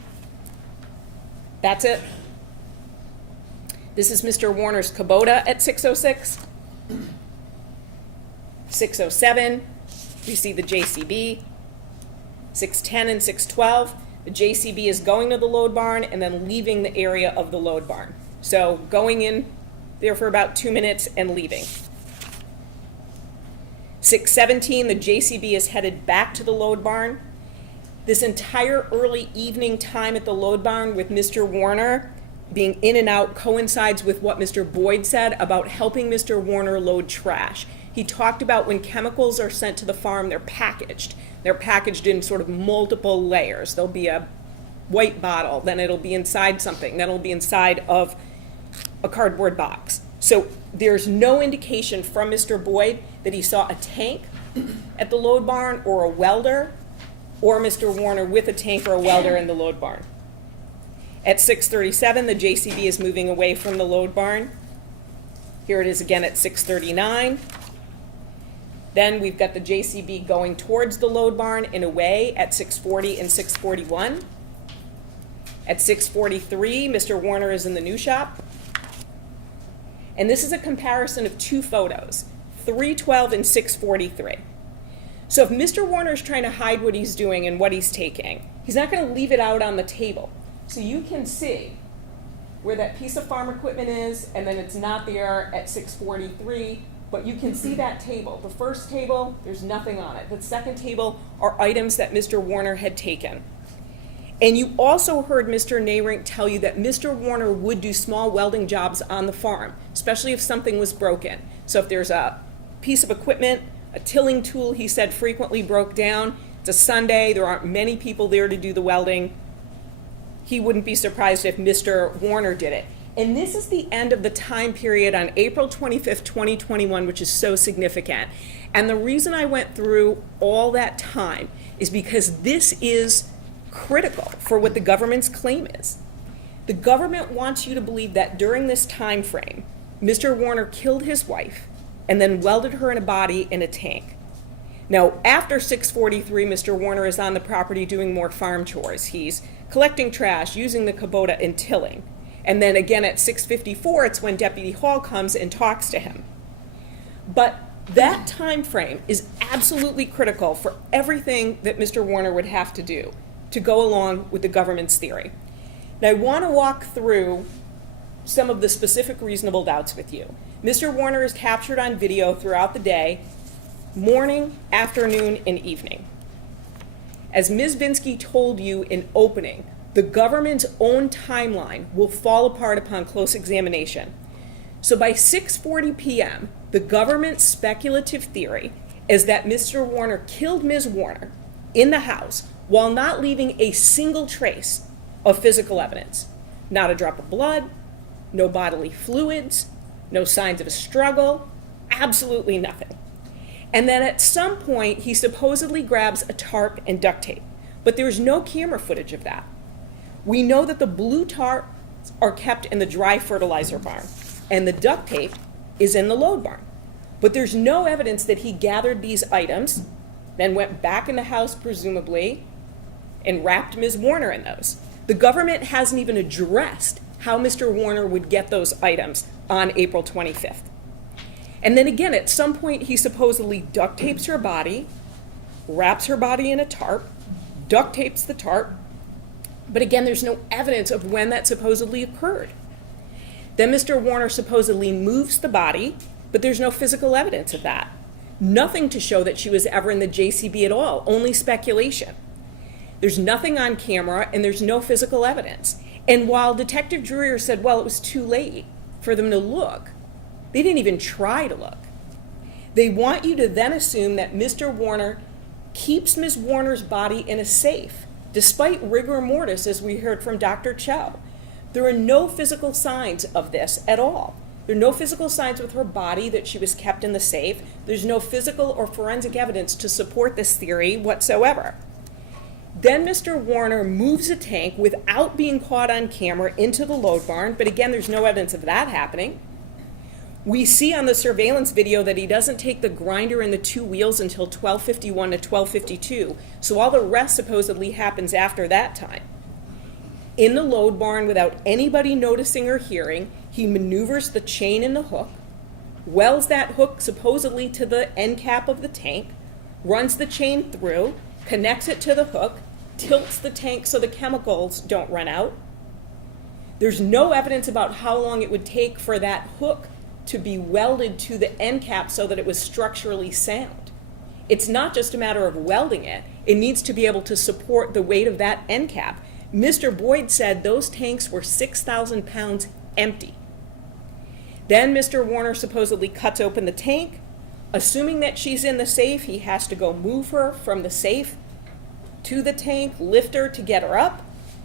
That's it. This is Mr. Warner's Kubota at 6:06. 6:07, we see the JCB. 6:10 and 6:12. The JCB is going to the load barn and then leaving the area of the load barn. So going in there for about 2 minutes and leaving. 6:17, the JCB is headed back to the load barn. This entire early evening time at the load barn with Mr. Warner being in and out coincides with what Mr. Boyd said about helping Mr. Warner load trash. He talked about when chemicals are sent to the farm, they're packaged. They're packaged in sort of multiple layers. There'll be a white bottle, then it'll be inside something, then it'll be inside of a cardboard box. So there's no indication from Mr. Boyd that he saw a tank at the load barn or a welder, or Mr. Warner with a tank or a welder in the load barn. At 6:37, the JCB is moving away from the load barn. Here it is again at 6:39. Then we've got the JCB going towards the load barn and away at 6:40 and 6:41. At 6:43, Mr. Warner is in the new shop. And this is a comparison of two photos, 3:12 and 6:43. So if Mr. Warner is trying to hide what he's doing and what he's taking, he's not going to leave it out on the table. So you can see where that piece of farm equipment is, and then it's not there at 6:43, but you can see that table. The first table, there's nothing on it. The second table are items that Mr. Warner had taken. And you also heard Mr. Nayrink tell you that Mr. Warner would do small welding jobs on the farm, especially if something was broken. So if there's a piece of equipment, a tilling tool he said frequently broke down, it's a Sunday, there aren't many people there to do the welding, he wouldn't be surprised if Mr. Warner did it. And this is the end of the time period on April 25th, 2021, which is so significant. And the reason I went through all that time is because this is critical for what the government's claim is. The government wants you to believe that during this time frame, Mr. Warner killed his wife and then welded her in a body in a tank. Now, after 6:43, Mr. Warner is on the property doing more farm chores. He's collecting trash, using the Kubota, and tilling. And then again at 6:54, it's when Deputy Hall comes and talks to him. But that time frame is absolutely critical for everything that Mr. Warner would have to do to go along with the government's theory. Now, I want to walk through some of the specific reasonable doubts with you. Mr. Warner is captured on video throughout the day, morning, afternoon, and evening. As Ms. Binsky told you in opening, the government's own timeline will fall apart upon close examination. So by 6:40 p.m., the government's speculative theory is that Mr. Warner killed Ms. Warner in the house while not leaving a single trace of physical evidence. Not a drop of blood, no bodily fluids, no signs of a struggle, absolutely nothing. And then at some point, he supposedly grabs a tarp and duct tape, but there's no camera footage of that. We know that the blue tarps are kept in the dry fertilizer barn, and the duct tape is in the load barn. But there's no evidence that he gathered these items, then went back in the house, presumably, and wrapped Ms. Warner in those. The government hasn't even addressed how Mr. Warner would get those items on April 25th. And then again, at some point, he supposedly duct tapes her body, wraps her body in a tarp, duct tapes the tarp, but again, there's no evidence of when that supposedly occurred. Then Mr. Warner supposedly moves the body, but there's no physical evidence of that. Nothing to show that she was ever in the JCB at all, only speculation. There's nothing on camera, and there's no physical evidence. And while Detective Dreyer said, well, it was too late for them to look, they didn't even try to look. They want you to then assume that Mr. Warner keeps Ms. Warner's body in a safe, despite rigor mortis, as we heard from Dr. Cho. There are no physical signs of this at all. There are no physical signs with her body that she was kept in the safe. There's no physical or forensic evidence to support this theory whatsoever. Then Mr. Warner moves a tank without being caught on camera into the load barn, but again, there's no evidence of that happening. We see on the surveillance video that he doesn't take the grinder and the two wheels until 12:51 to 12:52, so all the rest supposedly happens after that time. In the load barn, without anybody noticing or hearing, he maneuvers the chain and the hook, welds that hook supposedly to the end cap of the tank, runs the chain through, connects it to the hook, tilts the tank so the chemicals don't run out. There's no evidence about how long it would take for that hook to be welded to the end cap so that it was structurally sound. It's not just a matter of welding it. It needs to be able to support the weight of that end cap. Mr. Boyd said those tanks were 6,000 pounds empty. Then Mr. Warner supposedly cuts open the tank. Assuming that she's in the safe, he has to go move her from the safe to the tank, lift her to get her up,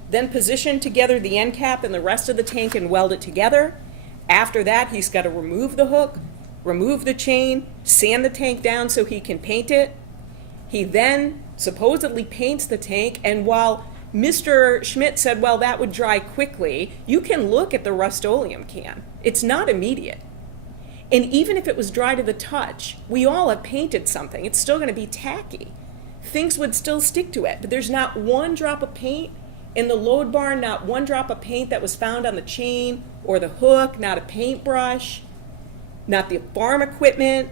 then position together the end cap and the rest of the tank and weld it together. After that, he's got to remove the hook, remove the chain, sand the tank down so he can paint it. He then supposedly paints the tank, and while Mr. Schmidt said, well, that would dry quickly. You can look at the Rust-Oleum can. It's not immediate. And even if it was dry to the touch, we all have painted something. It's still going to be tacky. Things would still stick to it. But there's not one drop of paint in the load barn, not one drop of paint that was found on the chain or the hook, not a paintbrush, not the farm equipment,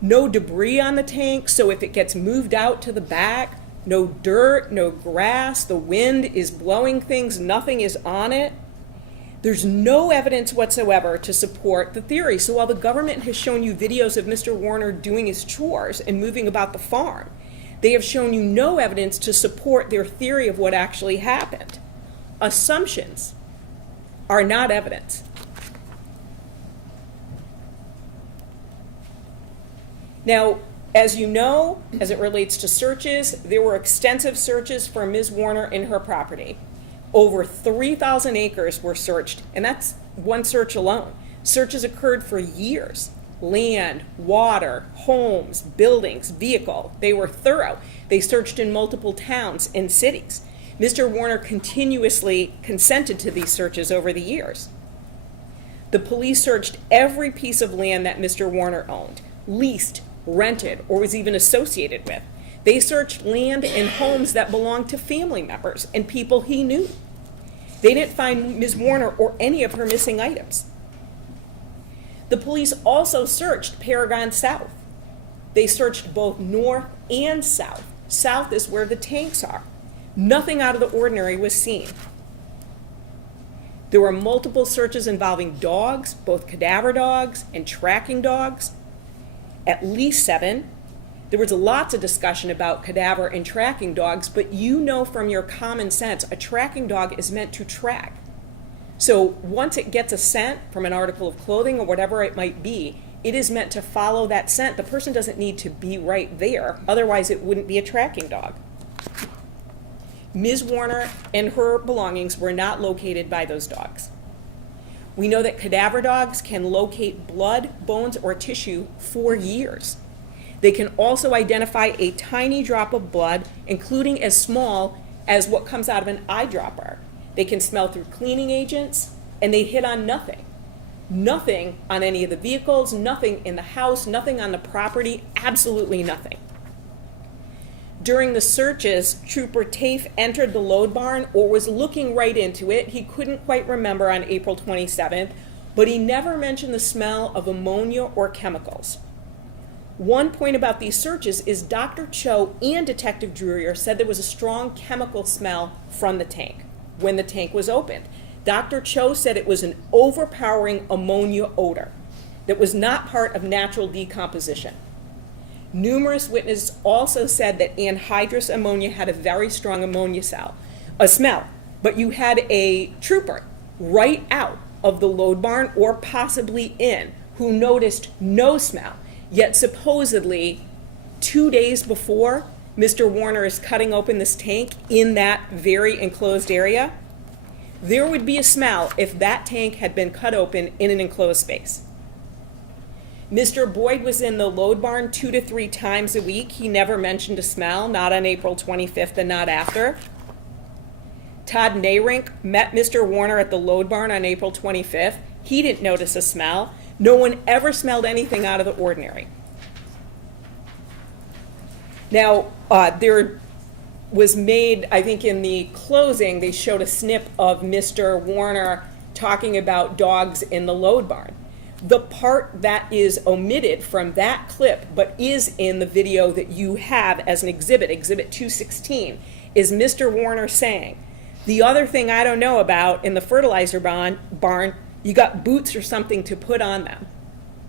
no debris on the tank. So if it gets moved out to the back, no dirt, no grass, the wind is blowing things, nothing is on it. There's no evidence whatsoever to support the theory. So while the government has shown you videos of Mr. Warner doing his chores and moving about the farm, they have shown you no evidence to support their theory of what actually happened. Assumptions are not evidence. Now, as you know, as it relates to searches, there were extensive searches for Ms. Warner in her property. Over 3,000 acres were searched, and that's one search alone. Searches occurred for years. Land, water, homes, buildings, vehicle. They were thorough. They searched in multiple towns and cities. Mr. Warner continuously consented to these searches over the years. The police searched every piece of land that Mr. Warner owned, leased, rented, or was even associated with. They searched land and homes that belonged to family members and people he knew. They didn't find Ms. Warner or any of her missing items. The police also searched Paragon South. They searched both north and south. South is where the tanks are. Nothing out of the ordinary was seen. There were multiple searches involving dogs, both cadaver dogs and tracking dogs, at least 7. There was lots of discussion about cadaver and tracking dogs, but you know from your common sense, a tracking dog is meant to track. So once it gets a scent from an article of clothing or whatever it might be, it is meant to follow that scent. The person doesn't need to be right there, otherwise it wouldn't be a tracking dog. Ms. Warner and her belongings were not located by those dogs. We know that cadaver dogs can locate blood, bones, or tissue for years. They can also identify a tiny drop of blood, including as small as what comes out of an eyedropper. They can smell through cleaning agents, and they hit on nothing. Nothing on any of the vehicles, nothing in the house, nothing on the property, absolutely nothing. During the searches, Trooper Tafe entered the load barn or was looking right into it. He couldn't quite remember on April 27th, but he never mentioned the smell of ammonia or chemicals. One point about these searches is Dr. Cho and Detective Druyer said there was a strong chemical smell from the tank when the tank was opened. Dr. Cho said it was an overpowering ammonia odor that was not part of natural decomposition. Numerous witnesses also said that anhydrous ammonia had a very strong ammonia smell, but you had a trooper right out of the load barn or possibly in who noticed no smell, yet supposedly 2 days before Mr. Warner is cutting open this tank in that very enclosed area, there would be a smell if that tank had been cut open in an enclosed space. Mr. Boyd was in the load barn 2 to 3 times a week. He never mentioned a smell, not on April 25th and not after. Todd Nayrink met Mr. Warner at the load barn on April 25th. He didn't notice a smell. No one ever smelled anything out of the ordinary. Now, there was made, I think in the closing, they showed a snip of Mr. Warner talking about dogs in the load barn. The part that is omitted from that clip, but is in the video that you have as an exhibit, Exhibit 216, is Mr. Warner saying, the other thing I don't know about in the fertilizer barn, you got boots or something to put on them.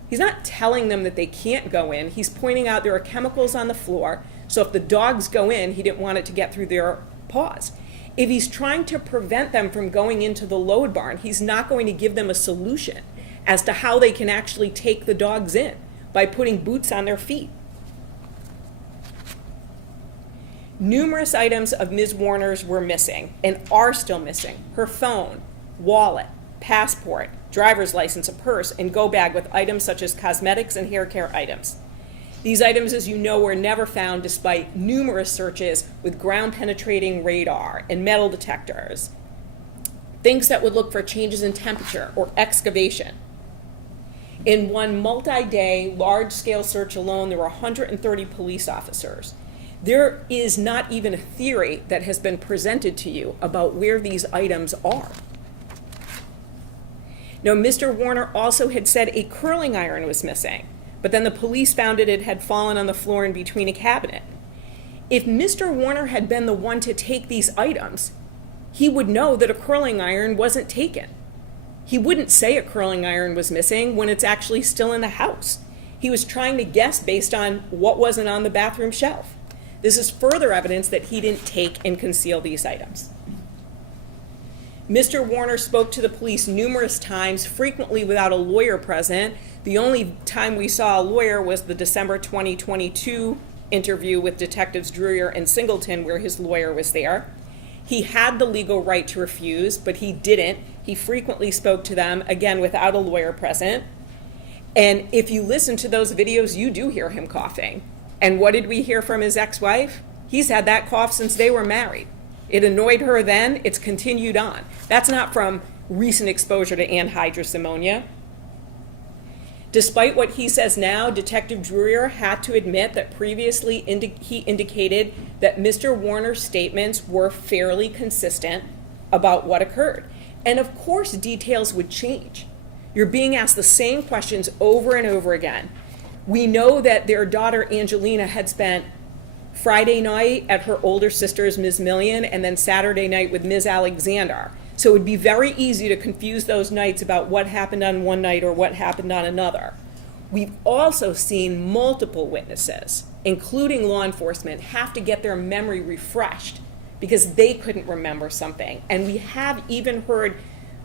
He's not telling them that they can't go in. He's pointing out there are chemicals on the floor, so if the dogs go in, he didn't want it to get through their paws. If he's trying to prevent them from going into the load barn, he's not going to give them a solution as to how they can actually take the dogs in by putting boots on their feet. Numerous items of Ms. Warner's were missing and are still missing. Her phone, wallet, passport, driver's license, a purse, and go bag with items such as cosmetics and hair care items. These items, as you know, were never found despite numerous searches with ground-penetrating radar and metal detectors, things that would look for changes in temperature or excavation. In one multi-day, large-scale search alone, there were 130 police officers. There is not even a theory that has been presented to you about where these items are. Now, Mr. Warner also had said a curling iron was missing, but then the police found it had fallen on the floor in between a cabinet. If Mr. Warner had been the one to take these items, he would know that a curling iron wasn't taken. He wouldn't say a curling iron was missing when it's actually still in the house. He was trying to guess based on what wasn't on the bathroom shelf. This is further evidence that he didn't take and conceal these items. Mr. Warner spoke to the police numerous times, frequently without a lawyer present. The only time we saw a lawyer was the December 2022 interview with Detectives Dreyer and Singleton, where his lawyer was there. He had the legal right to refuse, but he didn't. He frequently spoke to them, again, without a lawyer present. And if you listen to those videos, you do hear him coughing. And what did we hear from his ex-wife? He's had that cough since they were married. It annoyed her then, it's continued on. That's not from recent exposure to anhydrous ammonia. Despite what he says now, Detective Dreyer had to admit that previously he indicated that Mr. Warner's statements were fairly consistent about what occurred. And of course, details would change. You're being asked the same questions over and over again. We know that their daughter Angelina had spent Friday night at her older sister's, Ms. Million, and then Saturday night with Ms. Alexander. So it would be very easy to confuse those nights about what happened on one night or what happened on another. We've also seen multiple witnesses, including law enforcement, have to get their memory refreshed because they couldn't remember something. And we have even heard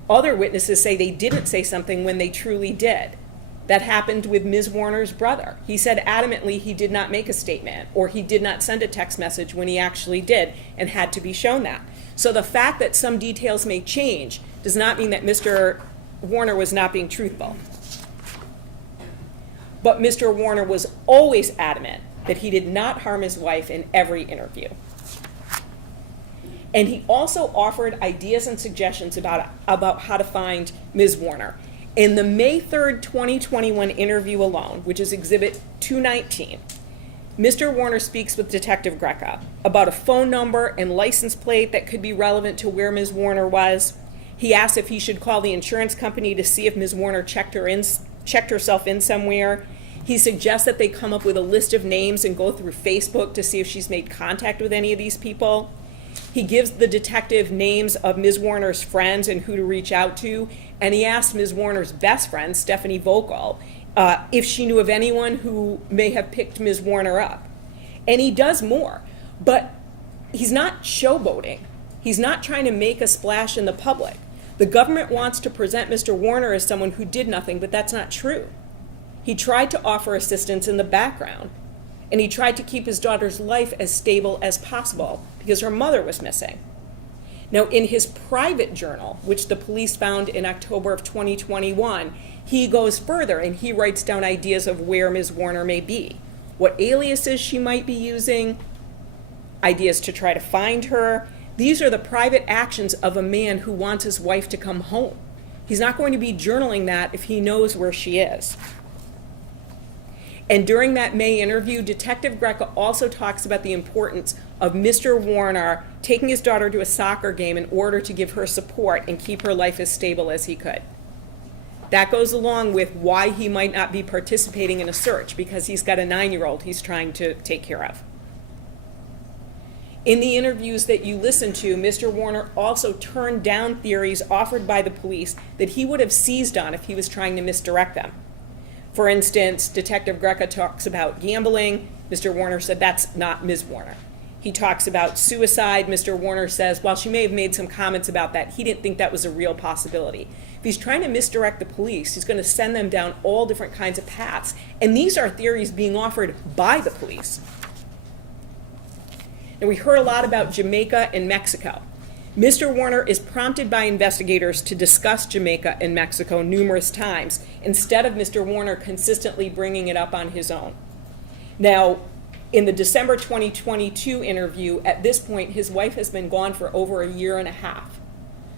other witnesses say they didn't say something when they truly did. That happened with Ms. Warner's brother. He said adamantly he did not make a statement or he did not send a text message when he actually did and had to be shown that. So the fact that some details may change does not mean that Mr. Warner was not being truthful. But Mr. Warner was always adamant that he did not harm his wife in every interview. And he also offered ideas and suggestions about how to find Ms. Warner. In the May 3rd, 2021 interview alone, which is Exhibit 219, Mr. Warner speaks with Detective Greca about a phone number and license plate that could be relevant to where Ms. Warner was. He asks if he should call the insurance company to see if Ms. Warner checked herself in somewhere. He suggests that they come up with a list of names and go through Facebook to see if she's made contact with any of these people. He gives the detective names of Ms. Warner's friends and who to reach out to, and he asks Ms. Warner's best friend, Stephanie Vogel, if she knew of anyone who may have picked Ms. Warner up. And he does more, but he's not showboating. He's not trying to make a splash in the public. The government wants to present Mr. Warner as someone who did nothing, but that's not true. He tried to offer assistance in the background, and he tried to keep his daughter's life as stable as possible because her mother was missing. Now, in his private journal, which the police found in October of 2021, he goes further and he writes down ideas of where Ms. Warner may be, what aliases she might be using, ideas to try to find her. These are the private actions of a man who wants his wife to come home. He's not going to be journaling that if he knows where she is. And during that May interview, Detective Greca also talks about the importance of Mr. Warner taking his daughter to a soccer game in order to give her support and keep her life as stable as he could. That goes along with why he might not be participating in a search, because he's got a 9-year-old he's trying to take care of. In the interviews that you listened to, Mr. Warner also turned down theories offered by the police that he would have seized on if he was trying to misdirect them. For instance, Detective Greca talks about gambling. Mr. Warner said that's not Ms. Warner. He talks about suicide. Mr. Warner says, while she may have made some comments about that, he didn't think that was a real possibility. If he's trying to misdirect the police, he's going to send them down all different kinds of paths. And these are theories being offered by the police. And we heard a lot about Jamaica and Mexico. Mr. Warner is prompted by investigators to discuss Jamaica and Mexico numerous times, instead of Mr. Warner consistently bringing it up on his own. Now, in the December 2022 interview, at this point, his wife has been gone for over a year and a half.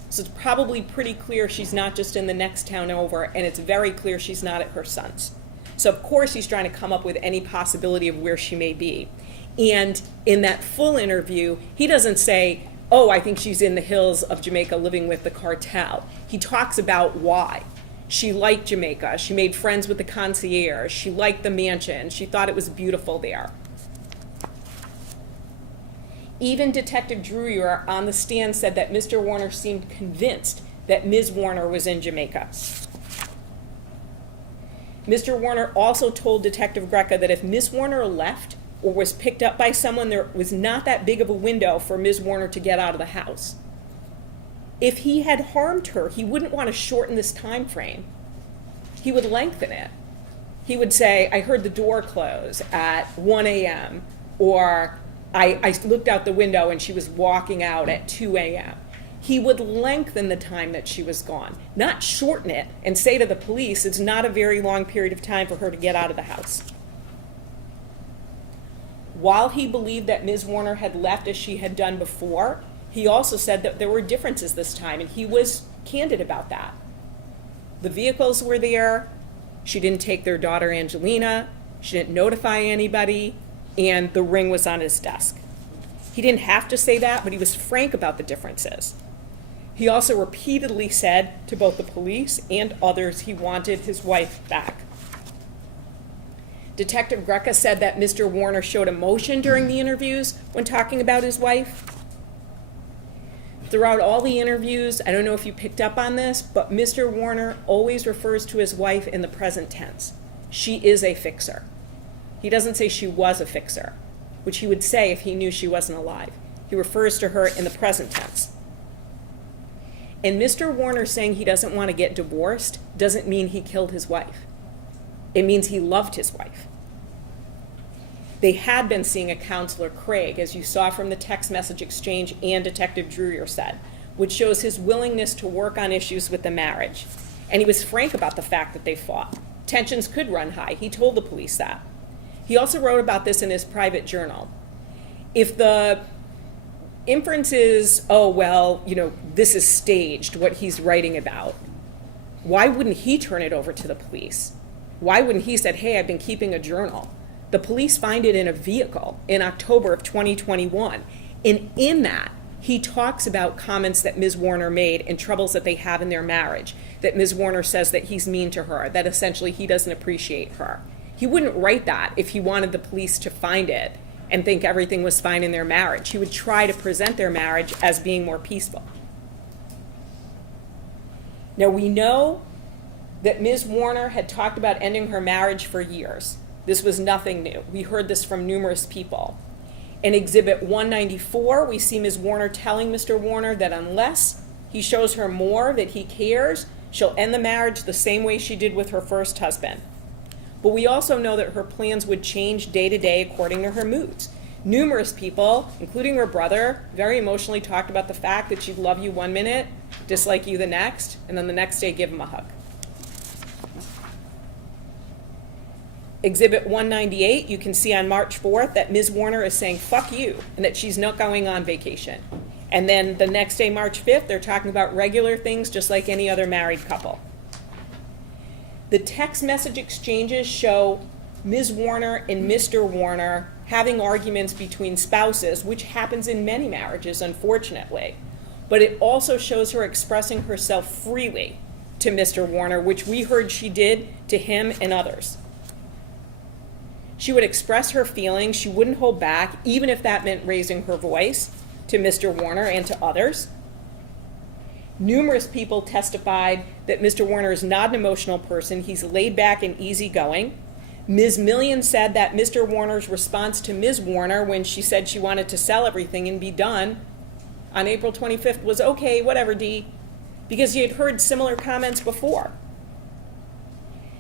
So it's probably pretty clear she's not just in the next town over, and it's very clear she's not at her son's. So of course he's trying to come up with any possibility of where she may be. And in that full interview, he doesn't say, oh, I think she's in the hills of Jamaica living with the cartel. He talks about why. She liked Jamaica. She made friends with the concierge. She liked the mansion. She thought it was beautiful there. Even Detective Drewer on the stand said that Mr. Warner seemed convinced that Ms. Warner was in Jamaica. Mr. Warner also told Detective Greca that if Ms. Warner left or was picked up by someone, there was not that big of a window for Ms. Warner to get out of the house. If he had harmed her, he wouldn't want to shorten this time frame. He would lengthen it. He would say, I heard the door close at 1 a.m., or I looked out the window and she was walking out at 2 a.m. He would lengthen the time that she was gone, not shorten it and say to the police, it's not a very long period of time for her to get out of the house. While he believed that Ms. Warner had left as she had done before, he also said that there were differences this time, and he was candid about that. The vehicles were there, she didn't take their daughter Angelina, she didn't notify anybody, and the ring was on his desk. He didn't have to say that, but he was frank about the differences. He also repeatedly said to both the police and others he wanted his wife back. Detective Greca said that Mr. Warner showed emotion during the interviews when talking about his wife. Throughout all the interviews, I don't know if you picked up on this, but Mr. Warner always refers to his wife in the present tense. She is a fixer. He doesn't say she was a fixer, which he would say if he knew she wasn't alive. He refers to her in the present tense. And Mr. Warner saying he doesn't want to get divorced doesn't mean he killed his wife. It means he loved his wife. They had been seeing a counselor, Craig, as you saw from the text message exchange and Detective Drewer said, which shows his willingness to work on issues with the marriage. And he was frank about the fact that they fought. Tensions could run high. He told the police that. He also wrote about this in his private journal. If the inference is, oh, well, this is staged, what he's writing about, why wouldn't he turn it over to the police? Why wouldn't he said, hey, I've been keeping a journal? The police find it in a vehicle in October of 2021. And in that, he talks about comments that Ms. Warner made and troubles that they have in their marriage, that Ms. Warner says that he's mean to her, that essentially he doesn't appreciate her. He wouldn't write that if he wanted the police to find it and think everything was fine in their marriage. He would try to present their marriage as being more peaceful. Now, we know that Ms. Warner had talked about ending her marriage for years. This was nothing new. We heard this from numerous people. In Exhibit 194, we see Ms. Warner telling Mr. Warner that unless he shows her more that he cares, she'll end the marriage the same way she did with her first husband. But we also know that her plans would change day to day according to her moods. Numerous people, including her brother, very emotionally talked about the fact that she'd love you one minute, dislike you the next, and then the next day give him a hug. Exhibit 198, you can see on March 4th that Ms. Warner is saying, fuck you, and that she's not going on vacation. And then the next day, March 5th, they're talking about regular things just like any other married couple. The text message exchanges show Ms. Warner and Mr. Warner having arguments between spouses, which happens in many marriages, unfortunately. But it also shows her expressing herself freely to Mr. Warner, which we heard she did to him and others. She would express her feelings. She wouldn't hold back, even if that meant raising her voice to Mr. Warner and to others. Numerous people testified that Mr. Warner is not an emotional person. He's laid back and easygoing. Ms. Millian said that Mr. Warner's response to Ms. Warner when she said she wanted to sell everything and be done on April 25th was, okay, whatever, Dee, because he had heard similar comments before.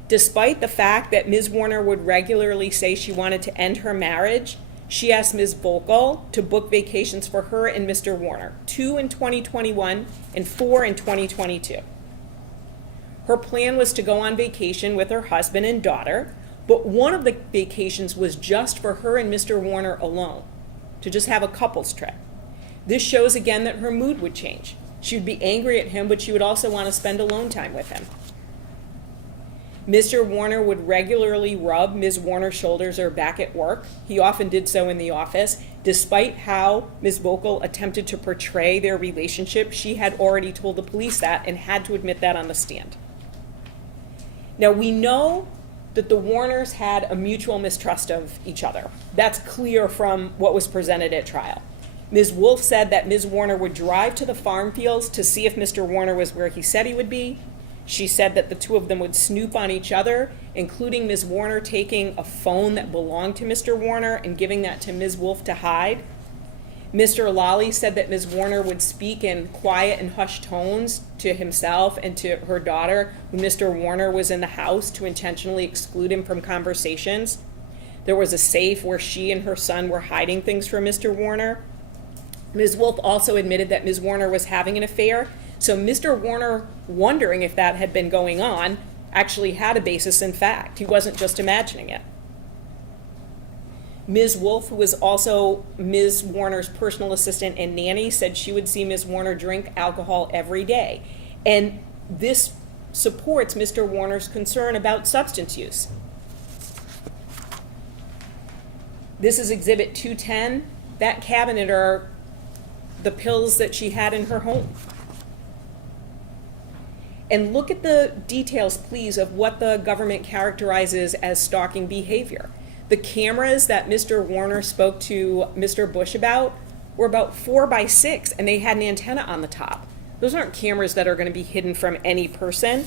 Despite the fact that Ms. Warner would regularly say she wanted to end her marriage, she asked Ms. Volkel to book vacations for her and Mr. Warner, 2 in 2021 and 4 in 2022. Her plan was to go on vacation with her husband and daughter, But one of the vacations was just for her and Mr. Warner alone, to just have a couples trip. This shows again that her mood would change. She would be angry at him, but she would also want to spend alone time with him. Mr. Warner would regularly rub Ms. Warner's shoulders or back at work. He often did so in the office. Despite how Ms. Vocal attempted to portray their relationship, she had already told the police that and had to admit that on the stand. Now, we know that the Warners had a mutual mistrust of each other. That's clear from what was presented at trial. Ms. Wolf said that Ms. Warner would drive to the farm fields to see if Mr. Warner was where he said he would be. She said that the two of them would snoop on each other, including Ms. Warner taking a phone that belonged to Mr. Warner and giving that to Ms. Wolf to hide. Mr. Lally said that Ms. Warner would speak in quiet and hushed tones to himself and to her daughter when Mr. Warner was in the house to intentionally exclude him from conversations. There was a safe where she and her son were hiding things from Mr. Warner. Ms. Wolf also admitted that Ms. Warner was having an affair. So Mr. Warner, wondering if that had been going on, actually had a basis in fact. He wasn't just imagining it. Ms. Wolf, who was also Ms. Warner's personal assistant and nanny, said she would see Ms. Warner drink alcohol every day. And this supports Mr. Warner's concern about substance use. This is Exhibit 210. That cabinet are the pills that she had in her home. And look at the details, please, of what the government characterizes as stalking behavior. The cameras that Mr. Warner spoke to Mr. Bush about were about 4 by 6, and they had an antenna on the top. Those aren't cameras that are going to be hidden from any person.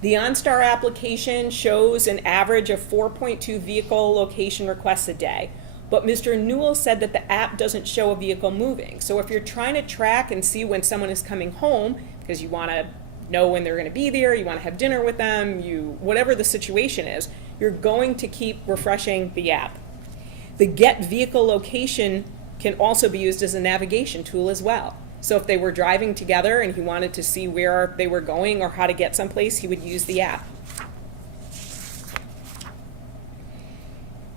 The OnStar application shows an average of 4.2 vehicle location requests a day. But Mr. Newell said that the app doesn't show a vehicle moving. So if you're trying to track and see when someone is coming home, because you want to know when they're going to be there, you want to have dinner with them, whatever the situation is, you're going to keep refreshing the app. The Get Vehicle Location can also be used as a navigation tool as well. So if they were driving together and he wanted to see where they were going or how to get someplace, he would use the app.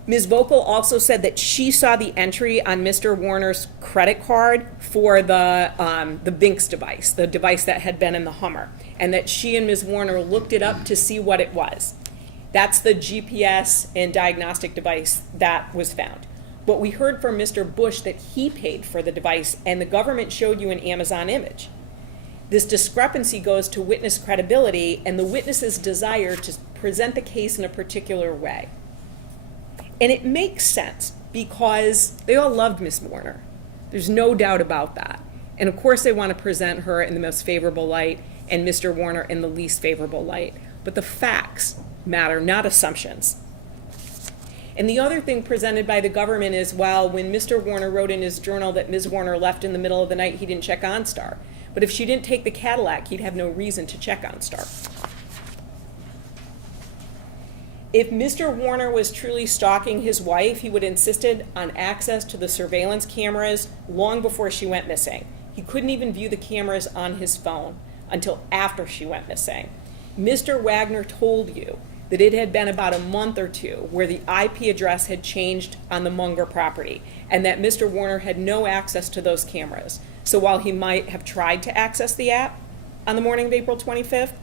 Ms. Vocal also said that she saw the entry on Mr. Warner's credit card for the Binks device, the device that had been in the Hummer, and that she and Ms. Warner looked it up to see what it was. That's the GPS and diagnostic device that was found. But we heard from Mr. Bush that he paid for the device, and the government showed you an Amazon image. This discrepancy goes to witness credibility and the witness's desire to present the case in a particular way. And it makes sense because they all loved Miss Warner. There's no doubt about that. And of course they want to present her in the most favorable light and Mr. Warner in the least favorable light. But the facts matter, not assumptions. And the other thing presented by the government is, well, when Mr. Warner wrote in his journal that Ms. Warner left in the middle of the night, he didn't check OnStar. But if she didn't take the Cadillac, he'd have no reason to check OnStar. If Mr. Warner was truly stalking his wife, he would have insisted on access to the surveillance cameras long before she went missing. He couldn't even view the cameras on his phone until after she went missing. Mr. Wagner told you that it had been about a month or two where the IP address had changed on the Munger property and that Mr. Warner had no access to those cameras. So while he might have tried to access the app on the morning of April 25th,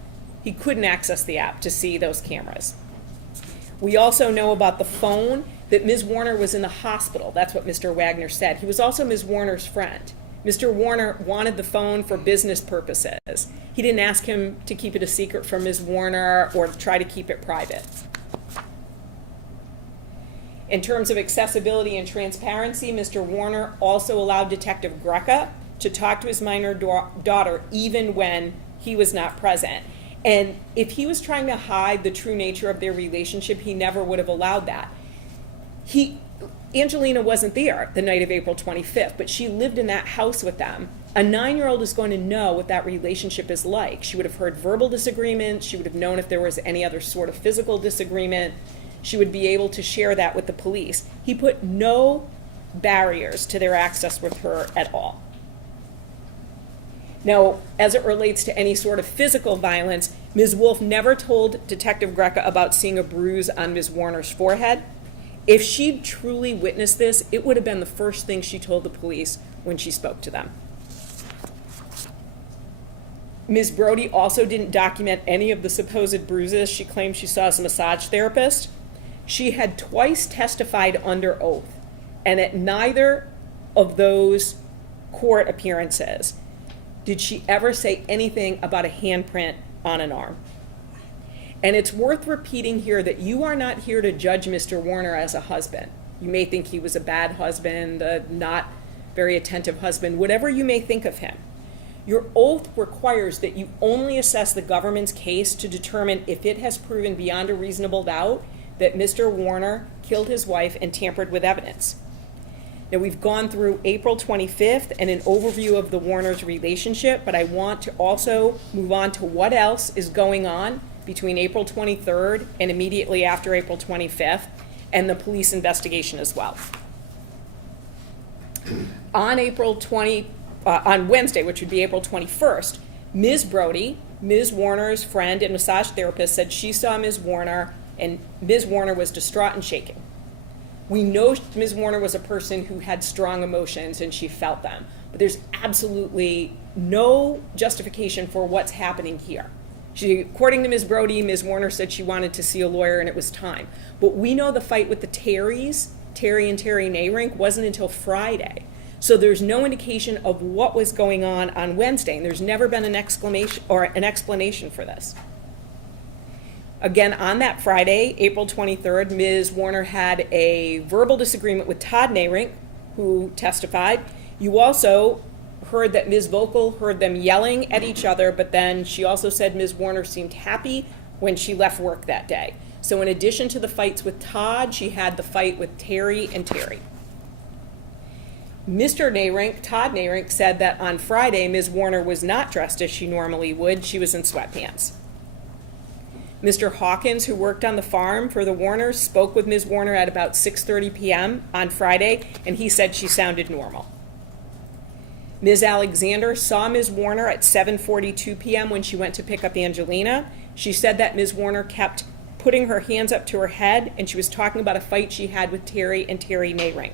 he couldn't access the app to see those cameras. We also know about the phone, that Ms. Warner was in the hospital. That's what Mr. Wagner said. He was also Ms. Warner's friend. Mr. Warner wanted the phone for business purposes. He didn't ask him to keep it a secret from Ms. Warner or try to keep it private. In terms of accessibility and transparency, Mr. Warner also allowed Detective Greca to talk to his minor daughter even when he was not present. And if he was trying to hide the true nature of their relationship, he never would have allowed that. Angelina wasn't there the night of April 25th, but she lived in that house with them. A 9-year-old is going to know what that relationship is like. She would have heard verbal disagreements. She would have known if there was any other sort of physical disagreement. She would be able to share that with the police. He put no barriers to their access with her at all. Now, as it relates to any sort of physical violence, Ms. Wolf never told Detective Greca about seeing a bruise on Ms. Warner's forehead. If she'd truly witnessed this, it would have been the first thing she told the police when she spoke to them. Ms. Brody also didn't document any of the supposed bruises she claimed she saw as a massage therapist. She had twice testified under oath, and at neither of those court appearances did she ever say anything about a handprint on an arm. And it's worth repeating here that you are not here to judge Mr. Warner as a husband. You may think he was a bad husband, a not very attentive husband, whatever you may think of him. Your oath requires that you only assess the government's case to determine if it has proven beyond a reasonable doubt that Mr. Warner killed his wife and tampered with evidence. Now, we've gone through April 25th and an overview of the Warners' relationship, but I want to also move on to what else is going on between April 23rd and immediately after April 25th, and the police investigation as well. On Wednesday, which would be April 21st, Ms. Brody, Ms. Warner's friend and massage therapist, said she saw Ms. Warner, and Ms. Warner was distraught and shaking. We know Ms. Warner was a person who had strong emotions and she felt them, but there's absolutely no justification for what's happening here. According to Ms. Brody, Ms. Warner said she wanted to see a lawyer and it was time. But we know the fight with the Terrys, Terry and Terry Nayrink, wasn't until Friday. So there's no indication of what was going on Wednesday, and there's never been an explanation for this. Again, on that Friday, April 23rd, Ms. Warner had a verbal disagreement with Todd Nayrink, who testified. You also heard that Ms. Vocal heard them yelling at each other, but then she also said Ms. Warner seemed happy when she left work that day. So in addition to the fights with Todd, she had the fight with Terry and Terry. Mr. Nayrink, Todd Nayrink, said that on Friday, Ms. Warner was not dressed as she normally would. She was in sweatpants. Mr. Hawkins, who worked on the farm for the Warners, spoke with Ms. Warner at about 6:30 p.m. on Friday, and he said she sounded normal. Ms. Alexander saw Ms. Warner at 7:42 p.m. when she went to pick up Angelina. She said that Ms. Warner kept putting her hands up to her head, and she was talking about a fight she had with Terry and Terry Nayrink.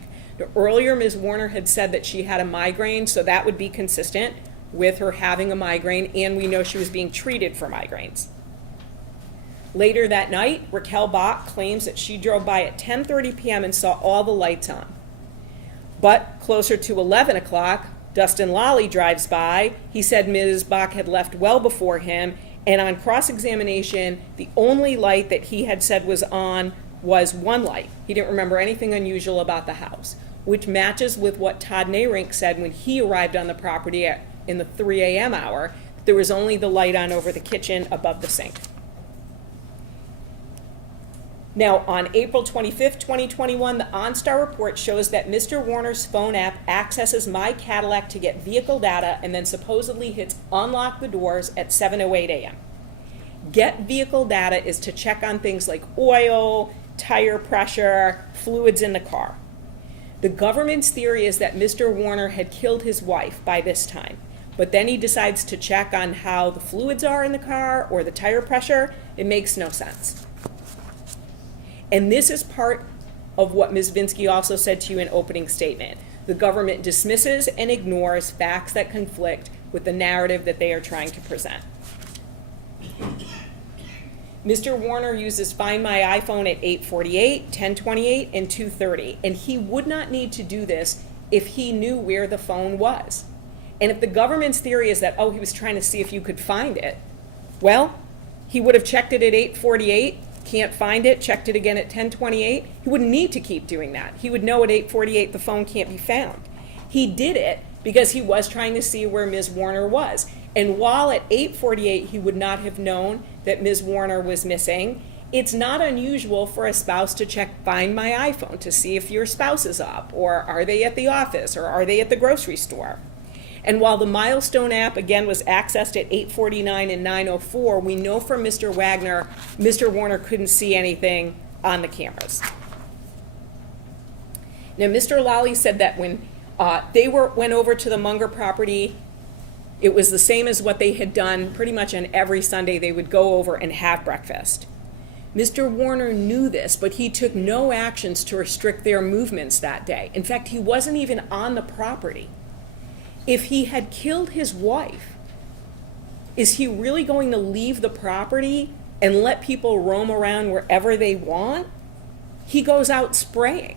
Earlier, Ms. Warner had said that she had a migraine, so that would be consistent with her having a migraine, and we know she was being treated for migraines. Later that night, Raquel Bach claims that she drove by at 10:30 p.m. and saw all the lights on. But closer to 11 o'clock, Dustin Lally drives by. He said Ms. Bach had left well before him, and on cross-examination, the only light that he had said was on was one light. He didn't remember anything unusual about the house, which matches with what Todd Nayrink said when he arrived on the property in the 3 a.m. hour. There was only the light on over the kitchen above the sink. Now, on April 25th, 2021, the OnStar report shows that Mr. Warner's phone app accesses My Cadillac to get vehicle data and then supposedly hits unlock the doors at 7:08 a.m. Get vehicle data is to check on things like oil, tire pressure, fluids in the car. The government's theory is that Mr. Warner had killed his wife by this time, but then he decides to check on how the fluids are in the car or the tire pressure. It makes no sense. And this is part of what Ms. Vinsky also said to you in opening statement. The government dismisses and ignores facts that conflict with the narrative that they are trying to present. Mr. Warner uses Find My iPhone at 8:48, 10:28, and 2:30, and he would not need to do this if he knew where the phone was. And if the government's theory is that, oh, he was trying to see if you could find it, well, he would have checked it at 8:48, can't find it, checked it again at 10:28. He wouldn't need to keep doing that. He would know at 8:48 the phone can't be found. He did it because he was trying to see where Ms. Warner was. And while at 8:48 he would not have known that Ms. Warner was missing, it's not unusual for a spouse to check Find My iPhone to see if your spouse is up, or are they at the office, or are they at the grocery store. And while the Milestone app, again, was accessed at 8:49 and 9:04, we know from Mr. Wagner, Mr. Warner couldn't see anything on the cameras. Now, Mr. Lally said that when they went over to the Munger property It was the same as what they had done pretty much on every Sunday. They would go over and have breakfast. Mr. Warner knew this, but he took no actions to restrict their movements that day. In fact, he wasn't even on the property. If he had killed his wife, is he really going to leave the property and let people roam around wherever they want? He goes out spraying.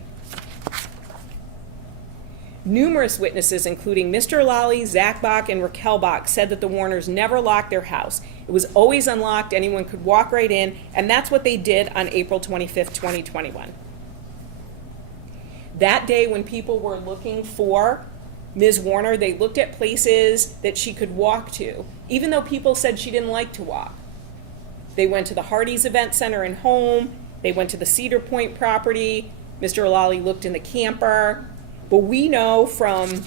Numerous witnesses, including Mr. Lally, Zach Bach, and Raquel Bach, said that the Warners never locked their house. It was always unlocked, anyone could walk right in, and that's what they did on April 25th, 2021. That day when people were looking for Ms. Warner, they looked at places that she could walk to, even though people said she didn't like to walk. They went to the Hardee's Event Center and home, they went to the Cedar Point property, Mr. Lally looked in the camper, but we know from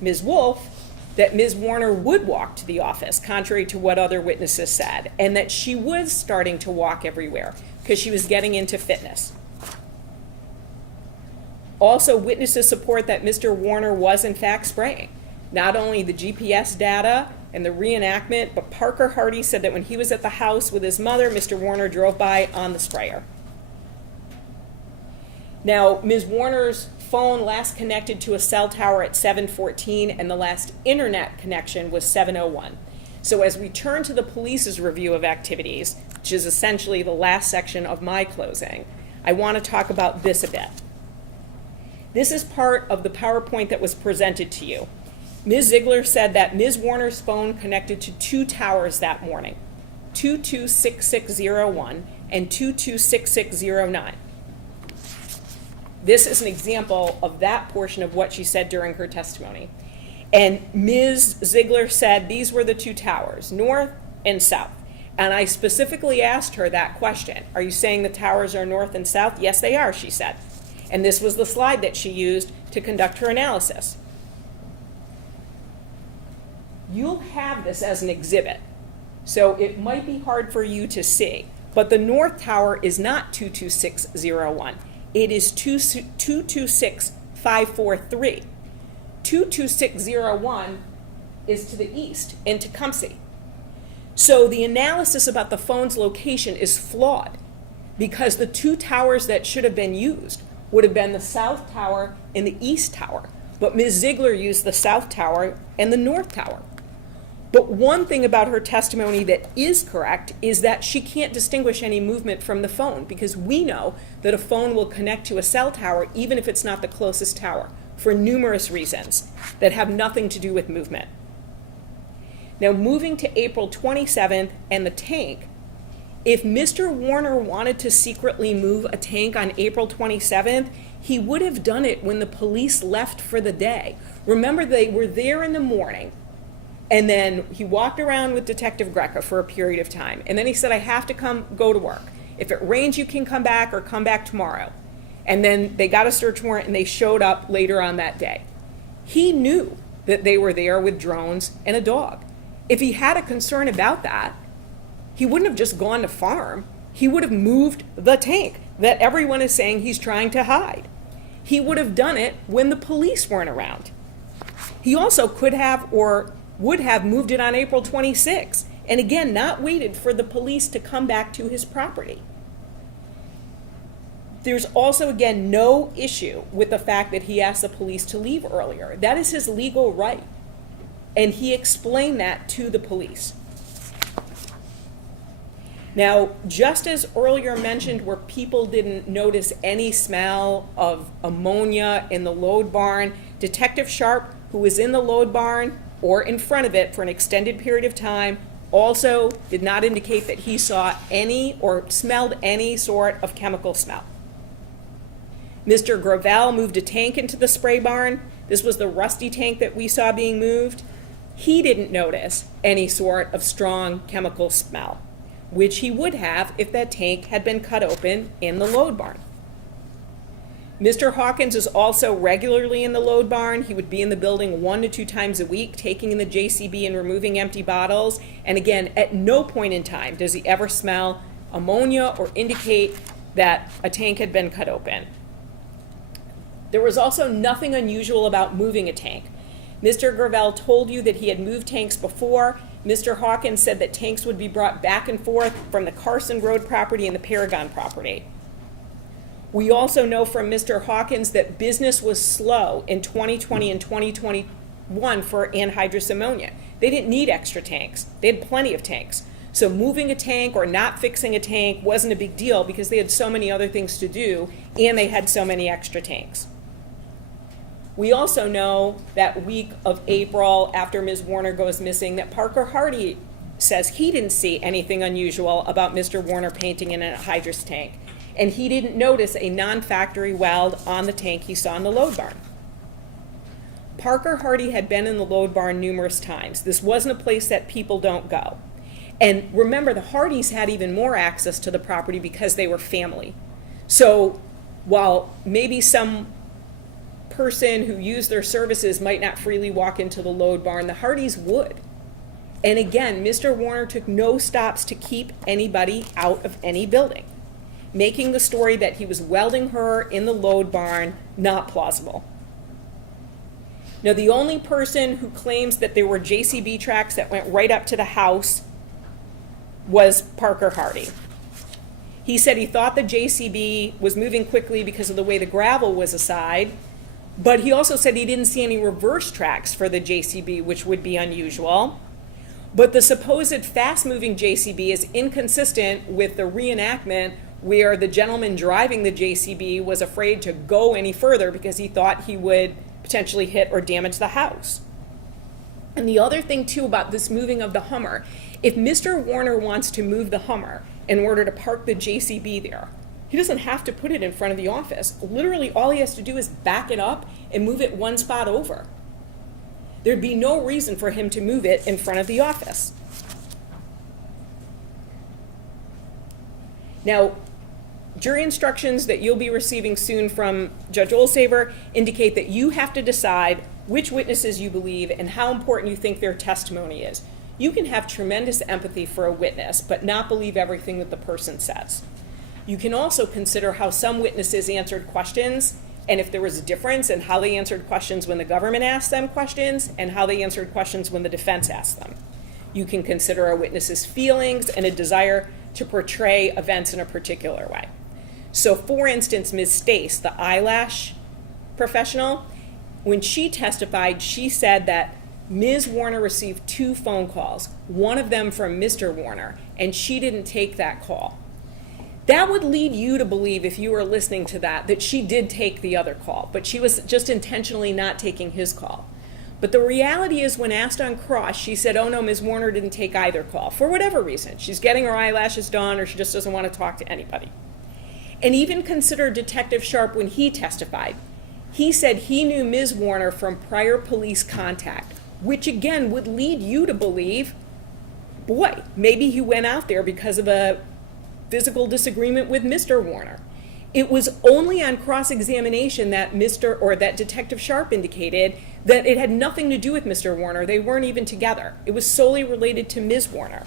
Ms. Wolf that Ms. Warner would walk to the office, contrary to what other witnesses said, and that she was starting to walk everywhere because she was getting into fitness. Also, witnesses support that Mr. Warner was in fact spraying. Not only the GPS data and the reenactment, but Parker Hardy said that when he was at the house with his mother, Mr. Warner drove by on the sprayer. Now, Ms. Warner's phone last connected to a cell tower at 7:14, and the last internet connection was 7:01. So as we turn to the police's review of activities, which is essentially the last section of my closing, I want to talk about this a bit. This is part of the PowerPoint that was presented to you. Ms. Ziegler said that Ms. Warner's phone connected to two towers that morning, 226601 and 226609. This is an example of that portion of what she said during her testimony. And Ms. Ziegler said these were the two towers, north and south. And I specifically asked her that question. Are you saying the towers are north and south? Yes, they are, she said. And this was the slide that she used to conduct her analysis. You'll have this as an exhibit, so it might be hard for you to see. But the north tower is not 22601. It is 226543. 22601 is to the east in Tecumseh. So the analysis about the phone's location is flawed because the two towers that should have been used would have been the south tower and the east tower. But Ms. Ziegler used the south tower and the north tower. But one thing about her testimony that is correct is that she can't distinguish any movement from the phone, because we know that a phone will connect to a cell tower even if it's not the closest tower, for numerous reasons that have nothing to do with movement. Now, moving to April 27th and the tank, if Mr. Warner wanted to secretly move a tank on April 27th, he would have done it when the police left for the day. Remember, they were there in the morning, and then he walked around with Detective Greca for a period of time. And then he said, I have to go to work. If it rains, you can come back or come back tomorrow. And then they got a search warrant and they showed up later on that day. He knew that they were there with drones and a dog. If he had a concern about that, he wouldn't have just gone to farm. He would have moved the tank that everyone is saying he's trying to hide. He would have done it when the police weren't around. He also could have or would have moved it on April 26th, and again, not waited for the police to come back to his property. There's also, again, no issue with the fact that he asked the police to leave earlier. That is his legal right, and he explained that to the police. Now, just as earlier mentioned, where people didn't notice any smell of ammonia in the load barn, Detective Sharp, who was in the load barn or in front of it for an extended period of time, also did not indicate that he saw any or smelled any sort of chemical smell. Mr. Gravel moved a tank into the spray barn. This was the rusty tank that we saw being moved. He didn't notice any sort of strong chemical smell, which he would have if that tank had been cut open in the load barn. Mr. Hawkins is also regularly in the load barn. He would be in the building 1 to 2 times a week, taking in the JCB and removing empty bottles. And again, at no point in time does he ever smell ammonia or indicate that a tank had been cut open. There was also nothing unusual about moving a tank. Mr. Gravel told you that he had moved tanks before. Mr. Hawkins said that tanks would be brought back and forth from the Carson Road property and the Paragon property. We also know from Mr. Hawkins that business was slow in 2020 and 2021 for anhydrous ammonia. They didn't need extra tanks. They had plenty of tanks. So moving a tank or not fixing a tank wasn't a big deal because they had so many other things to do and they had so many extra tanks. We also know that week of April, after Ms. Warner goes missing, that Parker Hardy says he didn't see anything unusual about Mr. Warner painting in a hydrous tank. And he didn't notice a non-factory weld on the tank he saw in the load barn. Parker Hardy had been in the load barn numerous times. This wasn't a place that people don't go. And remember, the Hardys had even more access to the property because they were family. So while maybe some person who used their services might not freely walk into the load barn, the Hardys would. And again, Mr. Warner took no stops to keep anybody out of any building, making the story that he was welding her in the load barn not plausible. Now, the only person who claims that there were JCB tracks that went right up to the house was Parker Hardy. He said he thought the JCB was moving quickly because of the way the gravel was aside, but he also said he didn't see any reverse tracks for the JCB, which would be unusual. But the supposed fast-moving JCB is inconsistent with the reenactment where the gentleman driving the JCB was afraid to go any further because he thought he would potentially hit or damage the house. And the other thing, too, about this moving of the Hummer, if Mr. Warner wants to move the Hummer in order to park the JCB there, he doesn't have to put it in front of the office. Literally, all he has to do is back it up and move it one spot over. There'd be no reason for him to move it in front of the office. Now, jury instructions that you'll be receiving soon from Judge Olsaver indicate that you have to decide which witnesses you believe and how important you think their testimony is. You can have tremendous empathy for a witness, but not believe everything that the person says. You can also consider how some witnesses answered questions, and if there was a difference in how they answered questions when the government asked them questions and how they answered questions when the defense asked them. You can consider a witness's feelings and a desire to portray events in a particular way. So, for instance, Ms. Stace, the eyelash professional, when she testified, she said that Ms. Warner received 2 phone calls, one of them from Mr. Warner, and she didn't take that call. That would lead you to believe, if you were listening to that she did take the other call, but she was just intentionally not taking his call. But the reality is, when asked on cross, she said, oh no, Ms. Warner didn't take either call, for whatever reason. She's getting her eyelashes done, or she just doesn't want to talk to anybody. And even consider Detective Sharp when he testified. He said he knew Ms. Warner from prior police contact, which again would lead you to believe, boy, maybe he went out there because of a physical disagreement with Mr. Warner. It was only on cross-examination that Detective Sharp indicated that it had nothing to do with Mr. Warner. They weren't even together. It was solely related to Ms. Warner.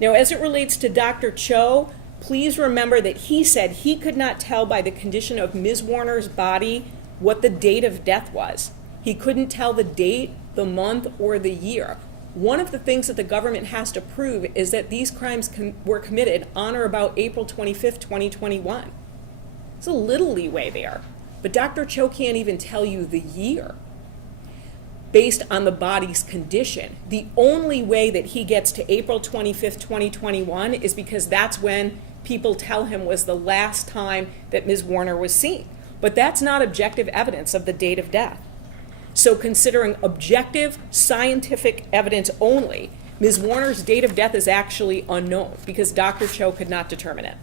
Now, as it relates to Dr. Cho, please remember that he said he could not tell by the condition of Ms. Warner's body what the date of death was. He couldn't tell the date, the month, or the year. One of the things that the government has to prove is that these crimes were committed on or about April 25th, 2021. There's a little leeway there, but Dr. Cho can't even tell you the year based on the body's condition. The only way that he gets to April 25th, 2021 is because that's when people tell him was the last time that Ms. Warner was seen. But that's not objective evidence of the date of death. So considering objective scientific evidence only, Ms. Warner's date of death is actually unknown because Dr. Cho could not determine it.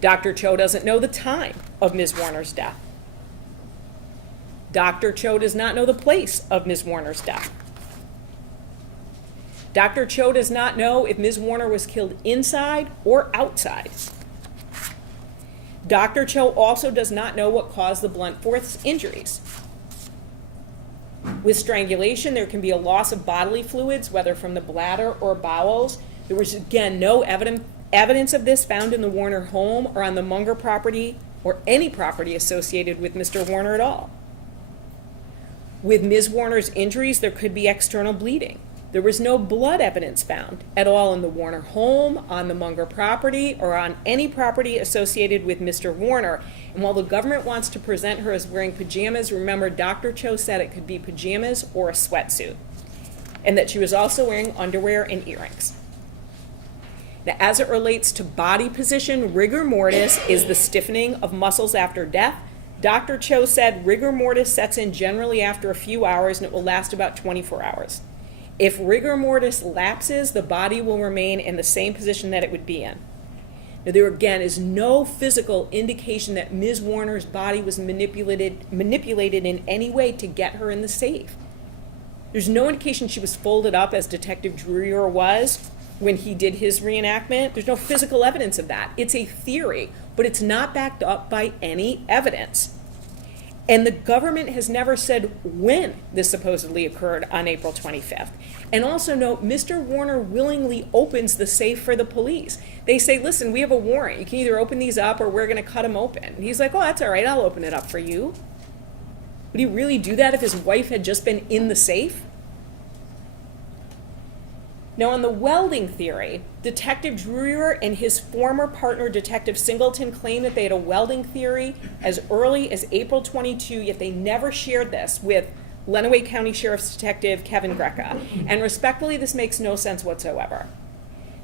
Dr. Cho doesn't know the time of Ms. Warner's death. Dr. Cho does not know the place of Ms. Warner's death. Dr. Cho does not know if Ms. Warner was killed inside or outside. Dr. Cho also does not know what caused the blunt force injuries. With strangulation, there can be a loss of bodily fluids, whether from the bladder or bowels. There was, again, no evidence of this found in the Warner home or on the Munger property or any property associated with Mr. Warner at all. With Ms. Warner's injuries, there could be external bleeding. There was no blood evidence found at all in the Warner home, on the Munger property, or on any property associated with Mr. Warner. And while the government wants to present her as wearing pajamas, remember Dr. Cho said it could be pajamas or a sweatsuit, and that she was also wearing underwear and earrings. Now, as it relates to body position, rigor mortis is the stiffening of muscles after death. Dr. Cho said rigor mortis sets in generally after a few hours, and it will last about 24 hours. If rigor mortis lapses, the body will remain in the same position that it would be in. Now, there again is no physical indication that Ms. Warner's body was manipulated in any way to get her in the safe. There's no indication she was folded up as Detective Drewer was when he did his reenactment. There's no physical evidence of that. It's a theory, but it's not backed up by any evidence. And the government has never said when this supposedly occurred on April 25th. And also note, Mr. Warner willingly opens the safe for the police. They say, listen, we have a warrant. You can either open these up or we're going to cut them open. And he's like, oh, that's all right. I'll open it up for you. Would he really do that if his wife had just been in the safe? Now, on the welding theory, Detective Drewer and his former partner, Detective Singleton, claimed that they had a welding theory as early as April 22, yet they never shared this with Lenawee County Sheriff's Detective Kevin Greca. And respectfully, this makes no sense whatsoever.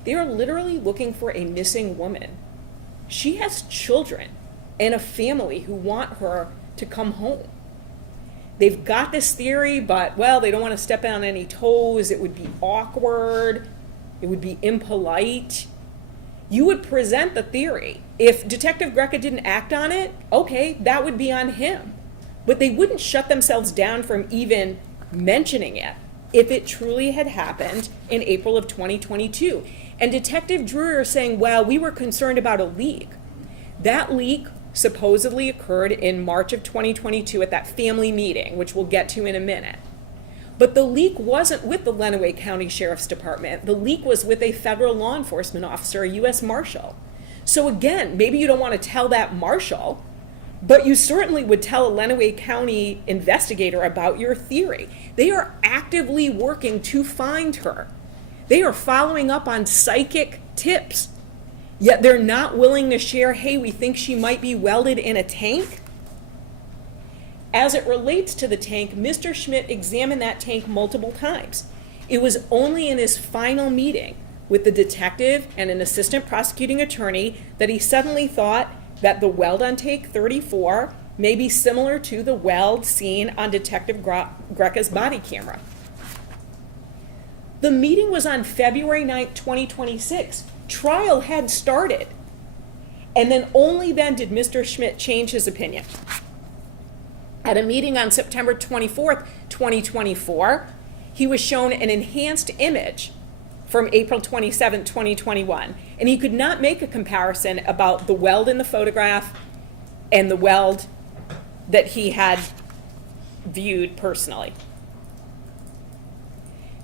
They are literally looking for a missing woman. She has children and a family who want her to come home. They've got this theory, but, well, they don't want to step on any toes. It would be awkward. It would be impolite. You would present the theory. If Detective Greca didn't act on it, okay, that would be on him. But they wouldn't shut themselves down from even mentioning it if it truly had happened in April of 2022. And Detective Drewer is saying, well, we were concerned about a leak. That leak supposedly occurred in March of 2022 at that family meeting, which we'll get to in a minute. But the leak wasn't with the Lenawee County Sheriff's Department. The leak was with a federal law enforcement officer, a U.S. Marshal. So again, maybe you don't want to tell that Marshal, but you certainly would tell a Lenawee County investigator about your theory. They are actively working to find her. They are following up on psychic tips. Yet they're not willing to share, hey, we think she might be welded in a tank. As it relates to the tank, Mr. Schmidt examined that tank multiple times. It was only in his final meeting with the detective and an assistant prosecuting attorney that he suddenly thought that the weld on tank 34 may be similar to the weld seen on Detective Greca's body camera. The meeting was on February 9th, 2026. Trial had started. And then only then did Mr. Schmidt change his opinion. At a meeting on September 24th, 2024, he was shown an enhanced image from April 27, 2021. And he could not make a comparison about the weld in the photograph and the weld that he had viewed personally.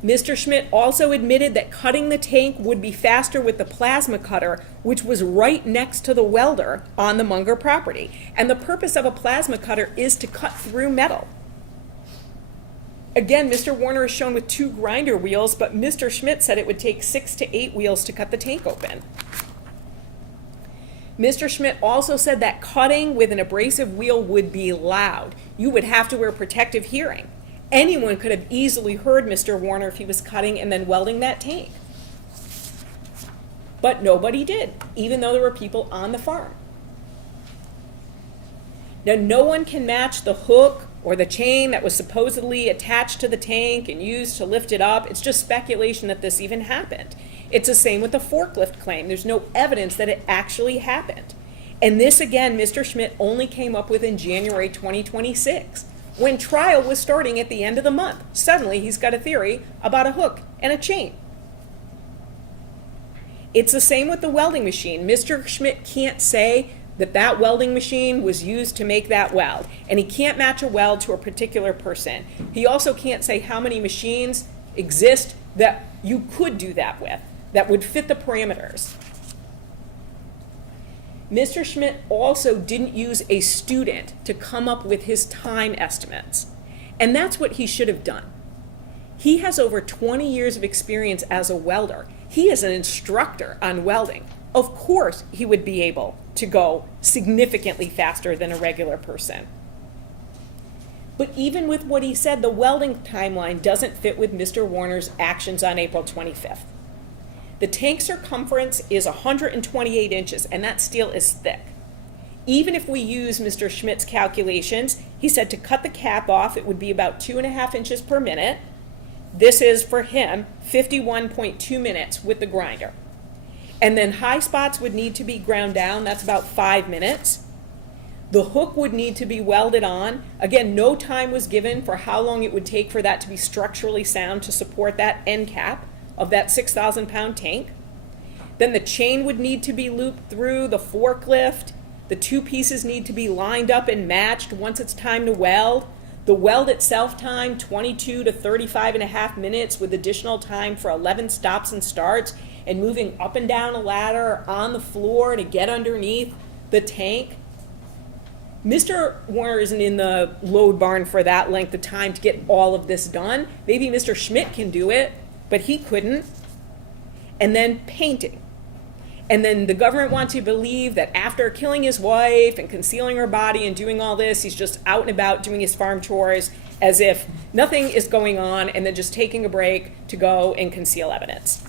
Mr. Schmidt also admitted that cutting the tank would be faster with the plasma cutter, which was right next to the welder on the Munger property. And the purpose of a plasma cutter is to cut through metal. Again, Mr. Warner is shown with 2 grinder wheels, but Mr. Schmidt said it would take 6 to 8 wheels to cut the tank open. Mr. Schmidt also said that cutting with an abrasive wheel would be loud. You would have to wear protective hearing. Anyone could have easily heard Mr. Warner if he was cutting and then welding that tank. But nobody did, even though there were people on the farm. Now, no one can match the hook or the chain that was supposedly attached to the tank and used to lift it up. It's just speculation that this even happened. It's the same with the forklift claim. There's no evidence that it actually happened. And this, again, Mr. Schmidt only came up with in January 2026. When trial was starting at the end of the month. Suddenly he's got a theory about a hook and a chain. It's the same with the welding machine. Mr. Schmidt can't say that that welding machine was used to make that weld, and he can't match a weld to a particular person. He also can't say how many machines exist that you could do that with, that would fit the parameters. Mr. Schmidt also didn't use a student to come up with his time estimates. And that's what he should have done. He has over 20 years of experience as a welder. He is an instructor on welding. Of course, he would be able to go significantly faster than a regular person. But even with what he said, the welding timeline doesn't fit with Mr. Warner's actions on April 25th. The tank circumference is 128 inches, and that steel is thick. Even if we use Mr. Schmidt's calculations, he said to cut the cap off, it would be about 2.5 inches per minute. This is, for him, 51.2 minutes with the grinder. And then high spots would need to be ground down. That's about 5 minutes. The hook would need to be welded on. Again, no time was given for how long it would take for that to be structurally sound to support that end cap of that 6,000-pound tank. Then the chain would need to be looped through the forklift. The two pieces need to be lined up and matched once it's time to weld. The weld itself time, 22 to 35.5 minutes with additional time for 11 stops and starts and moving up and down a ladder on the floor to get underneath the tank. Mr. Warner isn't in the load barn for that length of time to get all of this done. Maybe Mr. Schmidt can do it, but he couldn't. And then painting. And then the government wants you to believe that after killing his wife and concealing her body and doing all this, he's just out and about doing his farm chores as if nothing is going on and then just taking a break to go and conceal evidence.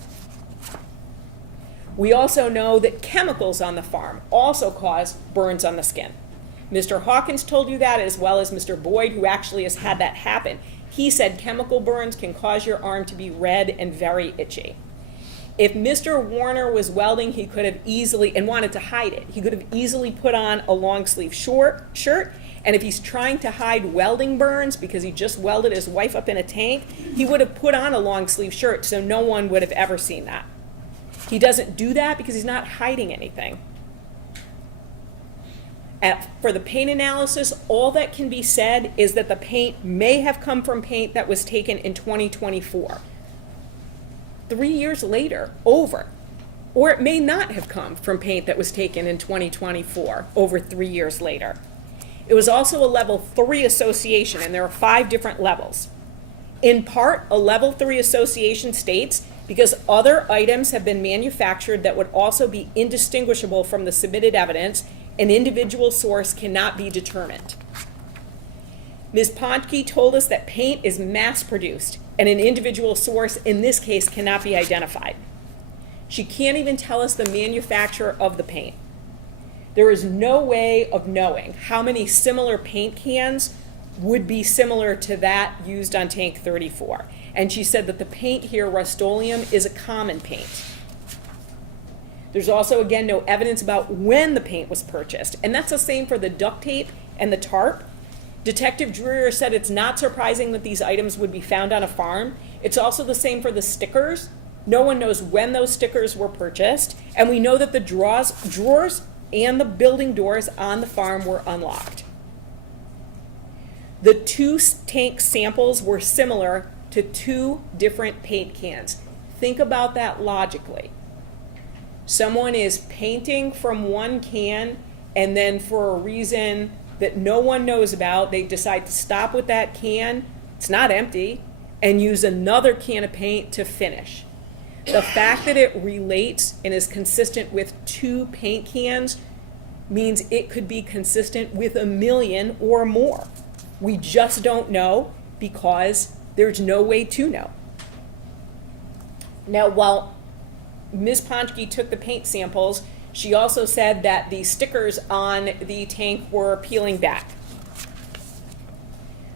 We also know that chemicals on the farm also cause burns on the skin. Mr. Hawkins told you that, as well as Mr. Boyd, who actually has had that happen. He said chemical burns can cause your arm to be red and very itchy. If Mr. Warner was welding, he could have easily, and wanted to hide it, he could have easily put on a long sleeve shirt. And if he's trying to hide welding burns because he just welded his wife up in a tank, he would have put on a long sleeve shirt so no one would have ever seen that. He doesn't do that because he's not hiding anything. For the paint analysis, all that can be said is that the paint may have come from paint that was taken in 2024. 3 years later, over. Or it may not have come from paint that was taken in 2024, over 3 years later. It was also a level 3 association, and there are 5 different levels. In part, a level 3 association states because other items have been manufactured that would also be indistinguishable from the submitted evidence, an individual source cannot be determined. Ms. Pontke told us that paint is mass-produced, and an individual source in this case cannot be identified. She can't even tell us the manufacturer of the paint. There is no way of knowing how many similar paint cans would be similar to that used on tank 34. And she said that the paint here, Rust-Oleum, is a common paint. There's also, again, no evidence about when the paint was purchased. And that's the same for the duct tape and the tarp. Detective Dreyer said it's not surprising that these items would be found on a farm. It's also the same for the stickers. No one knows when those stickers were purchased. And we know that the drawers and the building doors on the farm were unlocked. The 2 tank samples were similar to 2 different paint cans. Think about that logically. Someone is painting from one can, and then for a reason that no one knows about, they decide to stop with that can, it's not empty, and use another can of paint to finish. The fact that it relates and is consistent with 2 paint cans means it could be consistent with 1 million or more. We just don't know because there's no way to know. Now, while Ms. Pontke took the paint samples, she also said that the stickers on the tank were peeling back.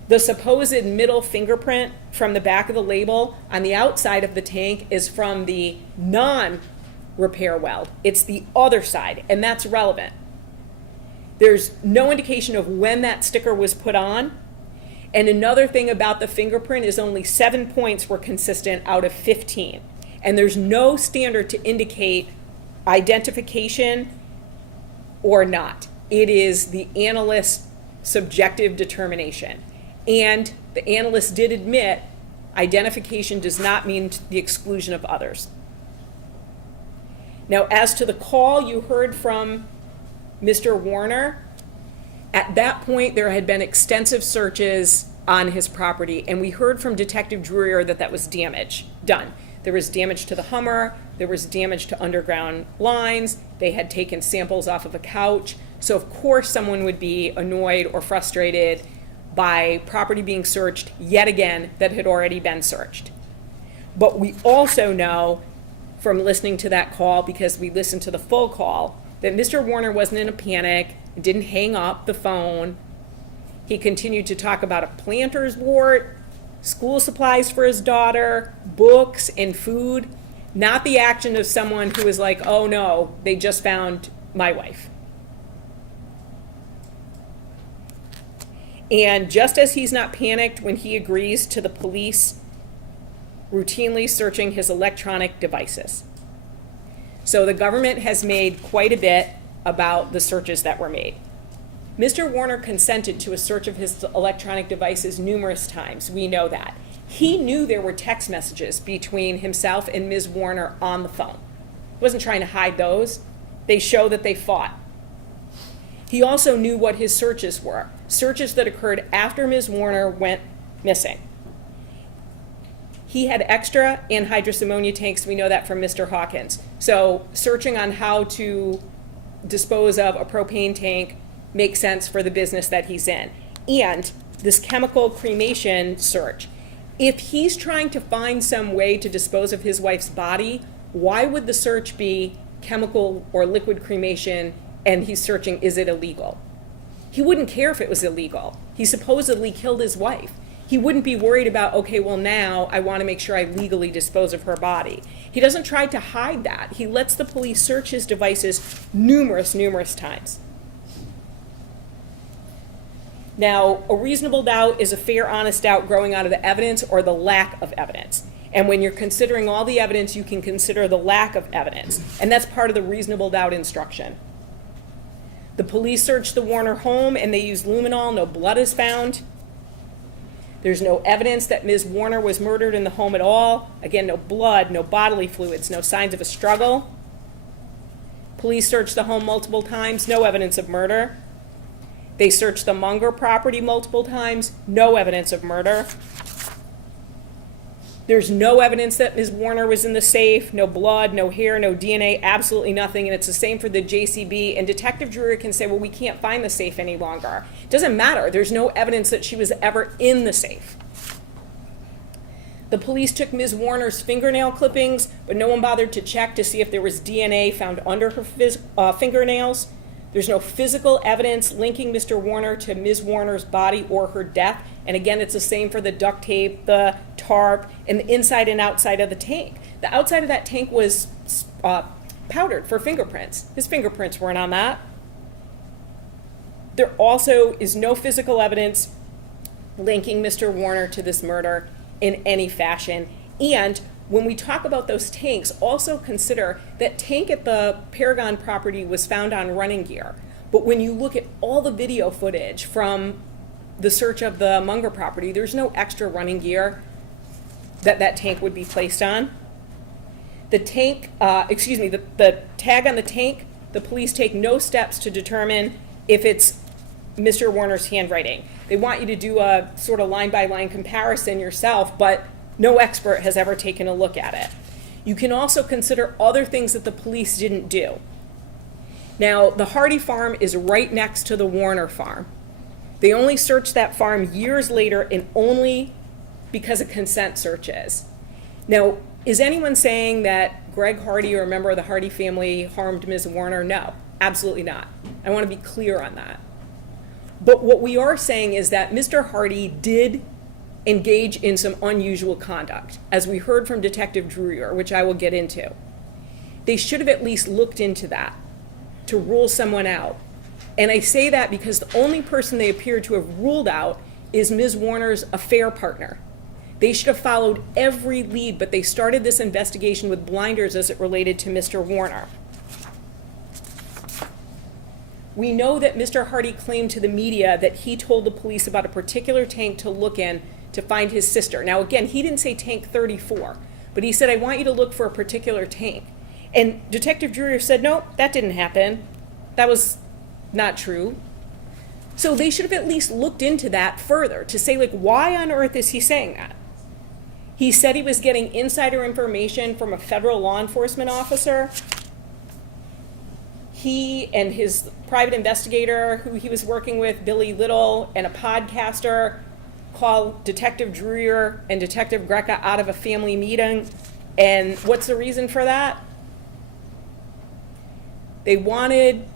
The supposed middle fingerprint from the back of the label on the outside of the tank is from the non-repair weld. It's the other side, and that's relevant. There's no indication of when that sticker was put on. And another thing about the fingerprint is only 7 points were consistent out of 15. And there's no standard to indicate identification or not. It is the analyst's subjective determination. And the analyst did admit identification does not mean the exclusion of others. Now, as to the call you heard from Mr. Warner, at that point, there had been extensive searches on his property, and we heard from Detective Dreyer that that was done. There was damage to the Hummer, there was damage to underground lines, they had taken samples off of a couch, so of course someone would be annoyed or frustrated by property being searched yet again that had already been searched. But we also know from listening to that call, because we listened to the full call, that Mr. Warner wasn't in a panic, didn't hang up the phone. He continued to talk about a planter's wart, school supplies for his daughter, books, and food, not the action of someone who is like, oh no, they just found my wife. And just as he's not panicked when he agrees to the police routinely searching his electronic devices. So the government has made quite a bit about the searches that were made. Mr. Warner consented to a search of his electronic devices numerous times. We know that. He knew there were text messages between himself and Ms. Warner on the phone. He wasn't trying to hide those. They show that they fought. He also knew what his searches were, searches that occurred after Ms. Warner went missing. He had extra anhydrous ammonia tanks. We know that from Mr. Hawkins. So searching on how to dispose of a propane tank makes sense for the business that he's in. And this chemical cremation search, if he's trying to find some way to dispose of his wife's body, why would the search be chemical or liquid cremation and he's searching, is it illegal? He wouldn't care if it was illegal. He supposedly killed his wife. He wouldn't be worried about, okay, well now I want to make sure I legally dispose of her body. He doesn't try to hide that. He lets the police search his devices numerous times. Now, a reasonable doubt is a fair, honest doubt growing out of the evidence or the lack of evidence. And when you're considering all the evidence, you can consider the lack of evidence. And that's part of the reasonable doubt instruction. The police searched the Warner home and they used luminol. No blood is found. There's no evidence that Ms. Warner was murdered in the home at all. Again, no blood, no bodily fluids, no signs of a struggle. Police searched the home multiple times. No evidence of murder. They searched the Munger property multiple times, no evidence of murder. There's no evidence that Ms. Warner was in the safe, no blood, no hair, no DNA, absolutely nothing, and it's the same for the JCB. And Detective Dreyer can say, well, we can't find the safe any longer. It doesn't matter, there's no evidence that she was ever in the safe. The police took Ms. Warner's fingernail clippings, but no one bothered to check to see if there was DNA found under her fingernails. There's no physical evidence linking Mr. Warner to Ms. Warner's body or her death. And again, it's the same for the duct tape, the tarp, and the inside and outside of the tank. The outside of that tank was powdered for fingerprints. His fingerprints weren't on that. There also is no physical evidence linking Mr. Warner to this murder in any fashion. And when we talk about those tanks, also consider that tank at the Paragon property was found on running gear. But when you look at all the video footage from the search of the Munger property, there's no extra running gear that tank would be placed on. The tank, the tag on the tank, the police take no steps to determine if it's Mr. Warner's handwriting. They want you to do a sort of line-by-line comparison yourself, but no expert has ever taken a look at it. You can also consider other things that the police didn't do. Now, the Hardy farm is right next to the Warner farm. They only searched that farm years later and only because of consent searches. Now, is anyone saying that Greg Hardy or a member of the Hardy family harmed Ms. Warner? No, absolutely not. I want to be clear on that. But what we are saying is that Mr. Hardy did engage in some unusual conduct, as we heard from Detective Dreyer, which I will get into. They should have at least looked into that to rule someone out. And I say that because the only person they appear to have ruled out is Ms. Warner's affair partner. They should have followed every lead, but they started this investigation with blinders as it related to Mr. Warner. We know that Mr. Hardy claimed to the media that he told the police about a particular tank to look in to find his sister. Now again, he didn't say tank 34, but he said, I want you to look for a particular tank. And Detective Dreyer said, no, that didn't happen. That was not true. So they should have at least looked into that further to say, like, why on earth is he saying that? He said he was getting insider information from a federal law enforcement officer. He and his private investigator who he was working with, Billy Little, and a podcaster called Detective Dreyer and Detective Greca out of a family meeting. And what's the reason for that? They wanted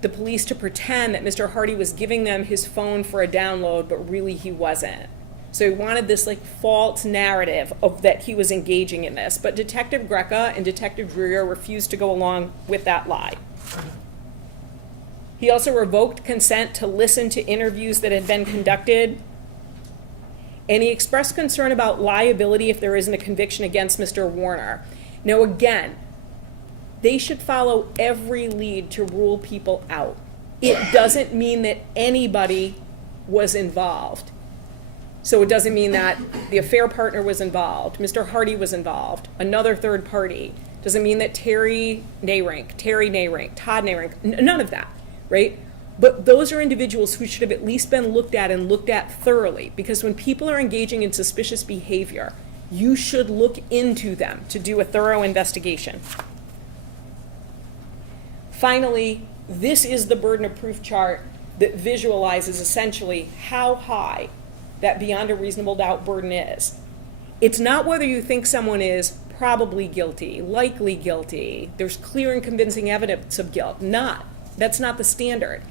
the police to pretend that Mr. Hardy was giving them his phone for a download, but really he wasn't. So he wanted this like false narrative of that he was engaging in this. But Detective Greca and Detective Dreyer refused to go along with that lie. He also revoked consent to listen to interviews that had been conducted. And he expressed concern about liability if there isn't a conviction against Mr. Warner. Now again, they should follow every lead to rule people out. It doesn't mean that anybody was involved. So it doesn't mean that the affair partner was involved, Mr. Hardy was involved, another third party. Doesn't mean that Terry Nayrink, Todd Nayrink, none of that, right? But those are individuals who should have at least been looked at and looked at thoroughly, because when people are engaging in suspicious behavior, you should look into them to do a thorough investigation. Finally, this is the burden of proof chart that visualizes essentially how high that beyond a reasonable doubt burden is. It's not whether you think someone is probably guilty, likely guilty, there's clear and convincing evidence of guilt. That's not the standard.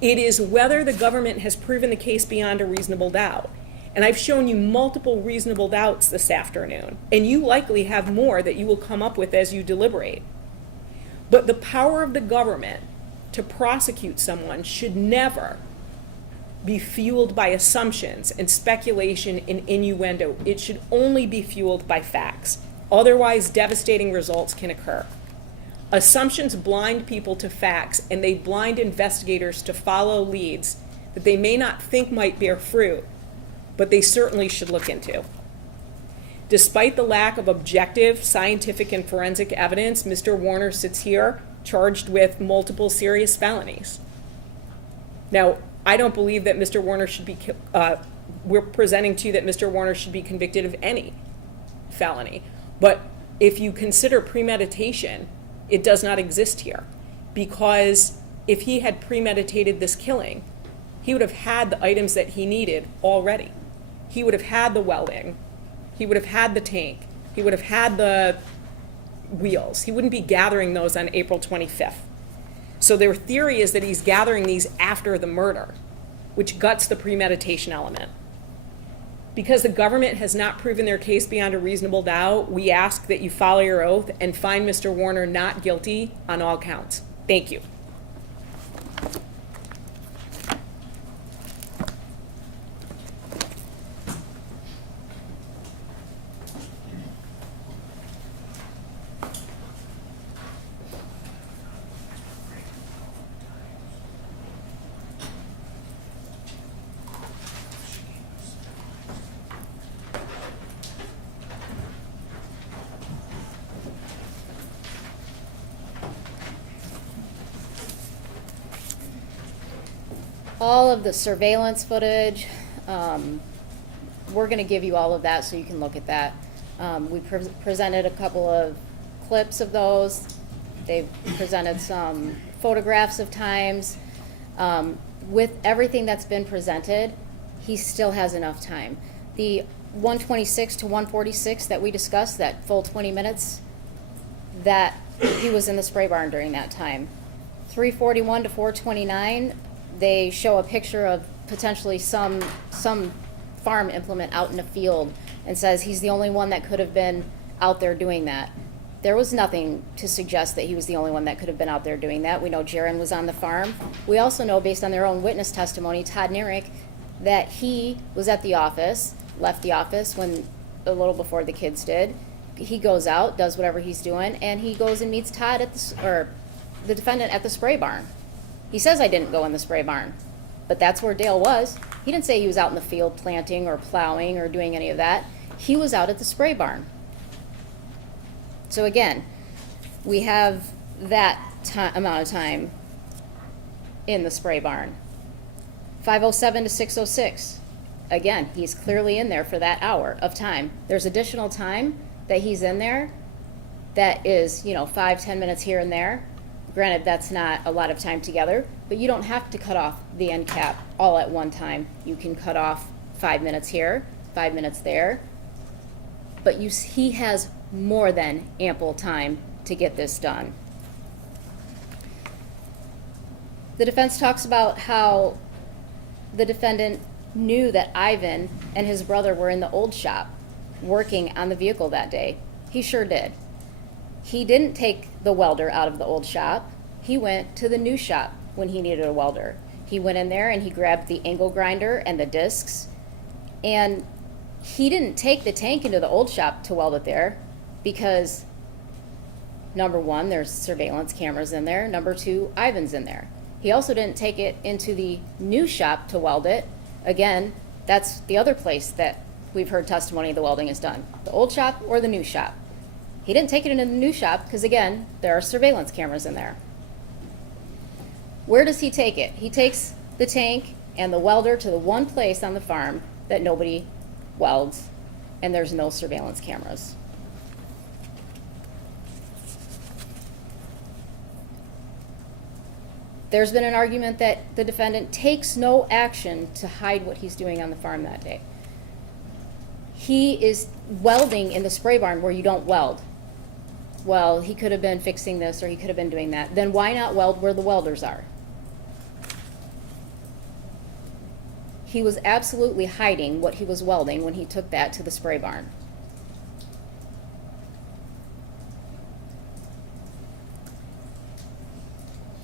It is whether the government has proven the case beyond a reasonable doubt. And I've shown you multiple reasonable doubts this afternoon, and you likely have more that you will come up with as you deliberate. But the power of the government to prosecute someone should never be fueled by assumptions and speculation and innuendo. It should only be fueled by facts. Otherwise, devastating results can occur. Assumptions blind people to facts, and they blind investigators to follow leads that they may not think might bear fruit, but they certainly should look into. Despite the lack of objective, scientific, and forensic evidence, Mr. Warner sits here charged with multiple serious felonies. Now, I don't believe that Mr. Warner should be, we're presenting to you that Mr. Warner should be convicted of any felony. But if you consider premeditation, it does not exist here. Because if he had premeditated this killing, he would have had the items that he needed already. He would have had the welding. He would have had the tank. He would have had the wheels. He wouldn't be gathering those on April 25th. So their theory is that he's gathering these after the murder, which guts the premeditation element. Because the government has not proven their case beyond a reasonable doubt, we ask that you follow your oath and find Mr. Warner not guilty on all counts. Thank you. All of the surveillance footage, we're going to give you all of that so you can look at that. We presented a couple of clips of those. They've presented some photographs of times. With everything that's been presented, he still has enough time. The 126 to 146 that we discussed, that full 20 minutes, that he was in the spray barn during that time. 341 to 429, they show a picture of potentially some farm implement out in a field and says he's the only one that could have been out there doing that. There was nothing to suggest that he was the only one that could have been out there doing that. We know Jaron was on the farm. We also know, based on their own witness testimony, Todd Nayrink, that he was at the office, left the office when a little before the kids did. He goes out, does whatever he's doing, and he goes and meets Todd at the defendant at the spray barn. He says, I didn't go in the spray barn, but that's where Dale was. He didn't say he was out in the field planting or plowing or doing any of that. He was out at the spray barn. So again, we have that amount of time. in the spray barn. 5:07 to 6:06. Again, he's clearly in there for that hour of time. There's additional time that he's in there that is, 5-10 minutes here and there. Granted, that's not a lot of time together, but you don't have to cut off the end cap all at one time. You can cut off 5 minutes here, 5 minutes there, but he has more than ample time to get this done. The defense talks about how the defendant knew that Ivan and his brother were in the old shop working on the vehicle that day. He sure did. He didn't take the welder out of the old shop. He went to the new shop when he needed a welder. He went in there and he grabbed the angle grinder and the discs, and he didn't take the tank into the old shop to weld it there because, number one, there's surveillance cameras in there. Number two, Ivan's in there. He also didn't take it into the new shop to weld it. Again, that's the other place that we've heard testimony the welding is done, the old shop or the new shop. He didn't take it into the new shop because, again, there are surveillance cameras in there. Where does he take it? He takes the tank and the welder to the one place on the farm that nobody welds, and there's no surveillance cameras. There's been an argument that the defendant takes no action to hide what he's doing on the farm that day. He is welding in the spray barn where you don't weld. Well, he could have been fixing this or he could have been doing that. Then why not weld where the welders are? He was absolutely hiding what he was welding when he took that to the spray barn.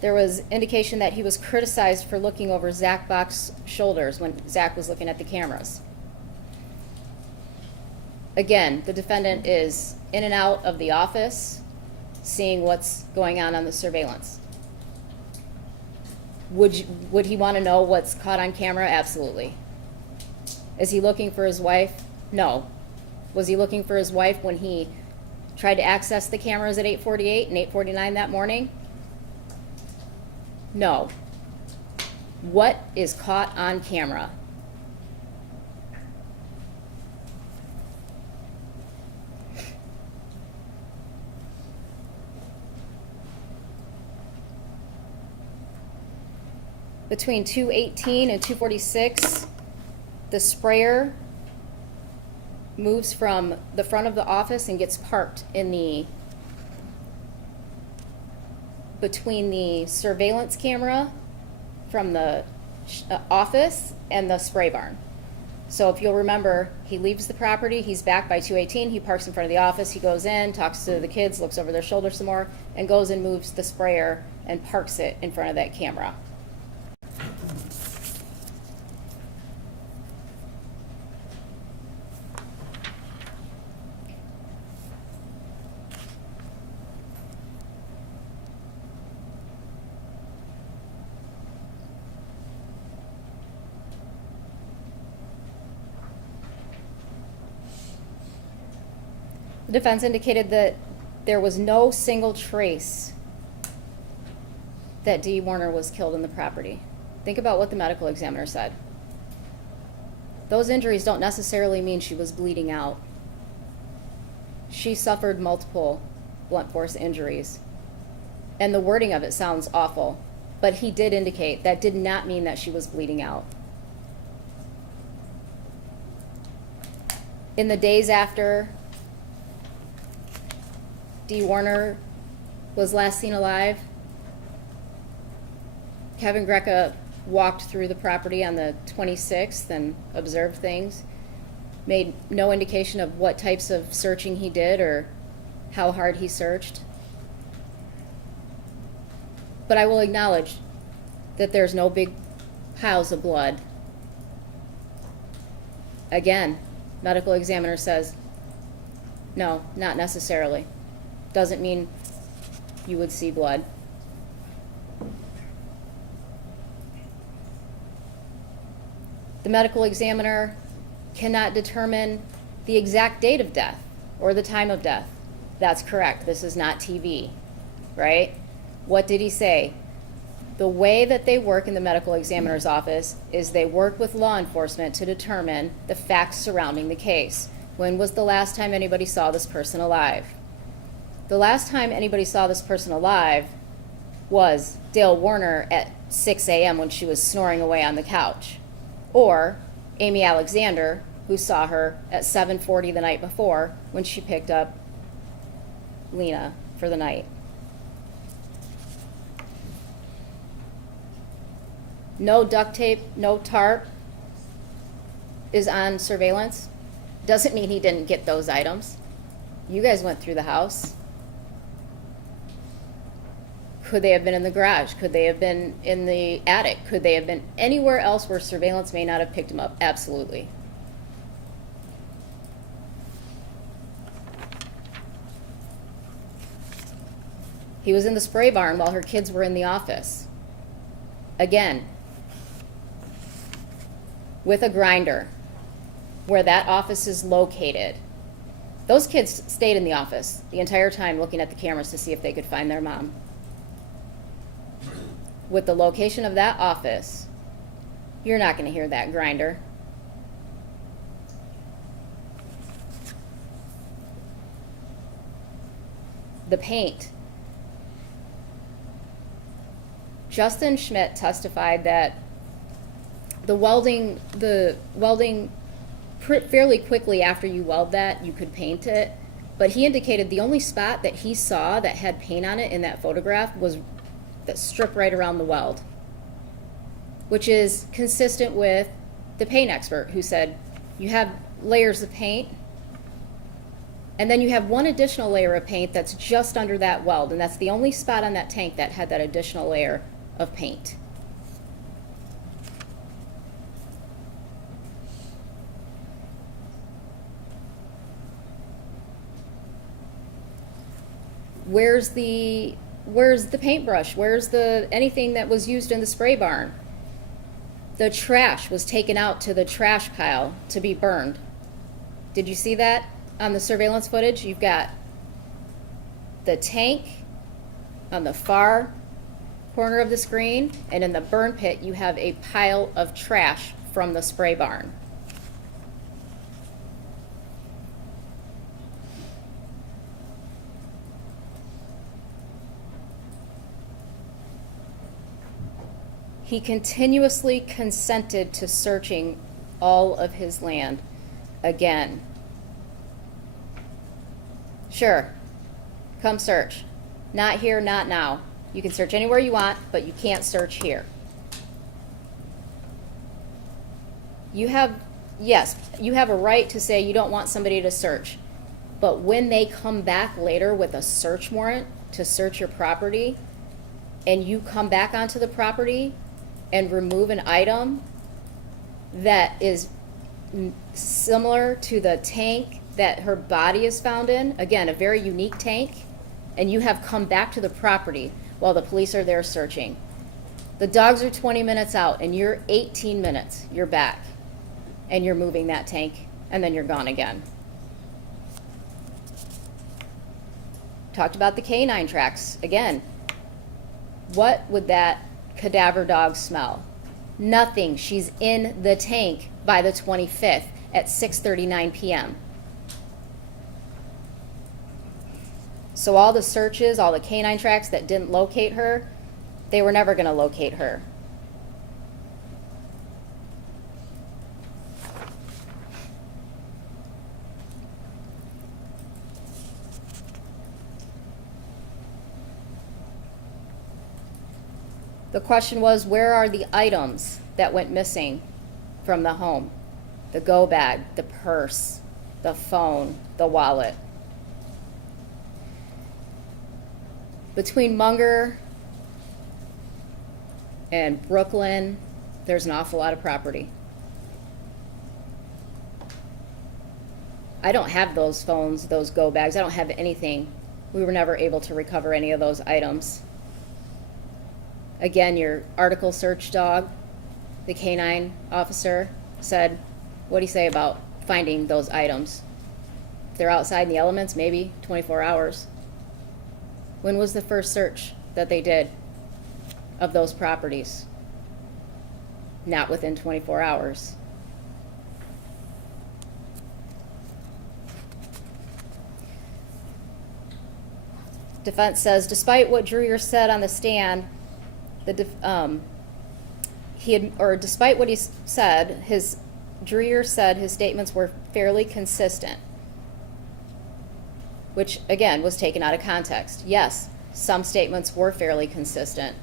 There was indication that he was criticized for looking over Zach Bach's shoulders when Zach was looking at the cameras. Again, the defendant is in and out of the office, seeing what's going on the surveillance. Would he want to know what's caught on camera? Absolutely. Is he looking for his wife? No. Was he looking for his wife when he tried to access the cameras at 8:48 and 8:49 that morning? No. What is caught on camera? Between 2:18 and 2:46, the sprayer moves from the front of the office and gets parked in between the surveillance camera from the office and the spray barn. So if you'll remember, he leaves the property, he's back by 2:18, he parks in front of the office, he goes in, talks to the kids, looks over their shoulder some more, and goes and moves the sprayer and parks it in front of that camera. The defense indicated that there was no single trace that Dee Warner was killed in the property. Think about what the medical examiner said. Those injuries don't necessarily mean she was bleeding out. She suffered multiple blunt force injuries. And the wording of it sounds awful, but he did indicate that did not mean that she was bleeding out. In the days after Dee Warner was last seen alive, Kevin Greca walked through the property on the 26th and observed things, made no indication of what types of searching he did or how hard he searched. But I will acknowledge that there's no big piles of blood. Again, medical examiner says, no, not necessarily. Doesn't mean you would see blood. The medical examiner cannot determine the exact date of death or the time of death. That's correct. This is not TV, right? What did he say? The way that they work in the medical examiner's office is they work with law enforcement to determine the facts surrounding the case. When was the last time anybody saw this person alive? The last time anybody saw this person alive was Dale Warner at 6 a.m. when she was snoring away on the couch. Or Amy Alexander, who saw her at 7:40 the night before when she picked up Lena for the night. No duct tape, no tarp is on surveillance. Doesn't mean he didn't get those items. You guys went through the house. Could they have been in the garage? Could they have been in the attic? Could they have been anywhere else where surveillance may not have picked them up? Absolutely. He was in the spray barn while her kids were in the office. Again, with a grinder, where that office is located. Those kids stayed in the office the entire time looking at the cameras to see if they could find their mom. With the location of that office, you're not going to hear that grinder. The paint. Justin Schmidt testified that the welding fairly quickly after you weld that, you could paint it. But he indicated the only spot that he saw that had paint on it in that photograph was that strip right around the weld, which is consistent with the paint expert who said you have layers of paint and then you have one additional layer of paint that's just under that weld, and that's the only spot on that tank that had that additional layer of paint. Where's the paintbrush? Where's the anything that was used in the spray barn? The trash was taken out to the trash pile to be burned. Did you see that on the surveillance footage? You've got the tank on the far corner of the screen, and in the burn pit you have a pile of trash from the spray barn. He continuously consented to searching all of his land again. Sure, come search. Not here, not now. You can search anywhere you want, but you can't search here. You have a right to say you don't want somebody to search. But when they come back later with a search warrant to search your property, and you come back onto the property and remove an item that is similar to the tank that her body is found in, again, a very unique tank, and you have come back to the property while the police are there searching. The dogs are 20 minutes out, and you're 18 minutes, you're back, and you're moving that tank, and then you're gone again. Talked about the canine tracks. Again, what would that cadaver dog smell? Nothing. She's in the tank by the 25th at 6:39 p.m. So all the searches, all the canine tracks that didn't locate her, they were never going to locate her. The question was, where are the items that went missing from the home? The go bag, the purse, the phone, the wallet. Between Munger and Brooklyn, there's an awful lot of property. I don't have those phones, those go bags. I don't have anything. We were never able to recover any of those items. Again, your article search dog, the canine officer, said, what do you say about finding those items? If they're outside in the elements, maybe 24 hours. When was the first search that they did of those properties. Not within 24 hours. Defense says, despite what Dreyer said on the stand, despite what he said, Dreyer said his statements were fairly consistent, which again was taken out of context. Yes, some statements were fairly consistent,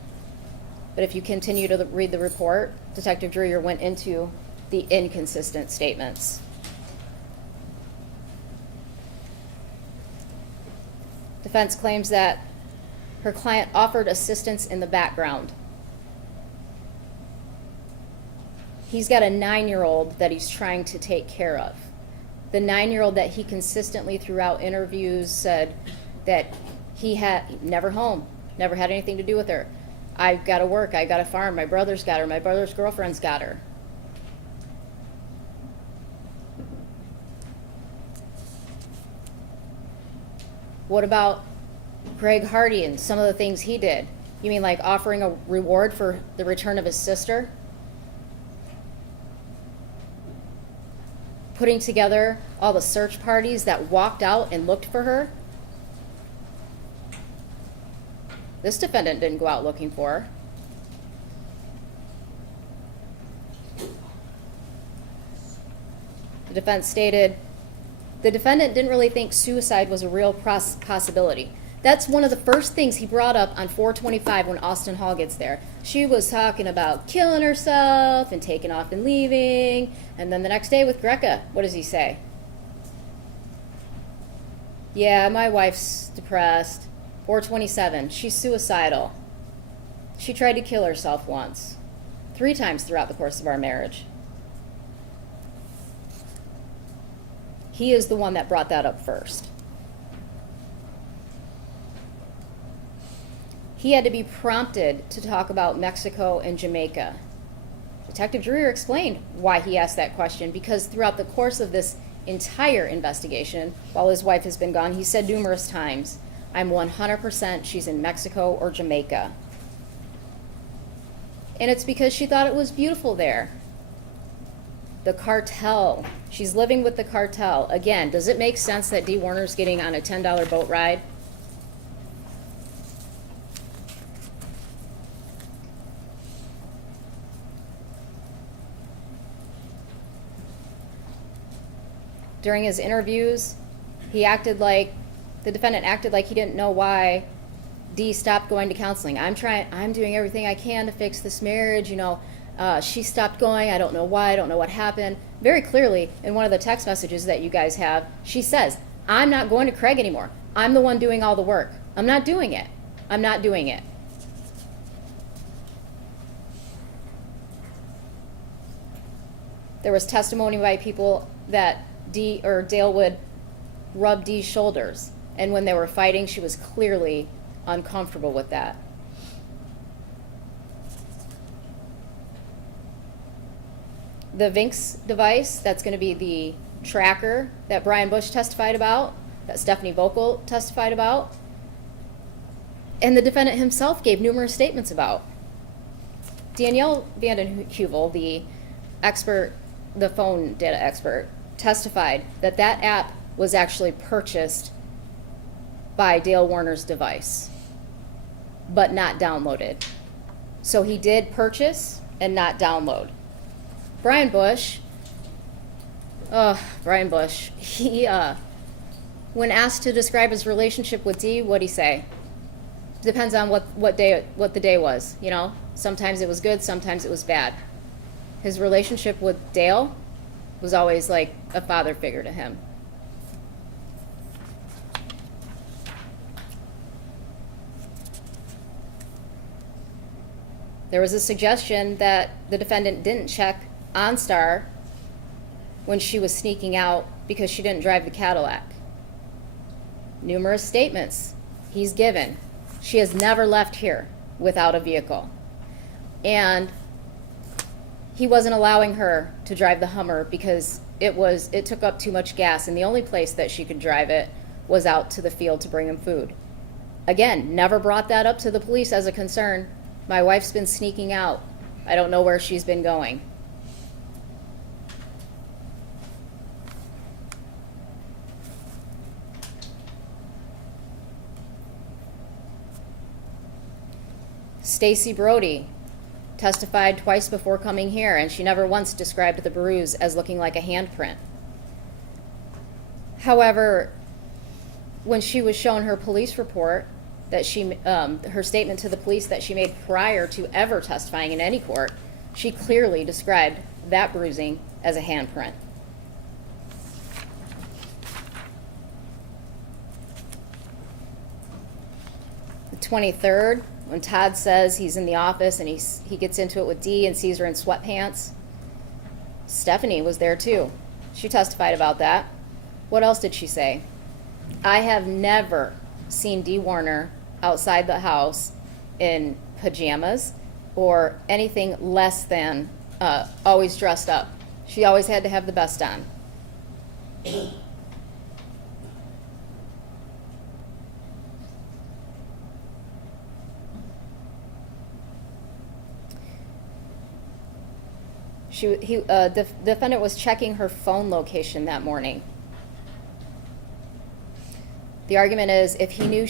but if you continue to read the report, Detective Dreyer went into the inconsistent statements. Defense claims that her client offered assistance in the background. He's got a 9-year-old that he's trying to take care of. The 9-year-old that he consistently throughout interviews said that he had never home, never had anything to do with her. I've got to work, I got to farm, my brother's got her, my brother's girlfriend's got her. What about Greg Hardy and some of the things he did? You mean like offering a reward for the return of his sister? Putting together all the search parties that walked out and looked for her? This defendant didn't go out looking for her. The defense stated, the defendant didn't really think suicide was a real possibility. That's one of the first things he brought up on 425 when Austin Hall gets there. She was talking about killing herself and taking off and leaving. And then the next day with Greca, what does he say? Yeah, my wife's depressed. 427, she's suicidal. She tried to kill herself once. 3 times throughout the course of our marriage. He is the one that brought that up first. He had to be prompted to talk about Mexico and Jamaica. Detective Dreyer explained why he asked that question, because throughout the course of this entire investigation, while his wife has been gone, he said numerous times, I'm 100% she's in Mexico or Jamaica. And it's because she thought it was beautiful there. The cartel. She's living with the cartel. Again, does it make sense that Dee Warner's getting on a $10 boat ride? During his interviews, the defendant acted like he didn't know why Dee stopped going to counseling. I'm doing everything I can to fix this marriage, she stopped going, I don't know why, I don't know what happened. Very clearly, in one of the text messages that you guys have, she says, I'm not going to Craig anymore. I'm the one doing all the work. I'm not doing it. I'm not doing it. There was testimony by people that Dale would rub Dee's shoulders, and when they were fighting, she was clearly uncomfortable with that. The Vinx device, that's going to be the tracker that Brian Bush testified about, that Stephanie Vocal testified about, and the defendant himself gave numerous statements about. Danielle Vanden Heuvel, the expert, the phone data expert, testified that that app was actually purchased by Dale Warner's device, but not downloaded. So he did purchase and not download. Brian Bush, he, when asked to describe his relationship with Dee, what'd he say? Depends on what the day was, Sometimes it was good, sometimes it was bad. His relationship with Dale was always like a father figure to him. There was a suggestion that the defendant didn't check OnStar when she was sneaking out because she didn't drive the Cadillac. Numerous statements he's given. She has never left here without a vehicle. And he wasn't allowing her to drive the Hummer because it took up too much gas, and the only place that she could drive it was out to the field to bring him food. Again, never brought that up to the police as a concern. My wife's been sneaking out. I don't know where she's been going. Stacy Brody testified twice before coming here, and she never once described the bruise as looking like a handprint. However, when she was shown her police report, that her statement to the police that she made prior to ever testifying in any court, she clearly described that bruising as a handprint. The 23rd, when Todd says he's in the office and he gets into it with Dee and sees her in sweatpants, Stephanie was there too. She testified about that. What else did she say? I have never seen Dee Warner outside the house in pajamas or anything less than always dressed up. She always had to have the best on. The defendant was checking her phone location that morning. The argument is, if he knew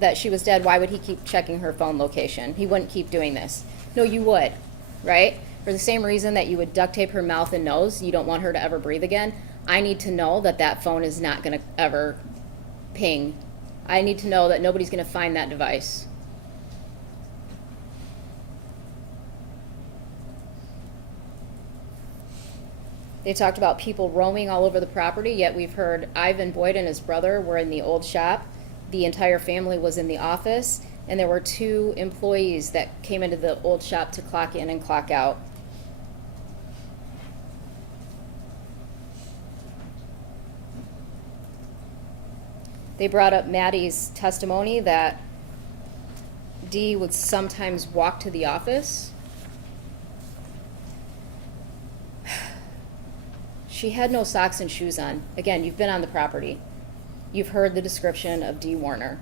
that she was dead, why would he keep checking her phone location? He wouldn't keep doing this. No, you would, right? For the same reason that you would duct tape her mouth and nose, you don't want her to ever breathe again. I need to know that that phone is not going to ever ping. I need to know that nobody's going to find that device. They talked about people roaming all over the property, yet we've heard Ivan Boyd and his brother were in the old shop. The entire family was in the office, and there were 2 employees that came into the old shop to clock in and clock out. They brought up Maddie's testimony that Dee would sometimes walk to the office. She had no socks and shoes on. Again, you've been on the property. You've heard the description of Dee Warner.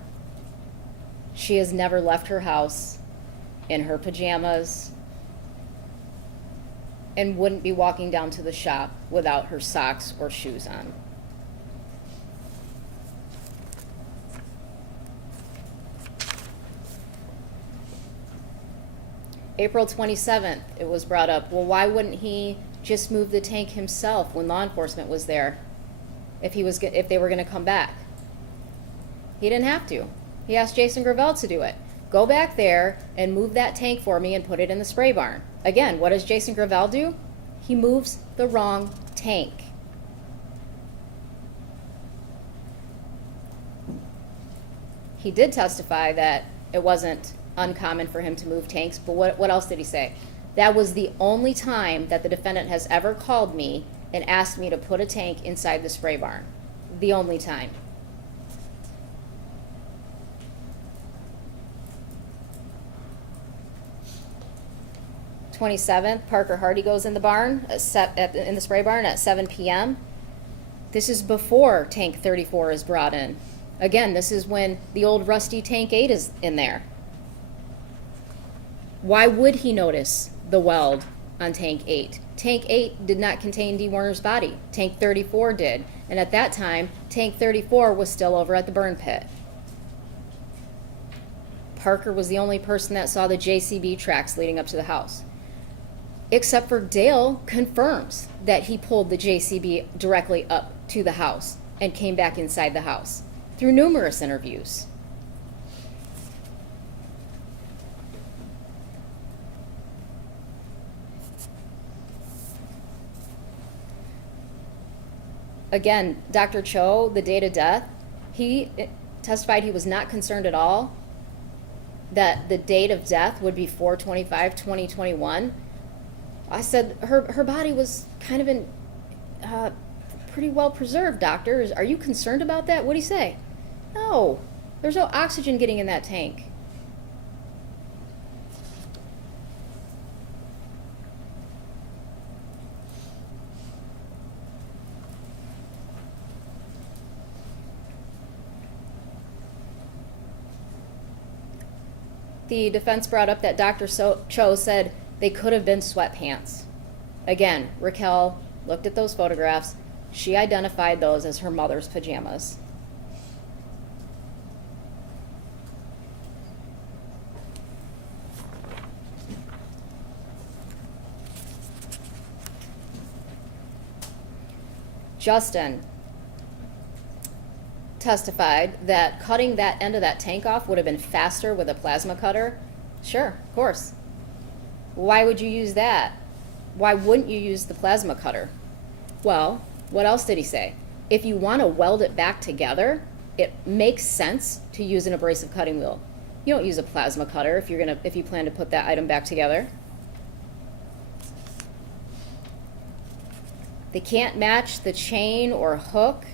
She has never left her house in her pajamas and wouldn't be walking down to the shop without her socks or shoes on. April 27th, it was brought up, well, why wouldn't he just move the tank himself when law enforcement was there if they were going to come back? He didn't have to. He asked Jason Gravel to do it. Go back there and move that tank for me and put it in the spray barn. Again, what does Jason Gravel do? He moves the wrong tank. He did testify that it wasn't uncommon for him to move tanks, but what else did he say? That was the only time that the defendant has ever called me and asked me to put a tank inside the spray barn. The only time. The 27th, Parker Hardy goes in the barn, in the spray barn at 7 p.m. This is before tank 34 is brought in. Again, this is when the old rusty tank 8 is in there. Why would he notice the weld on tank 8? Tank 8 did not contain Dee Warner's body. Tank 34 did. And at that time, tank 34 was still over at the burn pit. Parker was the only person that saw the JCB tracks leading up to the house. Except for Dale confirms that he pulled the JCB directly up to the house and came back inside the house through numerous interviews. Again, Dr. Cho, the date of death, he testified he was not concerned at all that the date of death would be 4/25/2021. I said, her body was kind of in pretty well preserved, doctor. Are you concerned about that? What do you say? No, there's no oxygen getting in that tank. The defense brought up that Dr. Cho said they could have been sweatpants. Again, Raquel looked at those photographs. She identified those as her mother's pajamas. Justin testified that cutting that end of that tank off would have been faster with a plasma cutter. Sure, of course. Why would you use that? Why wouldn't you use the plasma cutter? Well, what else did he say? If you want to weld it back together, it makes sense to use an abrasive cutting wheel. You don't use a plasma cutter if you plan to put that item back together. They can't match the chain or hook.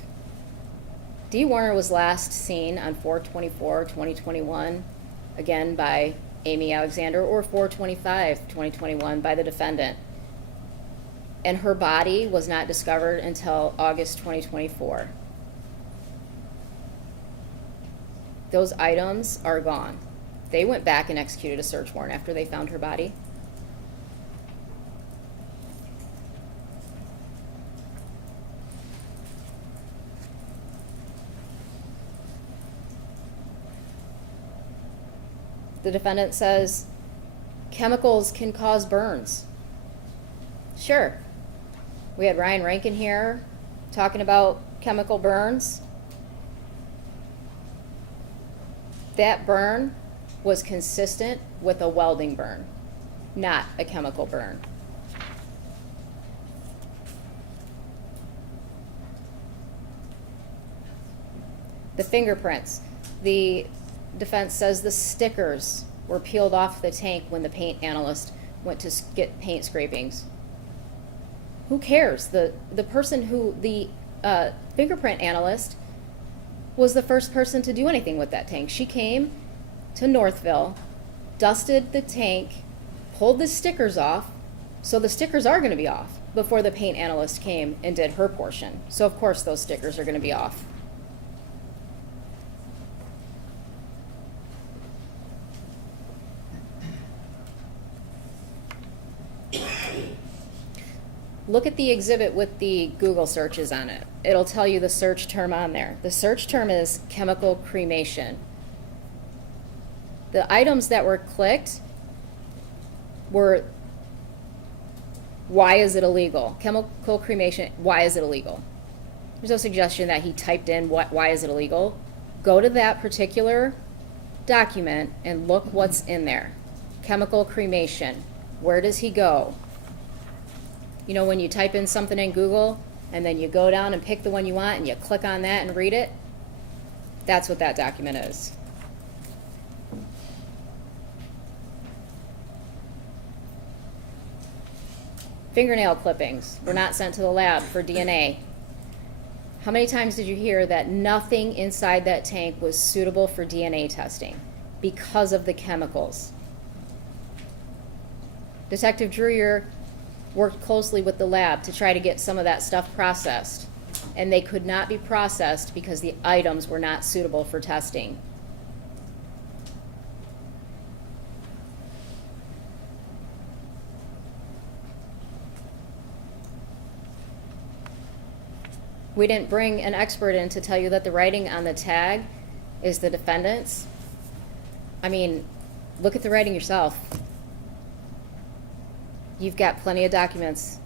Dee Warner was last seen on 4/24/2021, again by Amy Alexander, or 4/25/2021 by the defendant. And her body was not discovered until August 2024. Those items are gone. They went back and executed a search warrant after they found her body. The defendant says chemicals can cause burns. Sure. We had Ryan Rankin here talking about chemical burns. That burn was consistent with a welding burn, not a chemical burn. The fingerprints. The defense says the stickers were peeled off the tank when the paint analyst went to get paint scrapings. Who cares? The person who, the fingerprint analyst, was the first person to do anything with that tank. She came to Northville, dusted the tank, pulled the stickers off, so the stickers are going to be off before the paint analyst came and did her portion. So of course those stickers are going to be off. Look at the exhibit with the Google searches on it. It'll tell you the search term on there. The search term is chemical cremation. The items that were clicked were, why is it illegal? Chemical cremation, why is it illegal? There's no suggestion that he typed in why is it illegal. Go to that particular document and look what's in there. Chemical cremation. Where does he go? You know, when you type in something in Google and then you go down and pick the one you want and you click on that and read it, that's what that document is. Fingernail clippings were not sent to the lab for DNA. How many times did you hear that nothing inside that tank was suitable for DNA testing because of the chemicals? Detective Dreyer worked closely with the lab to try to get some of that stuff processed, and they could not be processed because the items were not suitable for testing. We didn't bring an expert in to tell you that the writing on the tag is the defendant's. I mean, look at the writing yourself. You've got plenty of documents.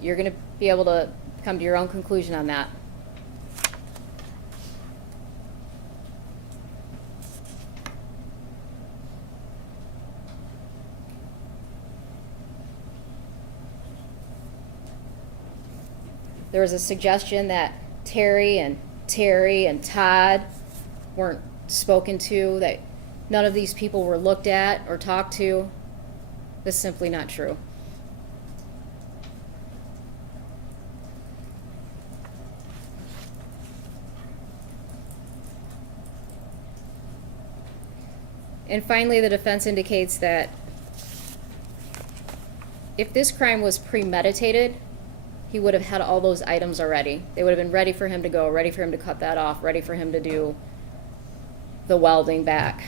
You're going to be able to come to your own conclusion on that. There was a suggestion that Terry and Todd weren't spoken to, that none of these people were looked at or talked to. That's simply not true. And finally, the defense indicates that if this crime was premeditated, he would have had all those items already. They would have been ready for him to go, ready for him to cut that off, ready for him to do the welding back.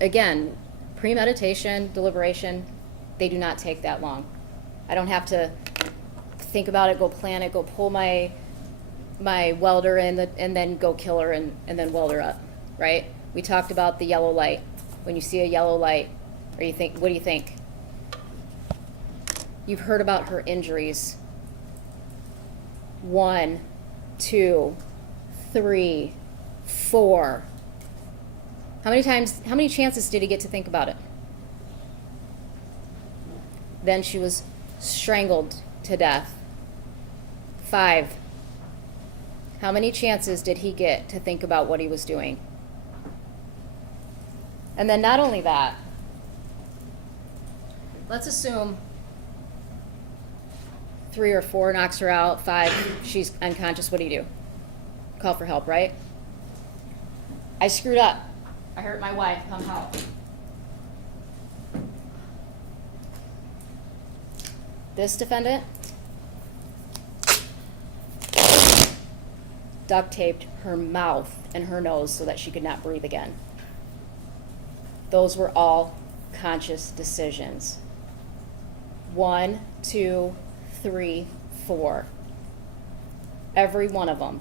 Again, premeditation, deliberation, they do not take that long. I don't have to think about it, go plan it, go pull my welder in, and then go kill her and then weld her up, right? We talked about the yellow light. When you see a yellow light, or you think, what do you think? You've heard about her injuries. 1, 2, 3, 4. How many chances did he get to think about it? Then she was strangled to death. 5. How many chances did he get to think about what he was doing? And then not only that, let's assume 3 or 4 knocks her out, 5, she's unconscious. What do? Call for help, right? I screwed up. I hurt my wife. Come help. This defendant duct taped her mouth and her nose so that she could not breathe again. Those were all conscious decisions. 1, 2, 3, 4. Every one of them.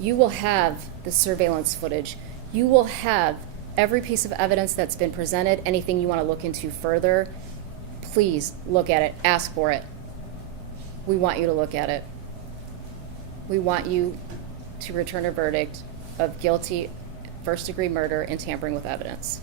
You will have the surveillance footage. You will have every piece of evidence that's been presented. Anything you want to look into further, please look at it. Ask for it. We want you to look at it. We want you to return a verdict of guilty first-degree murder and tampering with evidence.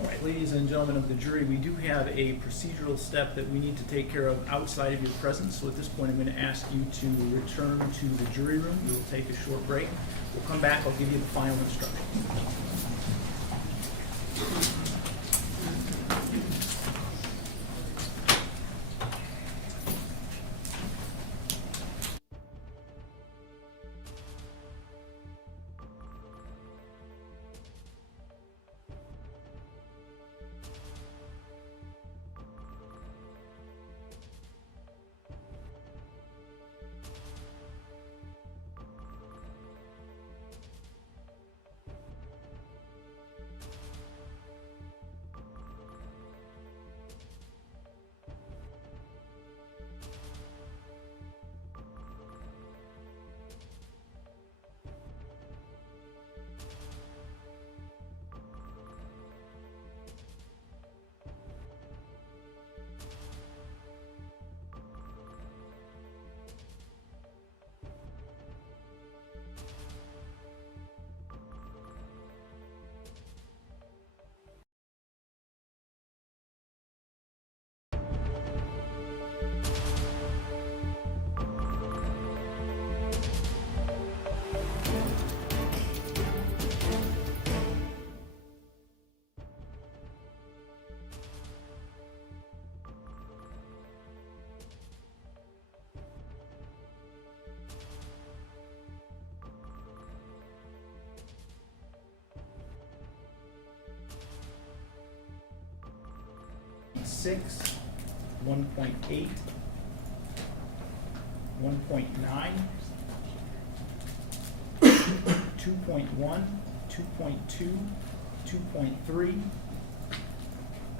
All right, ladies and gentlemen of the jury, we do have a procedural step that we need to take care of outside of your presence. So at this point, I'm going to ask you to return to the jury room. We will take a short break. We'll come back. I'll give you the final instruction. 6, 1.8, 1.9, 2.1, 2.2, 2.3,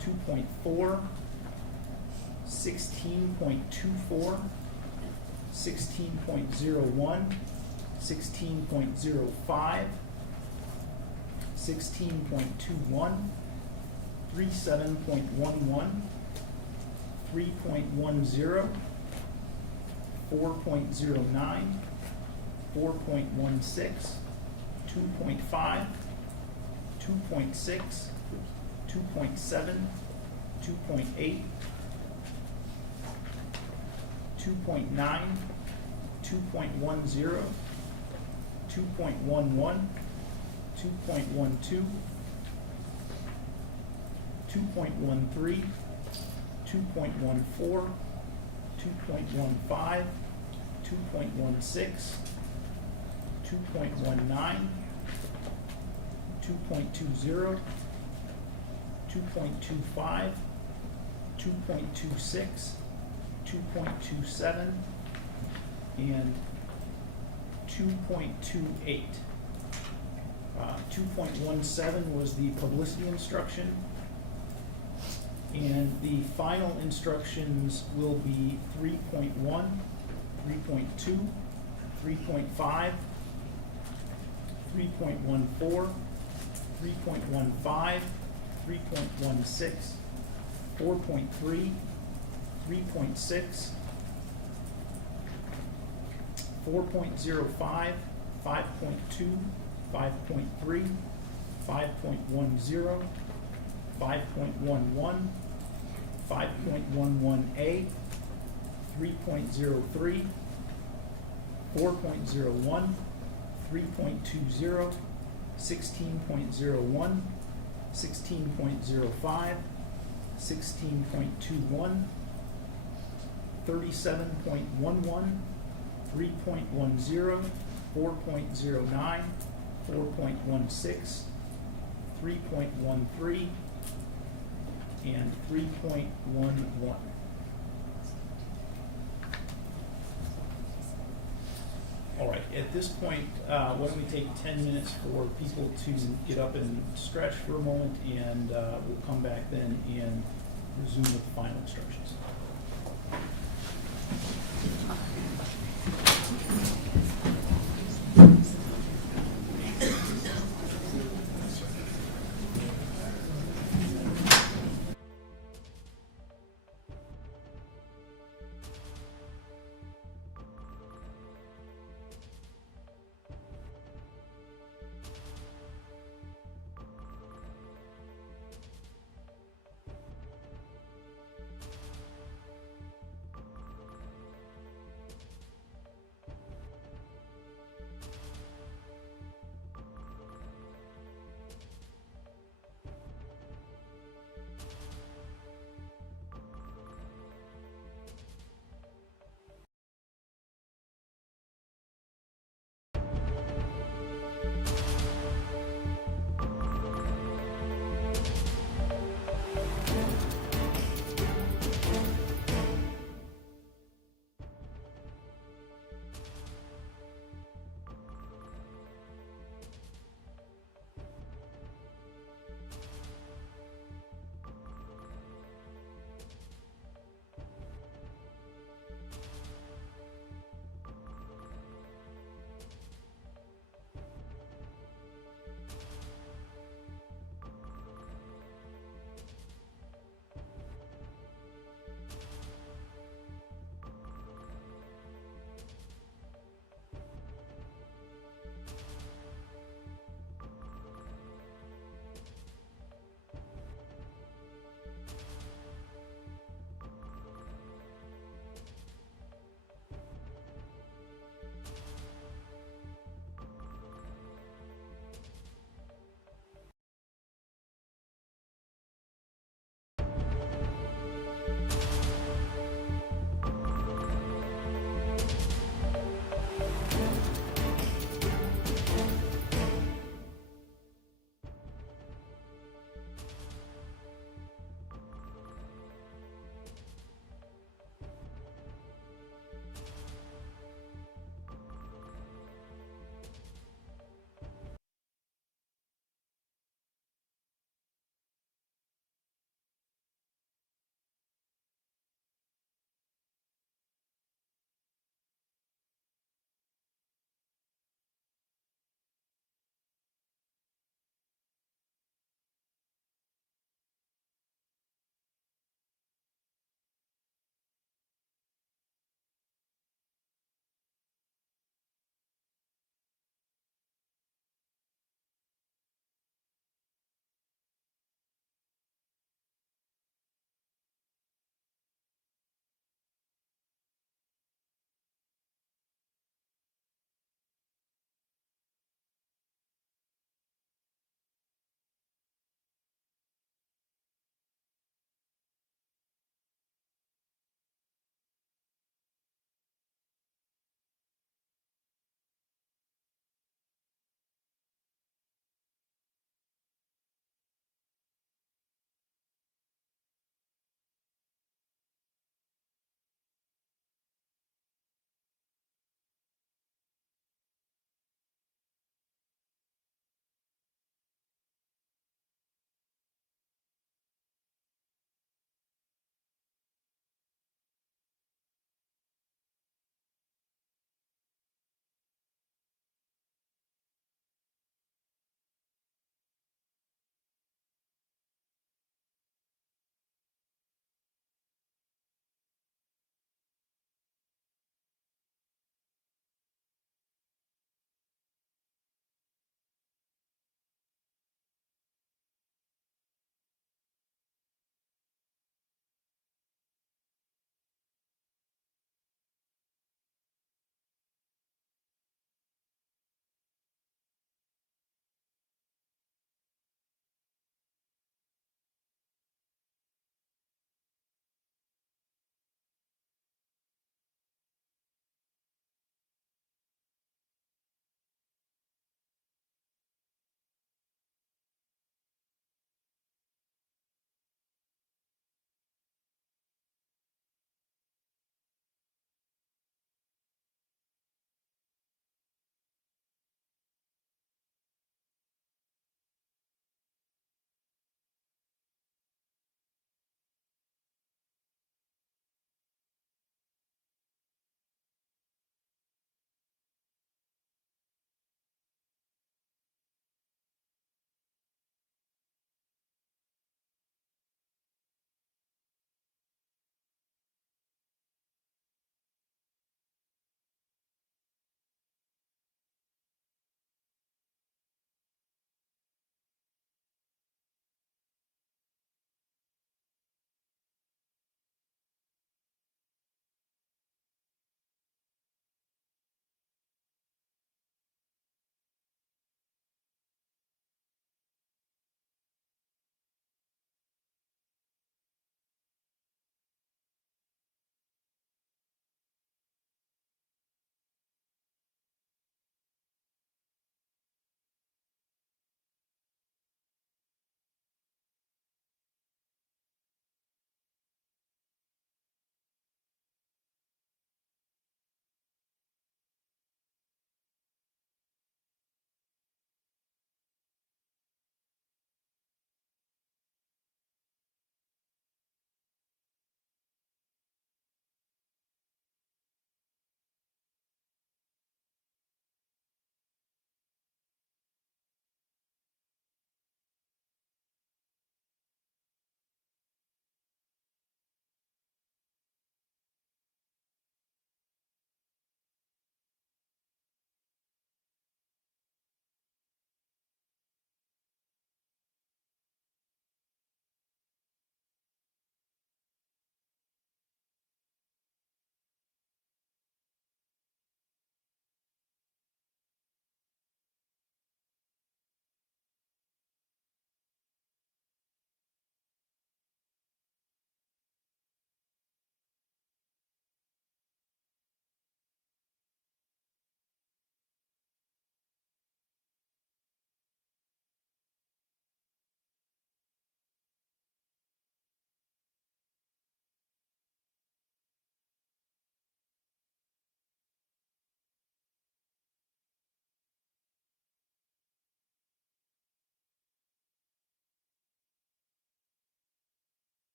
2.4, 16.24, 16.01, 16.05, 16.21, 37.11, 3.10, 4.09, 4.16, 2.5, 2.6, 2.7, 2.8, 2.9, 2.10, 2.11, 2.12, 2.13, 2.14, 2.15, 2.16, 2.19, 2.20, 2.25, 2.26, 2.27, and 2.28. 2.17 was the publicity instruction, and the final instructions will be 3.1, 3.2, 3.5, 3.14, 3.15, 3.16, 4.3, 3.6, 4.05, 5.2, 5.3, 5.10, 5.11, 5.11A, 3.03, 4.01, 3.20, 16.01, 16.05, 16.21, 37.11, 3.10, 4.09, 4.16, 3.13, and 3.11. All right, at this point, why don't we take 10 minutes for people to get up and stretch for a moment, and we'll come back then and resume with the final instructions.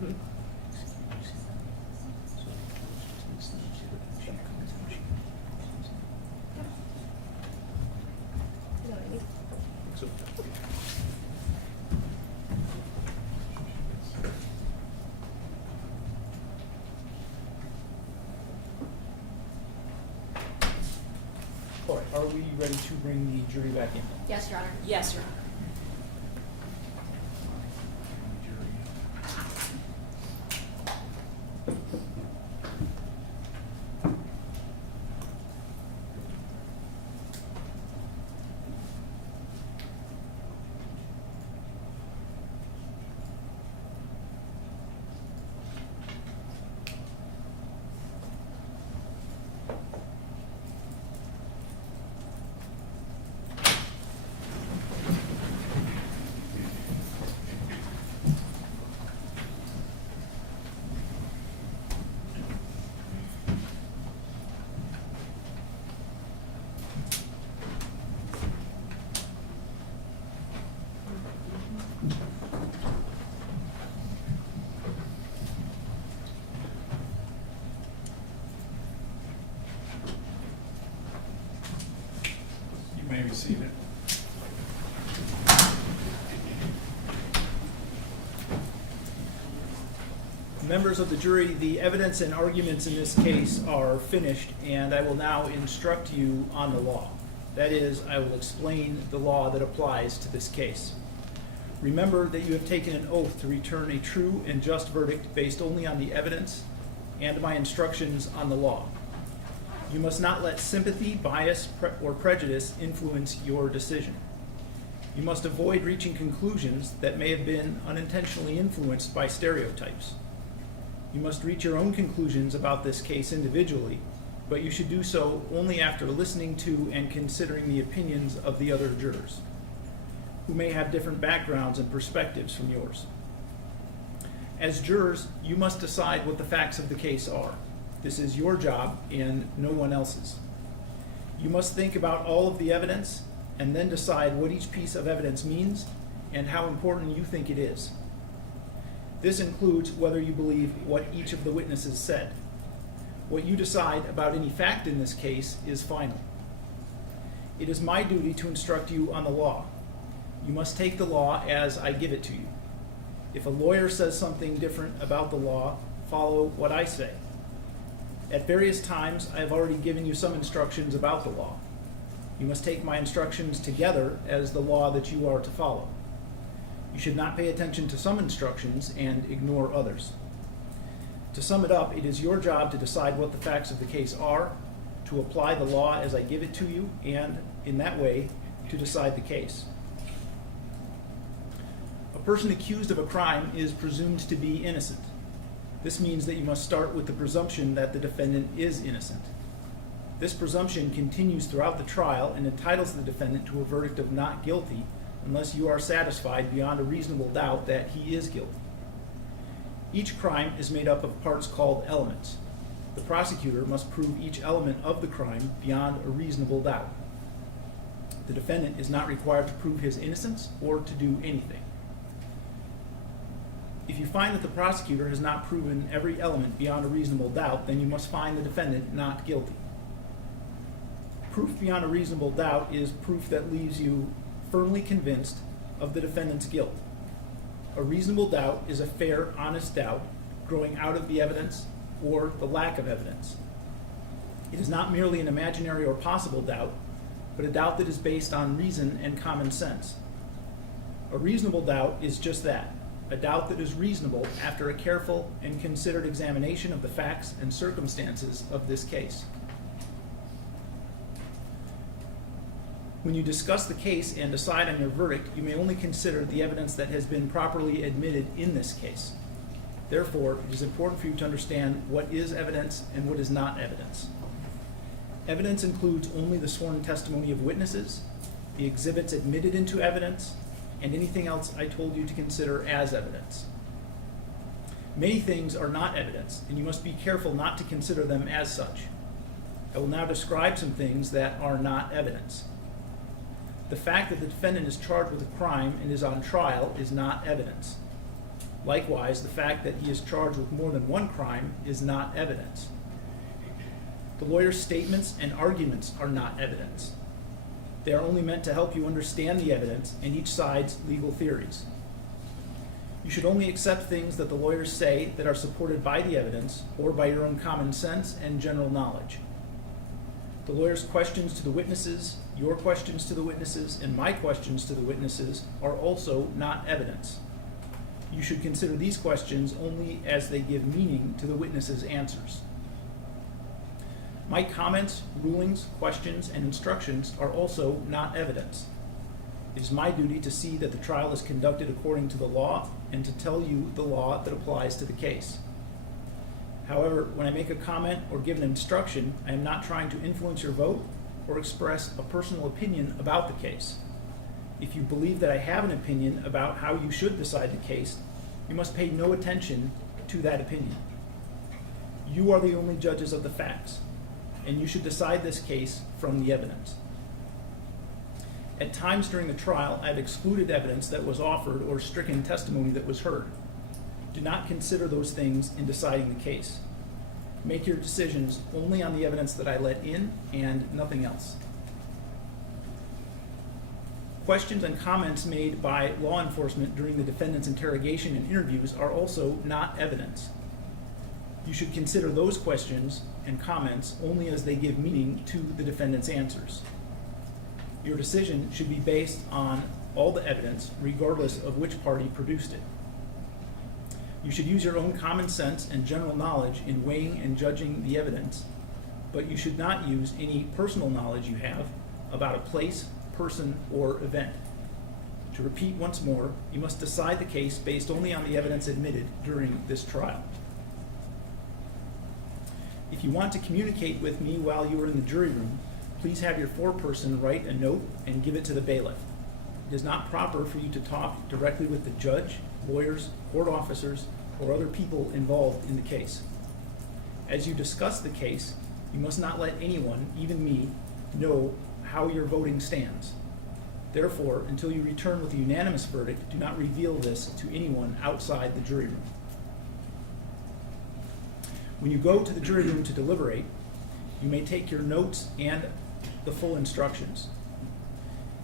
Mhm. All right, are we ready to bring the jury back in? Yes, Your Honor. Yes, Your Honor. You may be seated. Members of the jury, the evidence and arguments in this case are finished, and I will now instruct you on the law. That is, I will explain the law that applies to this case. Remember that you have taken an oath to return a true and just verdict based only on the evidence and my instructions on the law. You must not let sympathy, bias, or prejudice influence your decision. You must avoid reaching conclusions that may have been unintentionally influenced by stereotypes. You must reach your own conclusions about this case individually, but you should do so only after listening to and considering the opinions of the other jurors, who may have different backgrounds and perspectives from yours. As jurors, you must decide what the facts of the case are. This is your job and no one else's. You must think about all of the evidence and then decide what each piece of evidence means and how important you think it is. This includes whether you believe what each of the witnesses said. What you decide about any fact in this case is final. It is my duty to instruct you on the law. You must take the law as I give it to you. If a lawyer says something different about the law, follow what I say. At various times, I have already given you some instructions about the law. You must take my instructions together as the law that you are to follow. You should not pay attention to some instructions and ignore others. To sum it up, it is your job to decide what the facts of the case are, to apply the law as I give it to you, and, in that way, to decide the case. A person accused of a crime is presumed to be innocent. This means that you must start with the presumption that the defendant is innocent. This presumption continues throughout the trial and entitles the defendant to a verdict of not guilty unless you are satisfied beyond a reasonable doubt that he is guilty. Each crime is made up of parts called elements. The prosecutor must prove each element of the crime beyond a reasonable doubt. The defendant is not required to prove his innocence or to do anything. If you find that the prosecutor has not proven every element beyond a reasonable doubt, then you must find the defendant not guilty. Proof beyond a reasonable doubt is proof that leaves you firmly convinced of the defendant's guilt. A reasonable doubt is a fair, honest doubt growing out of the evidence or the lack of evidence. It is not merely an imaginary or possible doubt, but a doubt that is based on reason and common sense. A reasonable doubt is just that, a doubt that is reasonable after a careful and considered examination of the facts and circumstances of this case. When you discuss the case and decide on your verdict, you may only consider the evidence that has been properly admitted in this case. Therefore, it is important for you to understand what is evidence and what is not evidence. Evidence includes only the sworn testimony of witnesses, the exhibits admitted into evidence, and anything else I told you to consider as evidence. Many things are not evidence, and you must be careful not to consider them as such. I will now describe some things that are not evidence. The fact that the defendant is charged with a crime and is on trial is not evidence. Likewise, the fact that he is charged with more than one crime is not evidence. The lawyer's statements and arguments are not evidence. They are only meant to help you understand the evidence and each side's legal theories. You should only accept things that the lawyers say that are supported by the evidence or by your own common sense and general knowledge. The lawyer's questions to the witnesses, your questions to the witnesses, and my questions to the witnesses are also not evidence. You should consider these questions only as they give meaning to the witnesses' answers. My comments, rulings, questions, and instructions are also not evidence. It is my duty to see that the trial is conducted according to the law and to tell you the law that applies to the case. However, when I make a comment or give an instruction, I am not trying to influence your vote or express a personal opinion about the case. If you believe that I have an opinion about how you should decide the case, you must pay no attention to that opinion. You are the only judges of the facts, and you should decide this case from the evidence. At times during the trial, I have excluded evidence that was offered or stricken testimony that was heard. Do not consider those things in deciding the case. Make your decisions only on the evidence that I let in and nothing else. Questions and comments made by law enforcement during the defendant's interrogation and interviews are also not evidence. You should consider those questions and comments only as they give meaning to the defendant's answers. Your decision should be based on all the evidence, regardless of which party produced it. You should use your own common sense and general knowledge in weighing and judging the evidence, but you should not use any personal knowledge you have about a place, person, or event. To repeat once more, you must decide the case based only on the evidence admitted during this trial. If you want to communicate with me while you are in the jury room, please have your foreperson write a note and give it to the bailiff. It is not proper for you to talk directly with the judge, lawyers, court officers, or other people involved in the case. As you discuss the case, you must not let anyone, even me, know how your voting stands. Therefore, until you return with a unanimous verdict, do not reveal this to anyone outside the jury room. When you go to the jury room to deliberate, you may take your notes and the full instructions.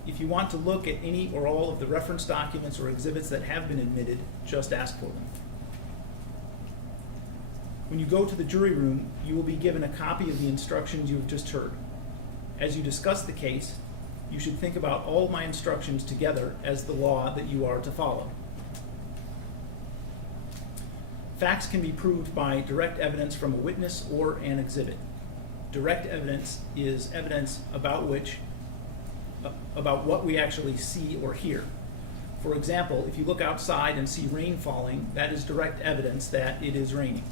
If you want to look at any or all of the reference documents or exhibits that have been admitted, just ask for them. When you go to the jury room, you will be given a copy of the instructions you have just heard. As you discuss the case, you should think about all my instructions together as the law that you are to follow. Facts can be proved by direct evidence from a witness or an exhibit. Direct evidence is evidence about what we actually see or hear. For example, if you look outside and see rain falling, that is direct evidence that it is raining.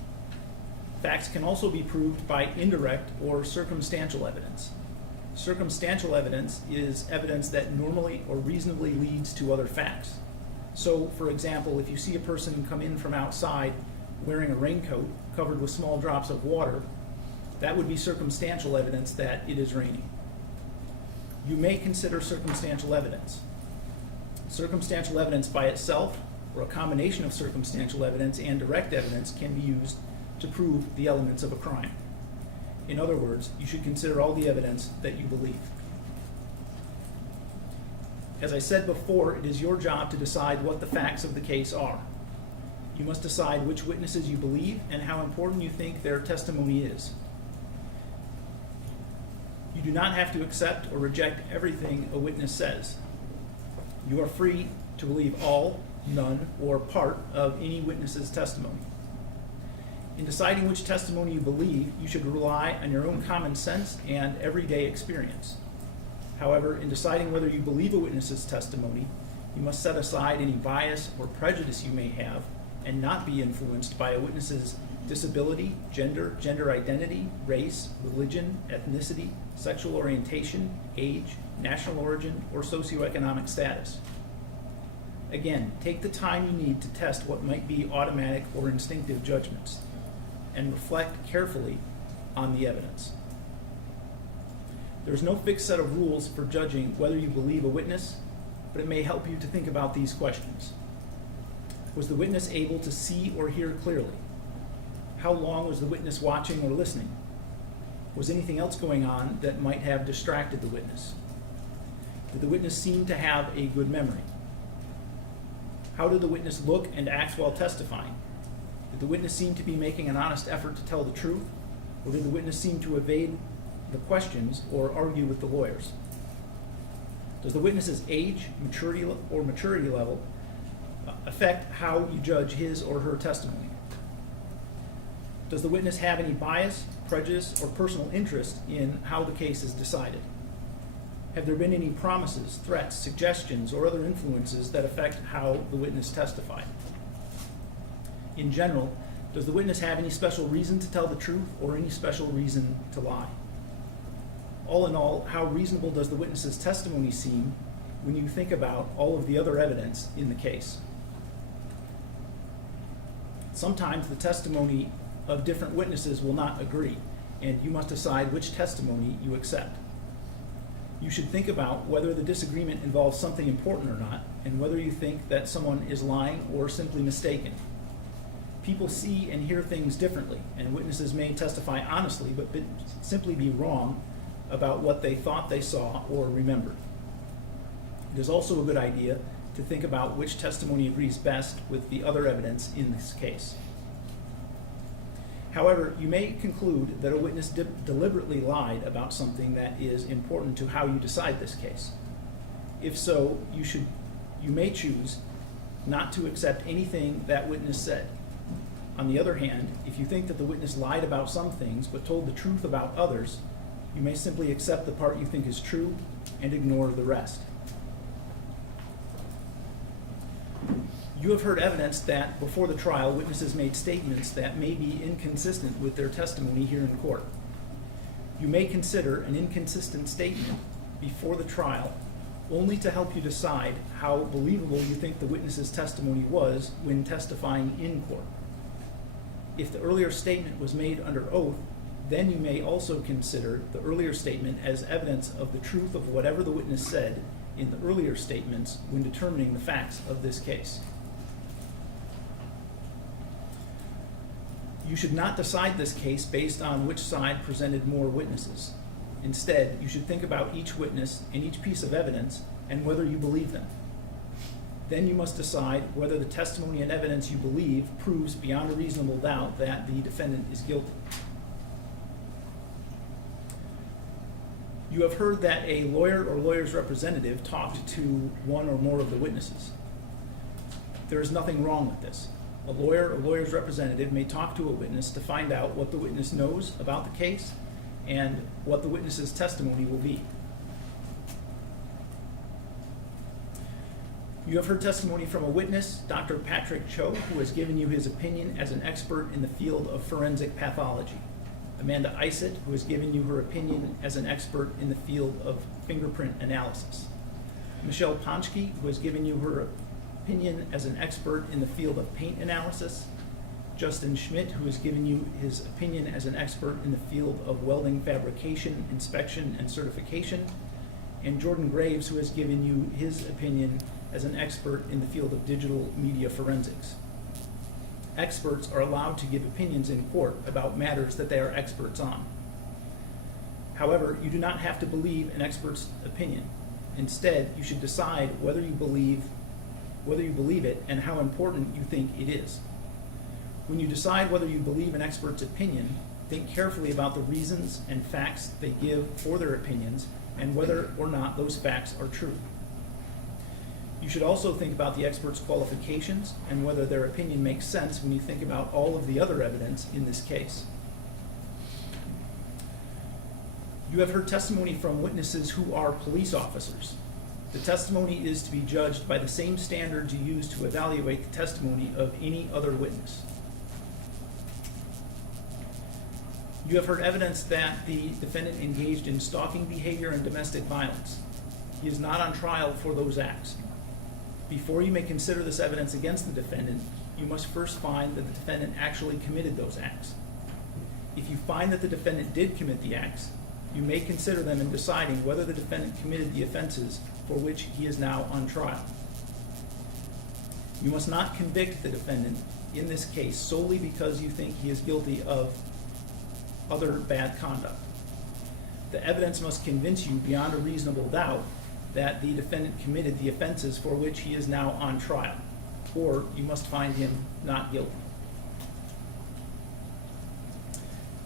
Facts can also be proved by indirect or circumstantial evidence. Circumstantial evidence is evidence that normally or reasonably leads to other facts. So, for example, if you see a person come in from outside wearing a raincoat covered with small drops of water, that would be circumstantial evidence that it is raining. You may consider circumstantial evidence. Circumstantial evidence by itself, or a combination of circumstantial evidence and direct evidence, can be used to prove the elements of a crime. In other words, you should consider all the evidence that you believe. As I said before, it is your job to decide what the facts of the case are. You must decide which witnesses you believe and how important you think their testimony is. You do not have to accept or reject everything a witness says. You are free to believe all, none, or part of any witness's testimony. In deciding which testimony you believe, you should rely on your own common sense and everyday experience. However, in deciding whether you believe a witness's testimony, you must set aside any bias or prejudice you may have and not be influenced by a witness's disability, gender identity, race, religion, ethnicity, sexual orientation, age, national origin, or socioeconomic status. Again, take the time you need to test what might be automatic or instinctive judgments, and reflect carefully on the evidence. There is no fixed set of rules for judging whether you believe a witness, but it may help you to think about these questions. Was the witness able to see or hear clearly? How long was the witness watching or listening? Was anything else going on that might have distracted the witness? Did the witness seem to have a good memory? How did the witness look and act while testifying? Did the witness seem to be making an honest effort to tell the truth? Or did the witness seem to evade the questions or argue with the lawyers? Does the witness's age, maturity level affect how you judge his or her testimony? Does the witness have any bias, prejudice, or personal interest in how the case is decided? Have there been any promises, threats, suggestions, or other influences that affect how the witness testified? In general, does the witness have any special reason to tell the truth or any special reason to lie? All in all, how reasonable does the witness's testimony seem when you think about all of the other evidence in the case? Sometimes the testimony of different witnesses will not agree, and you must decide which testimony you accept. You should think about whether the disagreement involves something important or not, and whether you think that someone is lying or simply mistaken. People see and hear things differently, and witnesses may testify honestly but simply be wrong about what they thought they saw or remembered. It is also a good idea to think about which testimony agrees best with the other evidence in this case. However, you may conclude that a witness deliberately lied about something that is important to how you decide this case. If so, you may choose not to accept anything that witness said. On the other hand, if you think that the witness lied about some things but told the truth about others, you may simply accept the part you think is true and ignore the rest. You have heard evidence that before the trial, witnesses made statements that may be inconsistent with their testimony here in court. You may consider an inconsistent statement before the trial only to help you decide how believable you think the witness's testimony was when testifying in court. If the earlier statement was made under oath, then you may also consider the earlier statement as evidence of the truth of whatever the witness said in the earlier statements when determining the facts of this case. You should not decide this case based on which side presented more witnesses. Instead, you should think about each witness and each piece of evidence and whether you believe them. Then you must decide whether the testimony and evidence you believe proves beyond a reasonable doubt that the defendant is guilty. You have heard that a lawyer or lawyer's representative talked to one or more of the witnesses. There is nothing wrong with this. A lawyer or lawyer's representative may talk to a witness to find out what the witness knows about the case and what the witness's testimony will be. You have heard testimony from a witness, Dr. Patrick Cho, who has given you his opinion as an expert in the field of forensic pathology. Amanda Isett, who has given you her opinion as an expert in the field of fingerprint analysis. Michelle Ponchke, who has given you her opinion as an expert in the field of paint analysis. Justin Schmidt, who has given you his opinion as an expert in the field of welding fabrication, inspection, and certification. And Jordan Graves, who has given you his opinion as an expert in the field of digital media forensics. Experts are allowed to give opinions in court about matters that they are experts on. However, you do not have to believe an expert's opinion. Instead, you should decide whether you believe it and how important you think it is. When you decide whether you believe an expert's opinion, think carefully about the reasons and facts they give for their opinions and whether or not those facts are true. You should also think about the expert's qualifications and whether their opinion makes sense when you think about all of the other evidence in this case. You have heard testimony from witnesses who are police officers. The testimony is to be judged by the same standards you use to evaluate the testimony of any other witness. You have heard evidence that the defendant engaged in stalking behavior and domestic violence. He is not on trial for those acts. Before you may consider this evidence against the defendant, you must first find that the defendant actually committed those acts. If you find that the defendant did commit the acts, you may consider them in deciding whether the defendant committed the offenses for which he is now on trial. You must not convict the defendant in this case solely because you think he is guilty of other bad conduct. The evidence must convince you beyond a reasonable doubt that the defendant committed the offenses for which he is now on trial, or you must find him not guilty.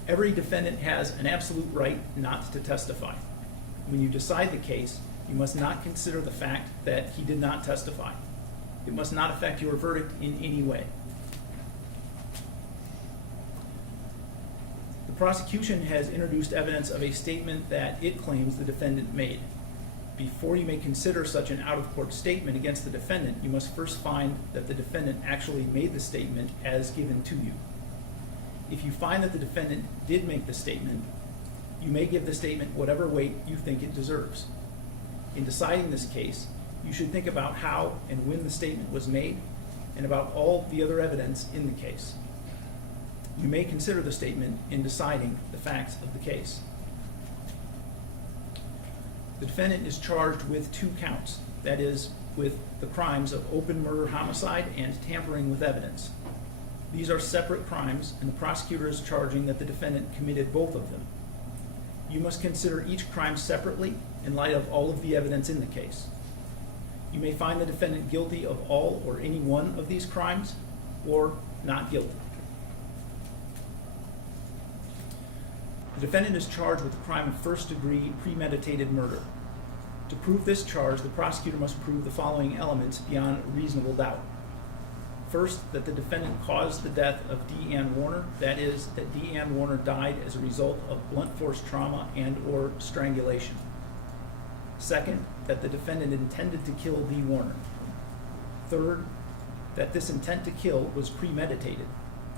Every defendant has an absolute right not to testify. When you decide the case, you must not consider the fact that he did not testify. It must not affect your verdict in any way. The prosecution has introduced evidence of a statement that it claims the defendant made. Before you may consider such an out-of-court statement against the defendant, you must first find that the defendant actually made the statement as given to you. If you find that the defendant did make the statement, you may give the statement whatever weight you think it deserves. In deciding this case, you should think about how and when the statement was made and about all the other evidence in the case. You may consider the statement in deciding the facts of the case. The defendant is charged with 2 counts, that is, with the crimes of open murder homicide and tampering with evidence. These are separate crimes, and the prosecutor is charging that the defendant committed both of them. You must consider each crime separately in light of all of the evidence in the case. You may find the defendant guilty of all or any one of these crimes, or not guilty. The defendant is charged with the crime of first-degree premeditated murder. To prove this charge, the prosecutor must prove the following elements beyond a reasonable doubt. First, that the defendant caused the death of Dee Warner, that is, that Dee Warner died as a result of blunt force trauma and/or strangulation. Second, that the defendant intended to kill Dee Warner. Third, that this intent to kill was premeditated,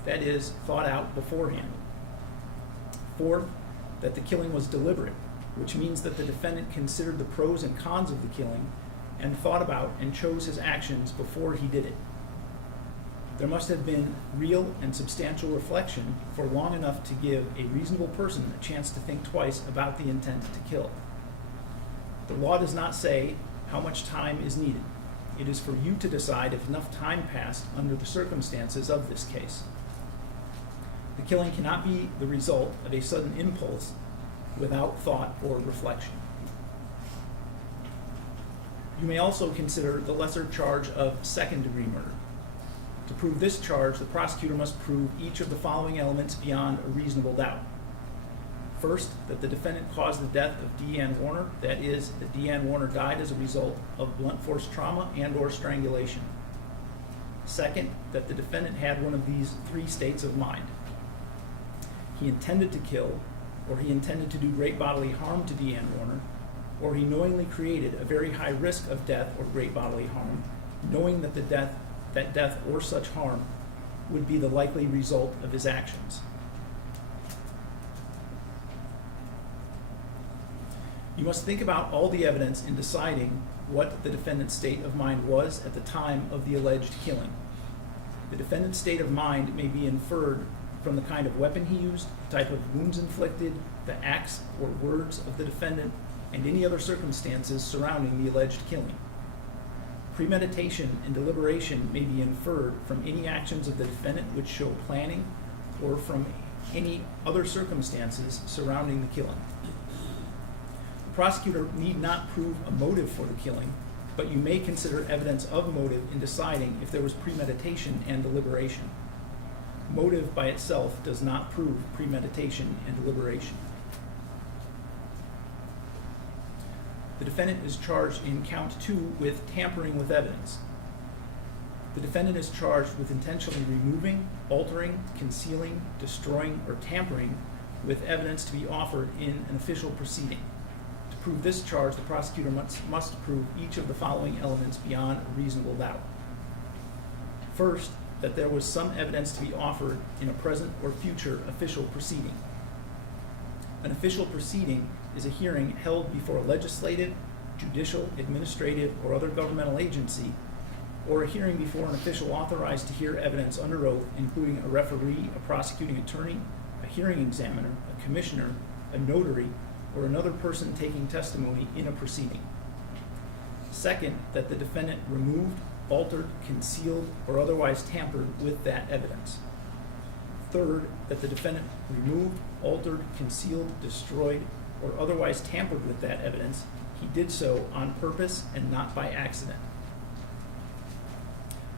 that is, thought out beforehand. Fourth, that the killing was deliberate, which means that the defendant considered the pros and cons of the killing and thought about and chose his actions before he did it. There must have been real and substantial reflection for long enough to give a reasonable person a chance to think twice about the intent to kill. The law does not say how much time is needed. It is for you to decide if enough time passed under the circumstances of this case. The killing cannot be the result of a sudden impulse without thought or reflection. You may also consider the lesser charge of second-degree murder. To prove this charge, the prosecutor must prove each of the following elements beyond a reasonable doubt. First, that the defendant caused the death of Dee Warner, that is, that Dee Warner died as a result of blunt force trauma and/or strangulation. Second, that the defendant had one of these 3 states of mind. He intended to kill, or he intended to do great bodily harm to Dee Warner, or he knowingly created a very high risk of death or great bodily harm, knowing that that death or such harm would be the likely result of his actions. You must think about all the evidence in deciding what the defendant's state of mind was at the time of the alleged killing. The defendant's state of mind may be inferred from the kind of weapon he used, the type of wounds inflicted, the acts or words of the defendant, and any other circumstances surrounding the alleged killing. Premeditation and deliberation may be inferred from any actions of the defendant which show planning, or from any other circumstances surrounding the killing. The prosecutor need not prove a motive for the killing, but you may consider evidence of motive in deciding if there was premeditation and deliberation. Motive by itself does not prove premeditation and deliberation. The defendant is charged in count 2 with tampering with evidence. The defendant is charged with intentionally removing, altering, concealing, destroying, or tampering with evidence to be offered in an official proceeding. To prove this charge, the prosecutor must prove each of the following elements beyond a reasonable doubt. First, that there was some evidence to be offered in a present or future official proceeding. An official proceeding is a hearing held before a legislative, judicial, administrative, or other governmental agency, or a hearing before an official authorized to hear evidence under oath, including a referee, a prosecuting attorney, a hearing examiner, a commissioner, a notary, or another person taking testimony in a proceeding. Second, that the defendant removed, altered, concealed, or otherwise tampered with that evidence. Third, that the defendant removed, altered, concealed, destroyed, or otherwise tampered with that evidence. He did so on purpose and not by accident.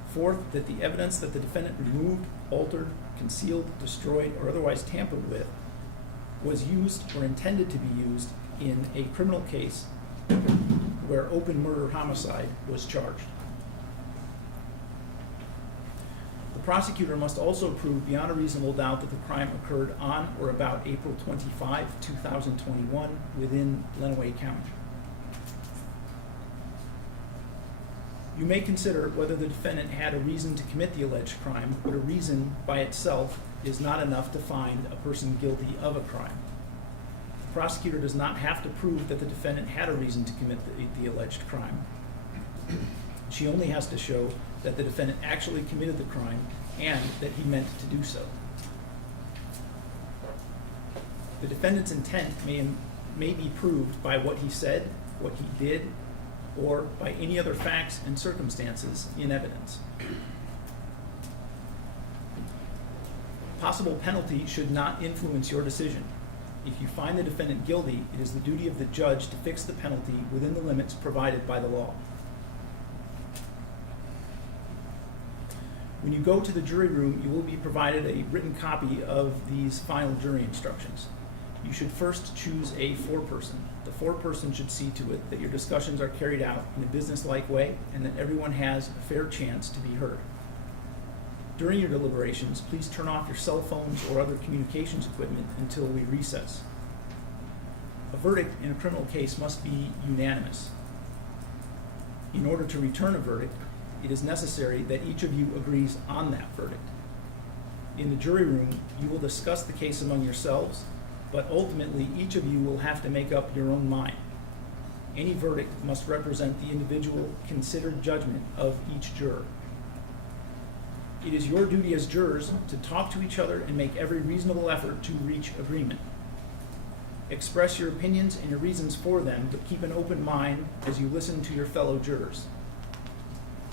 Fourth, that the evidence that the defendant removed, altered, concealed, destroyed, or otherwise tampered with was used or intended to be used in a criminal case where open murder homicide was charged. The prosecutor must also prove beyond a reasonable doubt that the crime occurred on or about April 25, 2021 within Lenawee County. You may consider whether the defendant had a reason to commit the alleged crime, but a reason by itself is not enough to find a person guilty of a crime. The prosecutor does not have to prove that the defendant had a reason to commit the alleged crime. She only has to show that the defendant actually committed the crime and that he meant to do so. The defendant's intent may be proved by what he said, what he did, or by any other facts and circumstances in evidence. Possible penalty should not influence your decision. If you find the defendant guilty, it is the duty of the judge to fix the penalty within the limits provided by the law. When you go to the jury room, you will be provided a written copy of these final jury instructions. You should first choose a foreperson. The foreperson should see to it that your discussions are carried out in a business-like way and that everyone has a fair chance to be heard. During your deliberations, please turn off your cell phones or other communications equipment until we recess. A verdict in a criminal case must be unanimous. In order to return a verdict, it is necessary that each of you agrees on that verdict. In the jury room, you will discuss the case among yourselves, but ultimately each of you will have to make up your own mind. Any verdict must represent the individual considered judgment of each juror. It is your duty as jurors to talk to each other and make every reasonable effort to reach agreement. Express your opinions and your reasons for them, but keep an open mind as you listen to your fellow jurors.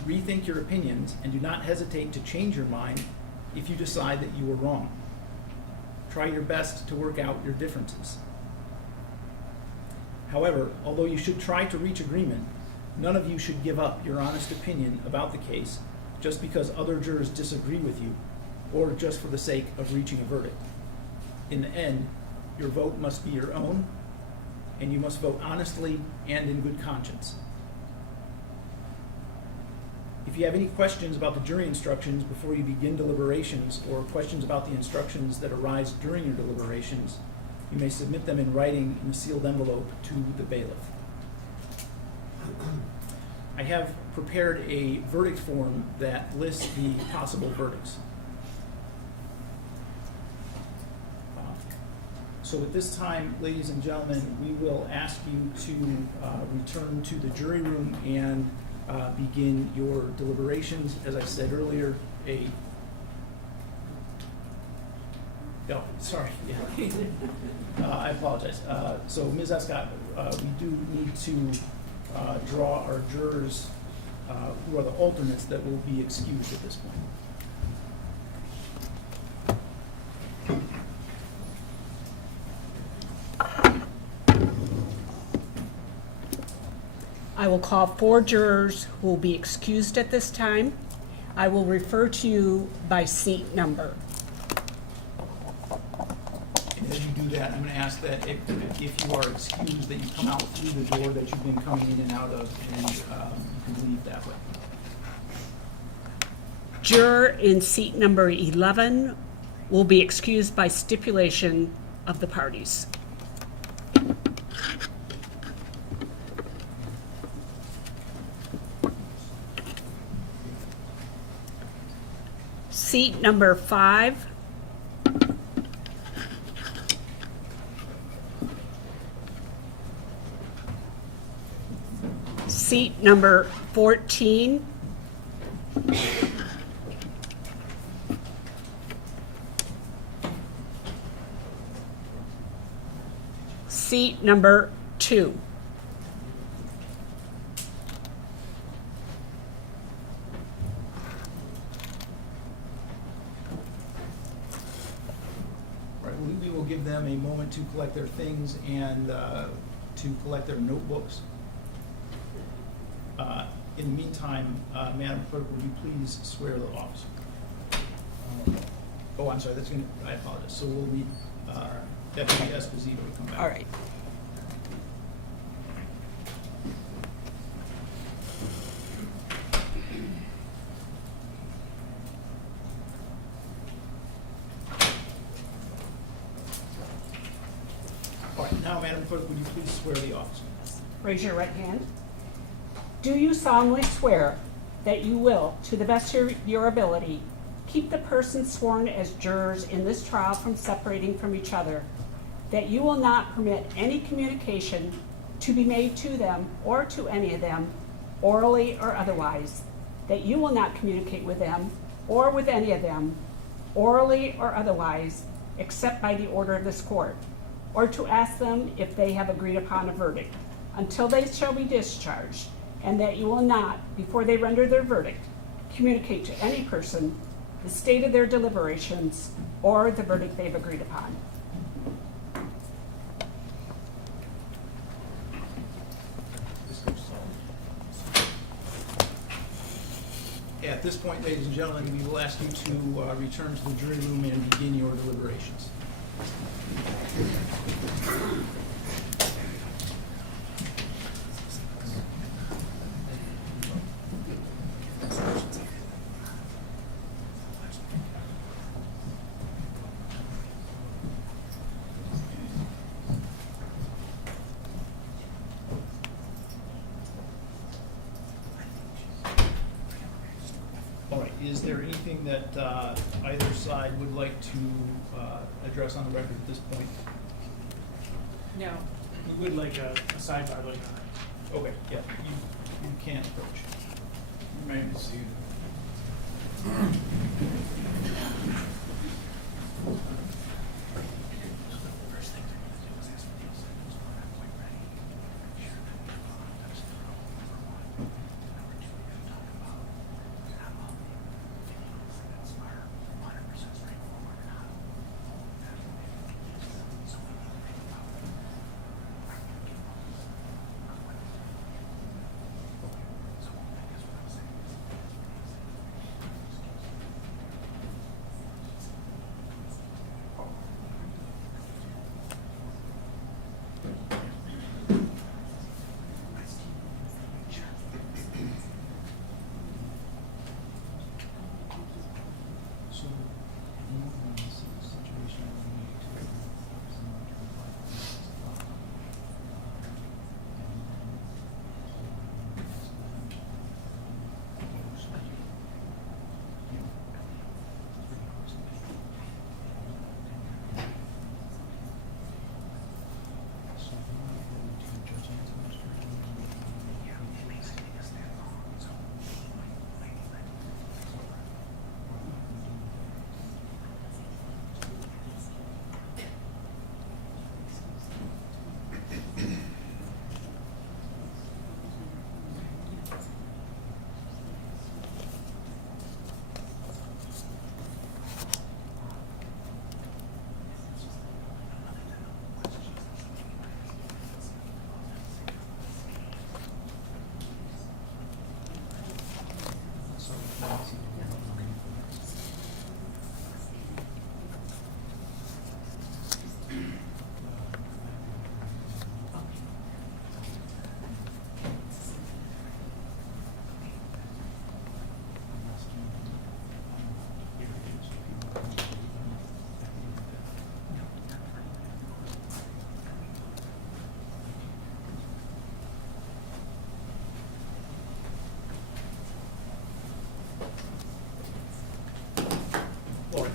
Rethink your opinions and do not hesitate to change your mind if you decide that you were wrong. Try your best to work out your differences. However, although you should try to reach agreement, none of you should give up your honest opinion about the case just because other jurors disagree with you or just for the sake of reaching a verdict. In the end, your vote must be your own, and you must vote honestly and in good conscience. If you have any questions about the jury instructions before you begin deliberations or questions about the instructions that arise during your deliberations, you may submit them in writing in a sealed envelope to the bailiff. I have prepared a verdict form that lists the possible verdicts. So at this time, ladies and gentlemen, we will ask you to return to the jury room and begin your deliberations. As I said earlier, I apologize. So Ms. Escott, we do need to draw our jurors who are the alternates that will be excused at this point. I will call 4 jurors who will be excused at this time. I will refer to you by seat number. And as you do that, I'm going to ask that if you are excused, that you come out through the door that you've been coming in and out of, and you can leave that way. Juror in seat number 11 will be excused by stipulation of the parties. Seat number 5. Seat number 14. Seat number 2. give them a moment to collect their things and to collect their notebooks. In the meantime, Madam Clerk, would you please swear the officer? Oh, I'm sorry, I apologize. So we'll need Deputy Esposito to come back. All right. All right, now, Madam Clerk, would you please swear the officer? Raise your right hand. Do you solemnly swear that you will, to the best of your ability, keep the persons sworn as jurors in this trial from separating from each other, that you will not permit any communication to be made to them or to any of them, orally or otherwise, that you will not communicate with them or with any of them, orally or otherwise, except by the order of this court, or to ask them if they have agreed upon a verdict, until they shall be discharged, and that you will not, before they render their verdict, communicate to any person the state of their deliberations or the verdict they've agreed upon. At this point, ladies and gentlemen, we will ask you to return to the jury room and begin your deliberations. All right, is there anything that either side would like to address on the record at this point? No. We would like a sidebar like Okay, yeah, you can approach. You may be seated.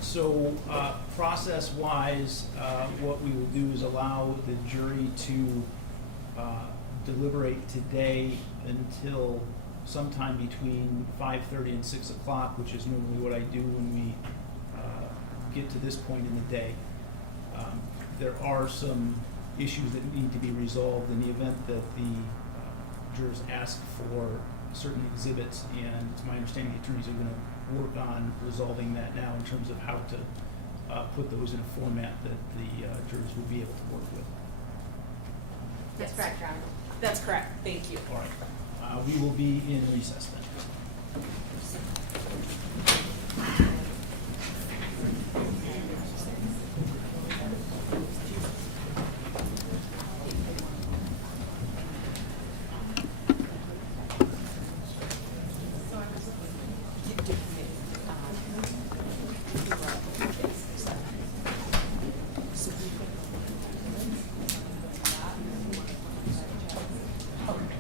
So process-wise, what we will do is allow the jury to deliberate today until sometime between 5:30 and 6 o'clock, which is normally what I do when we get to this point in the day. There are some issues that need to be resolved in the event that the jurors ask for certain exhibits, and it's my understanding the attorneys are going to work on resolving that now in terms of how to put those in a format that the jurors would be able to work with. That's correct, Your Honor. That's correct, thank you. All right. We will be in recess then.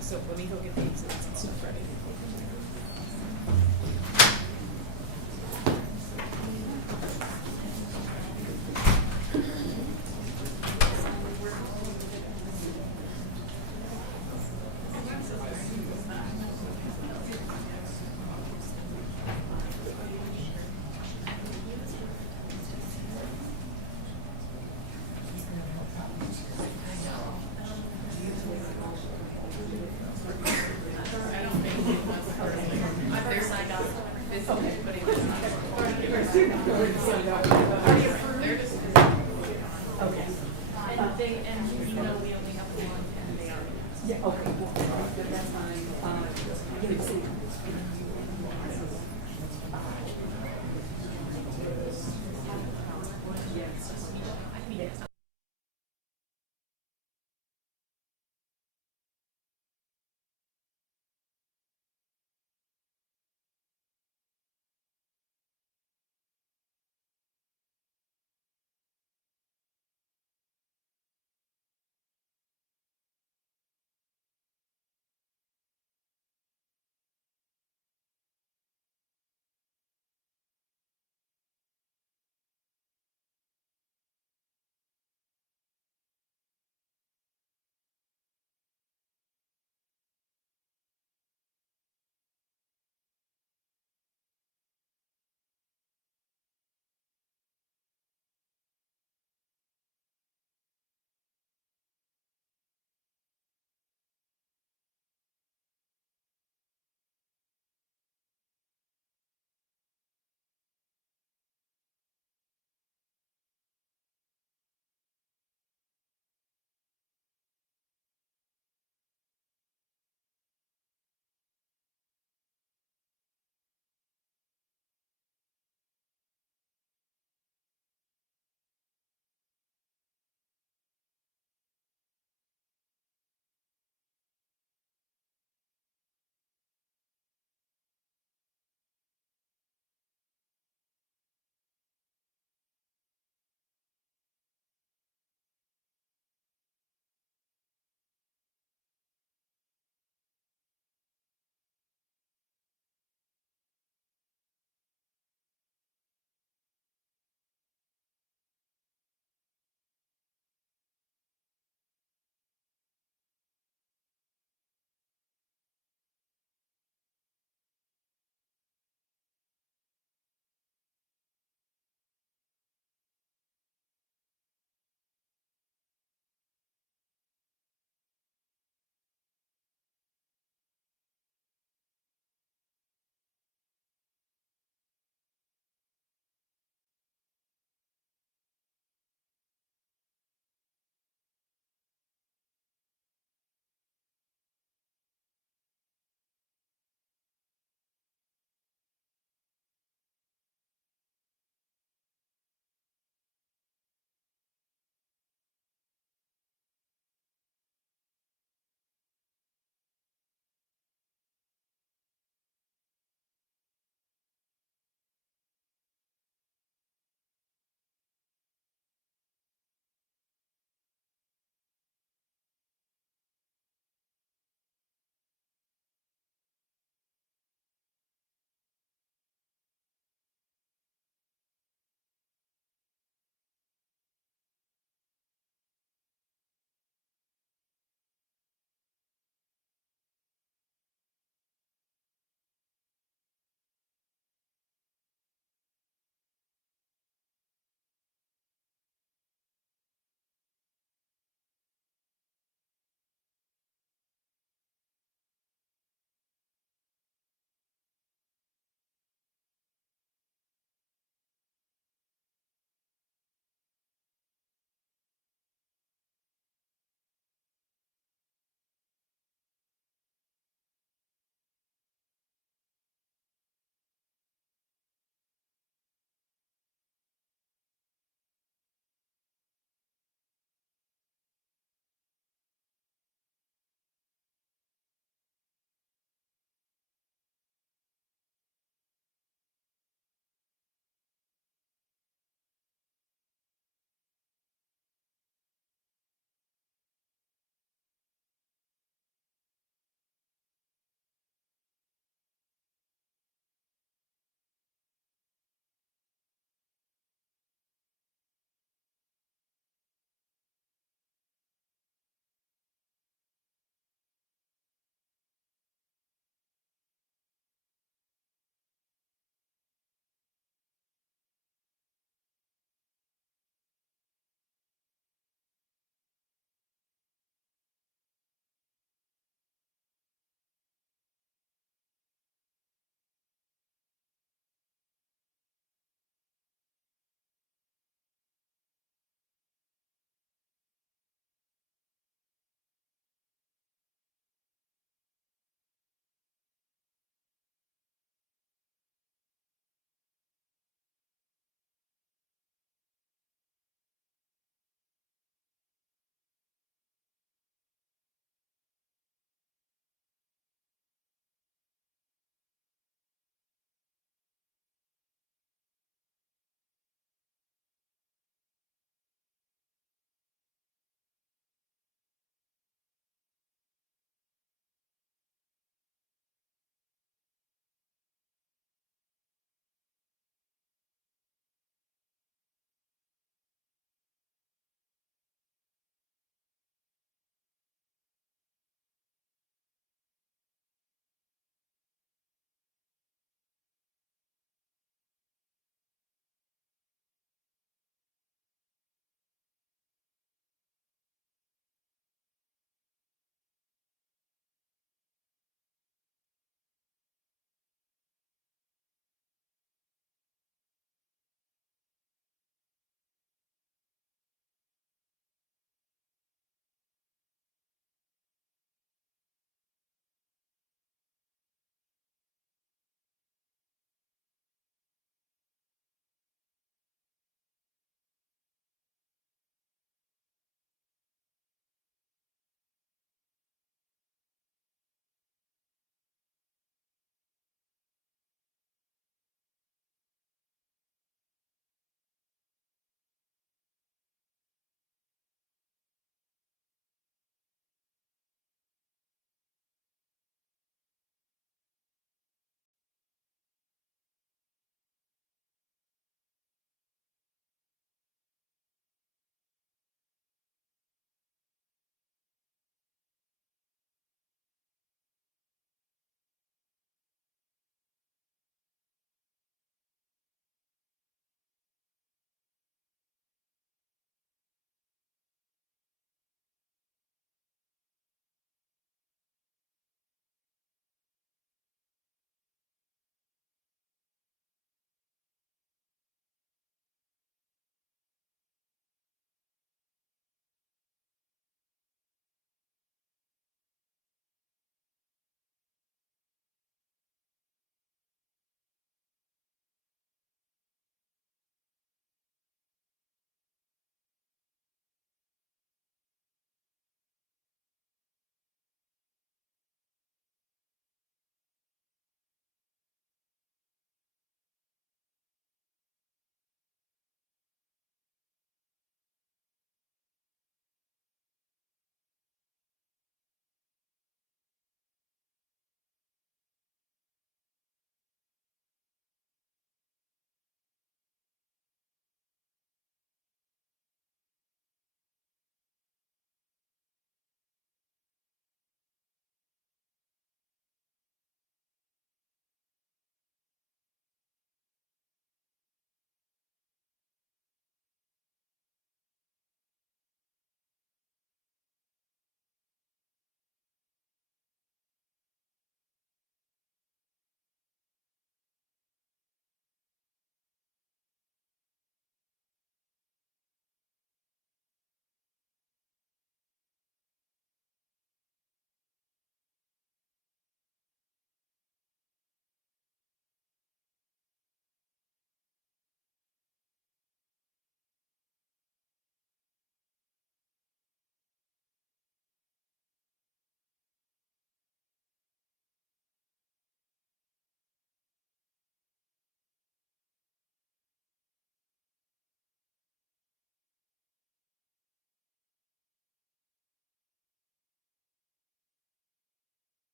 So let me go get the exhibits and stuff ready. Okay. And you know we only have one and they are. Yeah, okay.